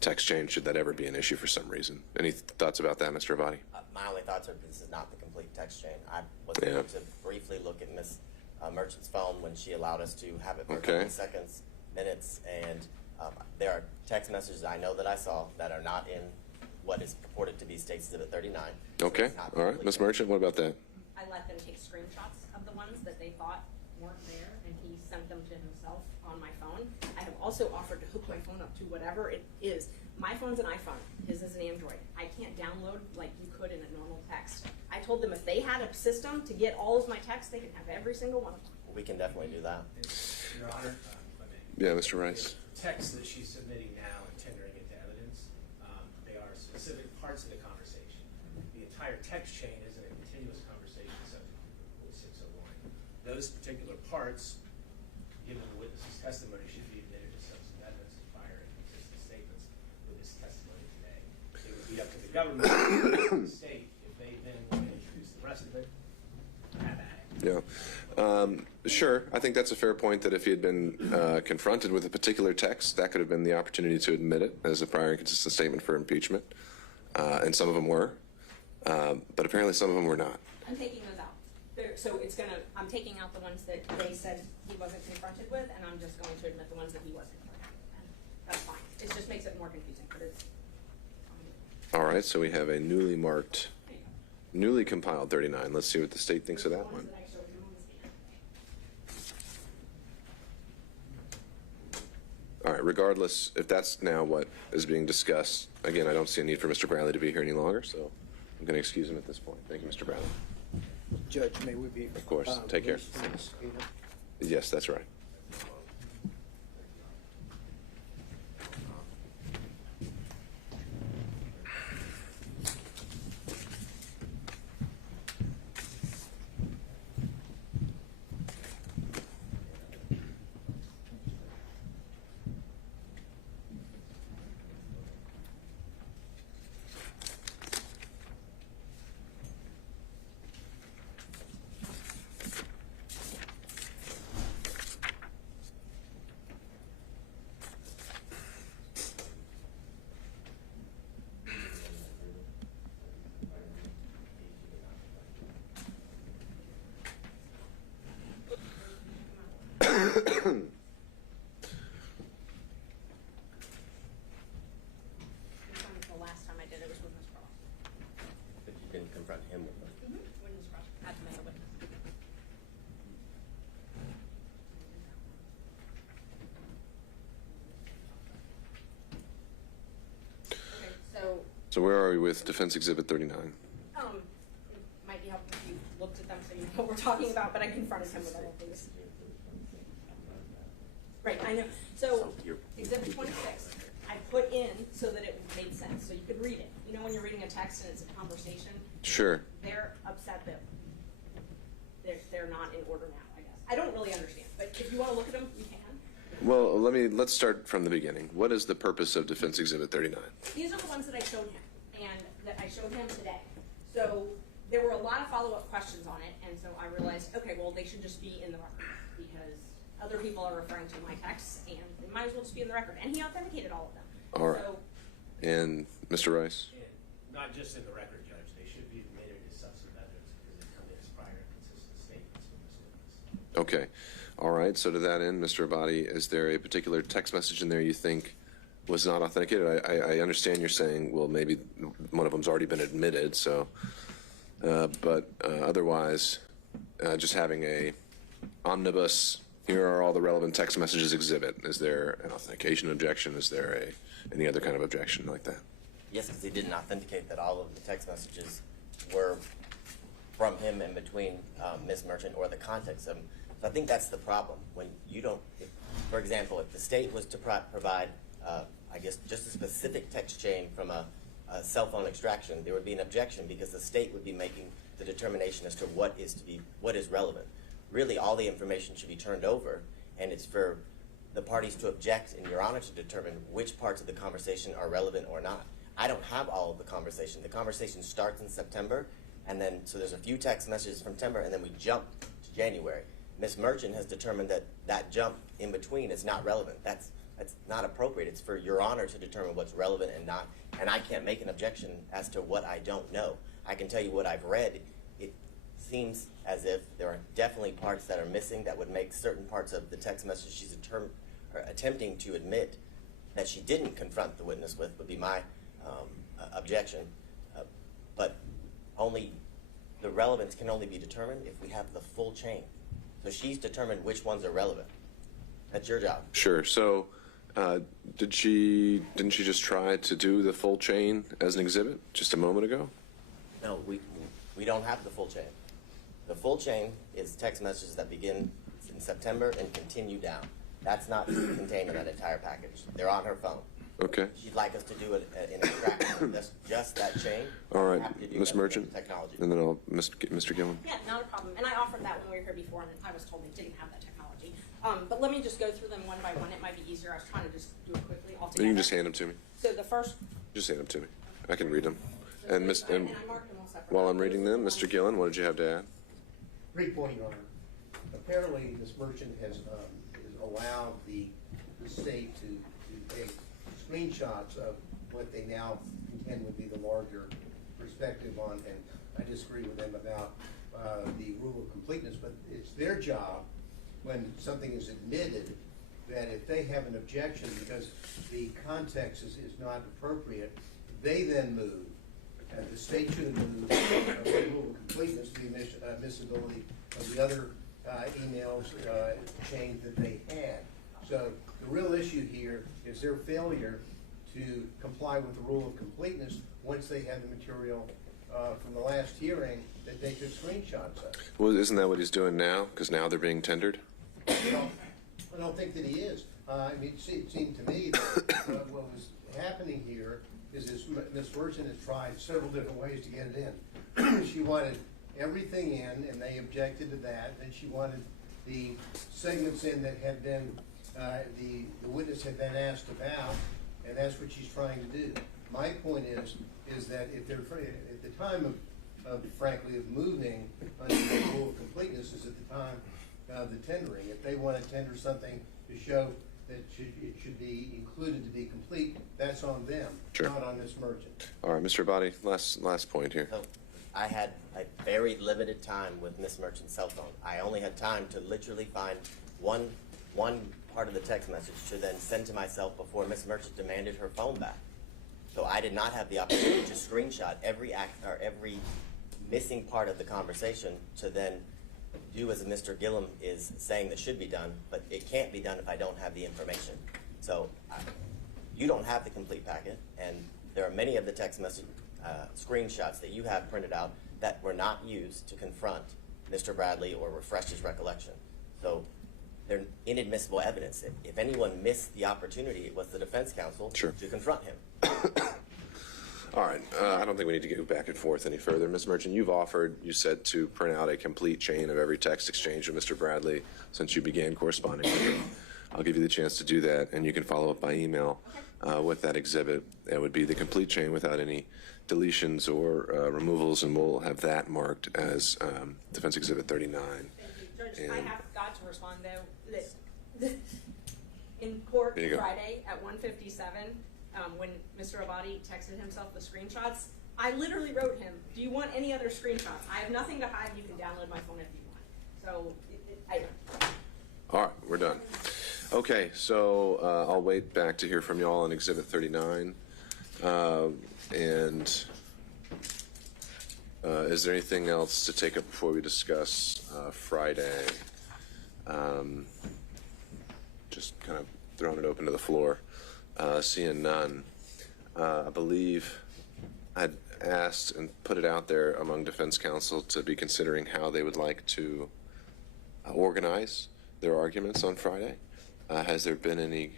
text chain, should that ever be an issue for some reason. Any thoughts about that, Mr. Avati? My only thoughts are this is not the complete text chain. I was able to briefly look at Ms. Merchant's phone when she allowed us to have it for a couple of seconds, minutes, and there are text messages I know that I saw that are not in what is purported to be State Exhibit 39. Okay, all right. Ms. Merchant, what about that? I let them take screenshots of the ones that they thought weren't there, and he sent them to himself on my phone. I have also offered to hook my phone up to whatever it is. My phone's an iPhone. His is an Android. I can't download like you could in a normal text. I told them if they had a system to get all of my texts, they could have every single one of them. We can definitely do that. Your Honor, Yeah, Mr. Rice. text that she's submitting now and tendering into evidence, they are specific parts of the conversation. The entire text chain isn't a continuous conversation subject to 601. Those particular parts, given the witness's testimony, should be admitted as substantive evidence of prior and consistent statements with this testimony today. It would be up to the government and the state if they then want to introduce the rest of it. Have at it. Yeah. Sure. I think that's a fair point that if he had been confronted with a particular text, that could have been the opportunity to admit it as a prior and consistent statement for impeachment. And some of them were. But apparently some of them were not. I'm taking those out. So I'm taking out the ones that they said he wasn't confronted with, and I'm just going to admit the ones that he was confronted with. And that's fine. It just makes it more confusing, but it's All right. So we have a newly marked, newly compiled 39. Let's see what the state thinks of that one. All right, regardless, if that's now what is being discussed, again, I don't see a need for Mr. Bradley to be here any longer, so I'm going to excuse him at this point. Thank you, Mr. Bradley. Judge, may we be? Of course. Take care. Yes, that's right. The last time I did it was with Ms. Cross. But you didn't confront him with it. When Ms. Cross had to make a witness. Okay, So where are we with Defense Exhibit 39? it might be helpful if you looked at them so you know what we're talking about, but I confronted him with all of these. Right, I know. So, Exhibit 26, I put in so that it made sense, so you could read it. You know when you're reading a text and it's a conversation? Sure. They're upset that they're not in order now, I guess. I don't really understand, but if you want to look at them, you can. Well, let's start from the beginning. What is the purpose of Defense Exhibit 39? These are the ones that I showed him, and that I showed him today. So there were a lot of follow-up questions on it, and so I realized, okay, well, they should just be in the record, because other people are referring to my texts, and they might as well just be in the record. And he authenticated all of them. All right. So, And Mr. Rice? And not just in the record, Judge, they should be admitted as substantive evidence because they come in as prior inconsistent statements from this witness. Okay. All right. So to that end, Mr. Abadi, is there a particular text message in there you think was not authenticated? I understand you're saying, well, maybe one of them's already been admitted, so, but otherwise, just having a omnibus, here are all the relevant text messages exhibit. Is there an authentication objection? Is there any other kind of objection like that? Yes, because he didn't authenticate that all of the text messages were from him in between Ms. Merchant or the context of them. So I think that's the problem. When you don't, for example, if the state was to provide, I guess, just a specific text chain from a cell phone extraction, there would be an objection because the state would be making the determination as to what is relevant. Really, all the information should be turned over, and it's for the parties to object and Your Honor to determine which parts of the conversation are relevant or not. I don't have all of the conversation. The conversation starts in September, and then, so there's a few text messages from September, and then we jump to January. Ms. Merchant has determined that that jump in between is not relevant. That's not appropriate. It's for Your Honor to determine what's relevant and not, and I can't make an objection as to what I don't know. I can tell you what I've read. It seems as if there are definitely parts that are missing that would make certain parts of the text message she's attempting to admit that she didn't confront the witness with would be my objection. But only the relevance can only be determined if we have the full chain. So she's determined which ones are relevant. That's your job. Sure. So didn't she just try to do the full chain as an exhibit just a moment ago? No, we don't have the full chain. The full chain is text messages that begin in September and continue down. That's not contained in that entire package. They're on her phone. Okay. She'd like us to do it in extraction. That's just that chain. All right, We have to do Ms. that Merchant, with technology. and then Mr. Gillen. yeah, not a problem. And I offered that when we were here before, and I was told they didn't have that technology. But let me just go through them one by one. It might be easier. I was trying to just do it quickly altogether. You can just hand them to me. So the first. Just hand them to me. I can read them. And And I marked them all separately. while I'm reading them, Mr. Gillen, what did you have to add? Brief point, Your Honor. Apparently, Ms. Merchant has allowed the state to take screenshots of what they now contend would be the larger perspective on, and I disagree with them about the rule of completeness, but it's their job when something is admitted that if they have an objection because the context is not appropriate, they then move. The state should have moved the rule of completeness to the admissibility of the other emails chain that they had. So the real issue here is their failure to comply with the rule of completeness once they had the material from the last hearing that they took screenshots of. Well, isn't that what he's doing now? Because now they're being tendered? I don't think that he is. I mean, it seemed to me that what was happening here is Ms. Merchant has tried several different ways to get it in. She wanted everything in, and they objected to that. Then she wanted the segments in that had been, the witness had been asked about, and that's what she's trying to do. My point is that if they're, at the time of frankly, of moving under the rule of completeness is at the time of the tendering. If they want to tender something to show that it should be included to be complete, that's on them, Sure. not on Ms. Merchant. All right, Mr. Abadi, last point here. So I had a very limited time with Ms. Merchant's cell phone. I only had time to literally find one one part of the text message to then send to myself before Ms. Merchant demanded her phone back. So I did not have the opportunity to screenshot every every missing part of the conversation to then do as Mr. Gillum is saying that should be done, but it can't be done if I don't have the information. So you don't have the complete packet, and there are many of the text message screenshots that you have printed out that were not used to confront Mr. Bradley or refresh his recollection. So they're inadmissible evidence. If anyone missed the opportunity, it was the defense counsel to confront him. All right. I don't think we need to go back and forth any further. Ms. Merchant, you've offered, you said, to print out a complete chain of every text exchange with Mr. Bradley since you began corresponding with him. I'll give you the chance to do that, and you can follow up by email with that exhibit. It would be the complete chain without any deletions or removals, and we'll have that marked as Defense Exhibit 39. Thank you, Judge. I have got to respond, though. In court Friday at 1:57, when Mr. Abadi texted himself the screenshots, I literally wrote him, "Do you want any other screenshots? I have nothing to hide. You can download my phone if you want." So, All right, we're done. Okay, so I'll wait back to hear from y'all on Exhibit 39. Is there anything else to take up before we discuss Friday? Just kind of throwing it open to the floor. Seeing none. I believe I'd asked and put it out there among defense counsel to be considering how they would like to organize their arguments on Friday. Has there been any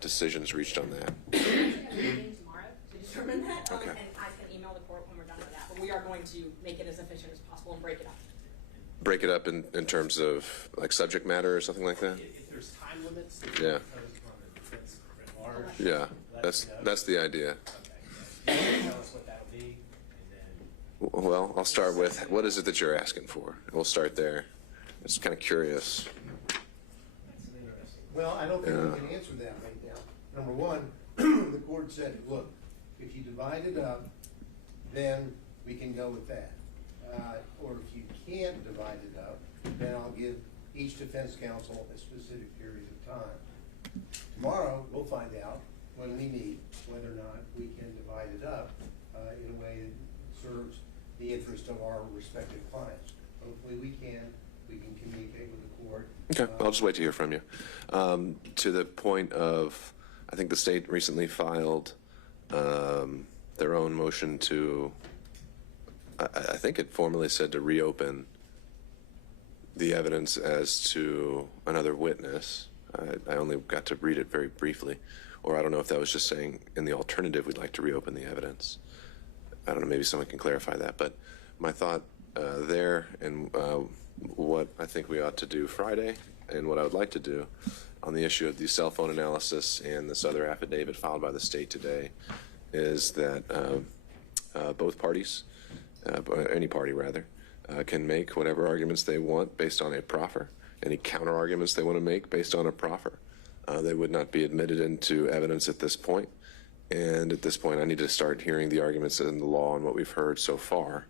decisions reached on that? meeting tomorrow to determine that, Okay. and I can email the court when we're done with that. But we are going to make it as efficient as possible and break it up. Break it up in terms of like subject matter or something like that? If there's time limits, Yeah. that's at large. Yeah, that's the idea. Okay. Can you tell us what that'll be, and then Well, I'll start with, what is it that you're asking for? We'll start there. I'm just kind of curious. Well, I don't think we can answer that right now. Number one, the court said, look, if you divide it up, then we can go with that. Or if you can't divide it up, then I'll give each defense counsel a specific period of time. Tomorrow, we'll find out when we meet whether or not we can divide it up in a way that serves the interest of our respective clients. Hopefully we can communicate with the court. Okay, I'll just wait to hear from you. To the point of, I think the state recently filed their own motion to, I think it formally said to reopen the evidence as to another witness. I only got to read it very briefly, or I don't know if that was just saying in the alternative we'd like to reopen the evidence. I don't know, maybe someone can clarify that, but my thought there and what I think we ought to do Friday and what I would like to do on the issue of the cell phone analysis and this other affidavit filed by the state today is that both parties, any party rather, can make whatever arguments they want based on a proffer, any counter arguments they want to make based on a proffer. They would not be admitted into evidence at this point. And at this point, I need to start hearing the arguments in the law and what we've heard so far.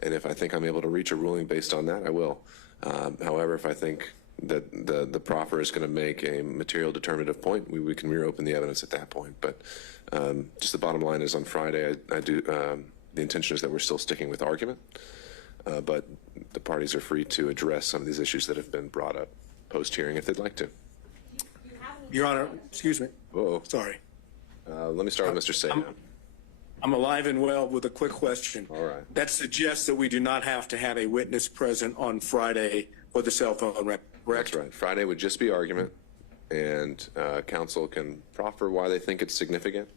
And if I think I'm able to reach a ruling based on that, I will. However, if I think that the proffer is going to make a material determinative point, we can reopen the evidence at that point. But just the bottom line is on Friday, I do. The intention is that we're still sticking with argument, but the parties are free to address some of these issues that have been brought up post-hearing if they'd like to. Your Honor, excuse me. Whoa. Sorry. Let me start with Mr. Say. I'm alive and well with a quick question. All right. That suggests that we do not have to have a witness present on Friday for the cell phone record, correct? That's right. Friday would just be argument, and counsel can proffer why they think it's significant.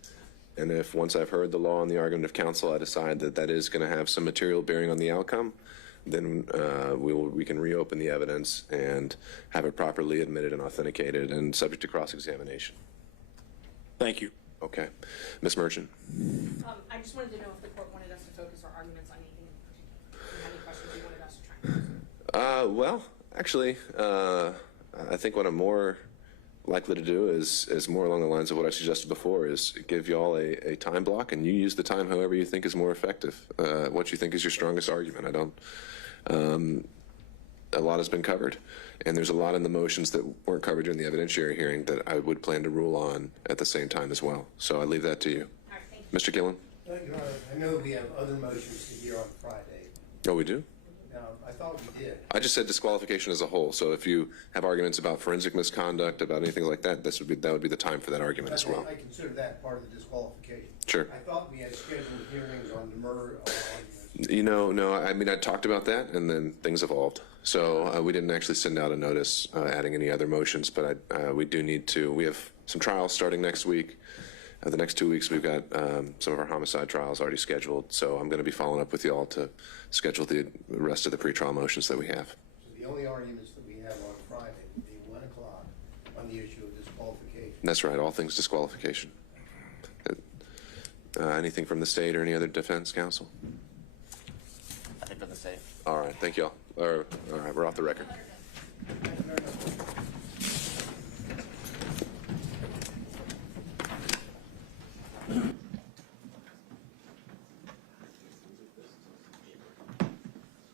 And if once I've heard the law and the argument of counsel, I decide that that is going to have some material bearing on the outcome, then we can reopen the evidence and have it properly admitted and authenticated and subject to cross-examination. Thank you. Okay. Ms. Merchant. I just wanted to know if the court wanted us to focus our arguments on anything in particular. If you had any questions you wanted us to try and answer. Well, actually, I think what I'm more likely to do is more along the lines of what I suggested before, is give y'all a time block, and you use the time however you think is more effective, what you think is your strongest argument. I don't, a lot has been covered, and there's a lot in the motions that weren't covered during the evidentiary hearing that I would plan to rule on at the same time as well. So I leave that to you. Mr. Gillen? Your Honor, I know we have other motions to hear on Friday. Oh, we do? Now, I thought we did. I just said disqualification as a whole. So if you have arguments about forensic misconduct, about anything like that, that would be the time for that argument as well. I consider that part of the disqualification. Sure. I thought we had scheduled hearings on the murder arguments. You know, no, I mean, I talked about that, and then things evolved. So we didn't actually send out a notice adding any other motions, but we do need to. We have some trials starting next week. The next 2 weeks, we've got some of our homicide trials already scheduled. So I'm going to be following up with you all to schedule the rest of the pretrial motions that we have. So the only arguments that we have on Friday would be 1 o'clock on the issue of disqualification. That's right, all things disqualification. Anything from the state or any other defense counsel? I think for the state. All right, thank you all. All right, we're off the record.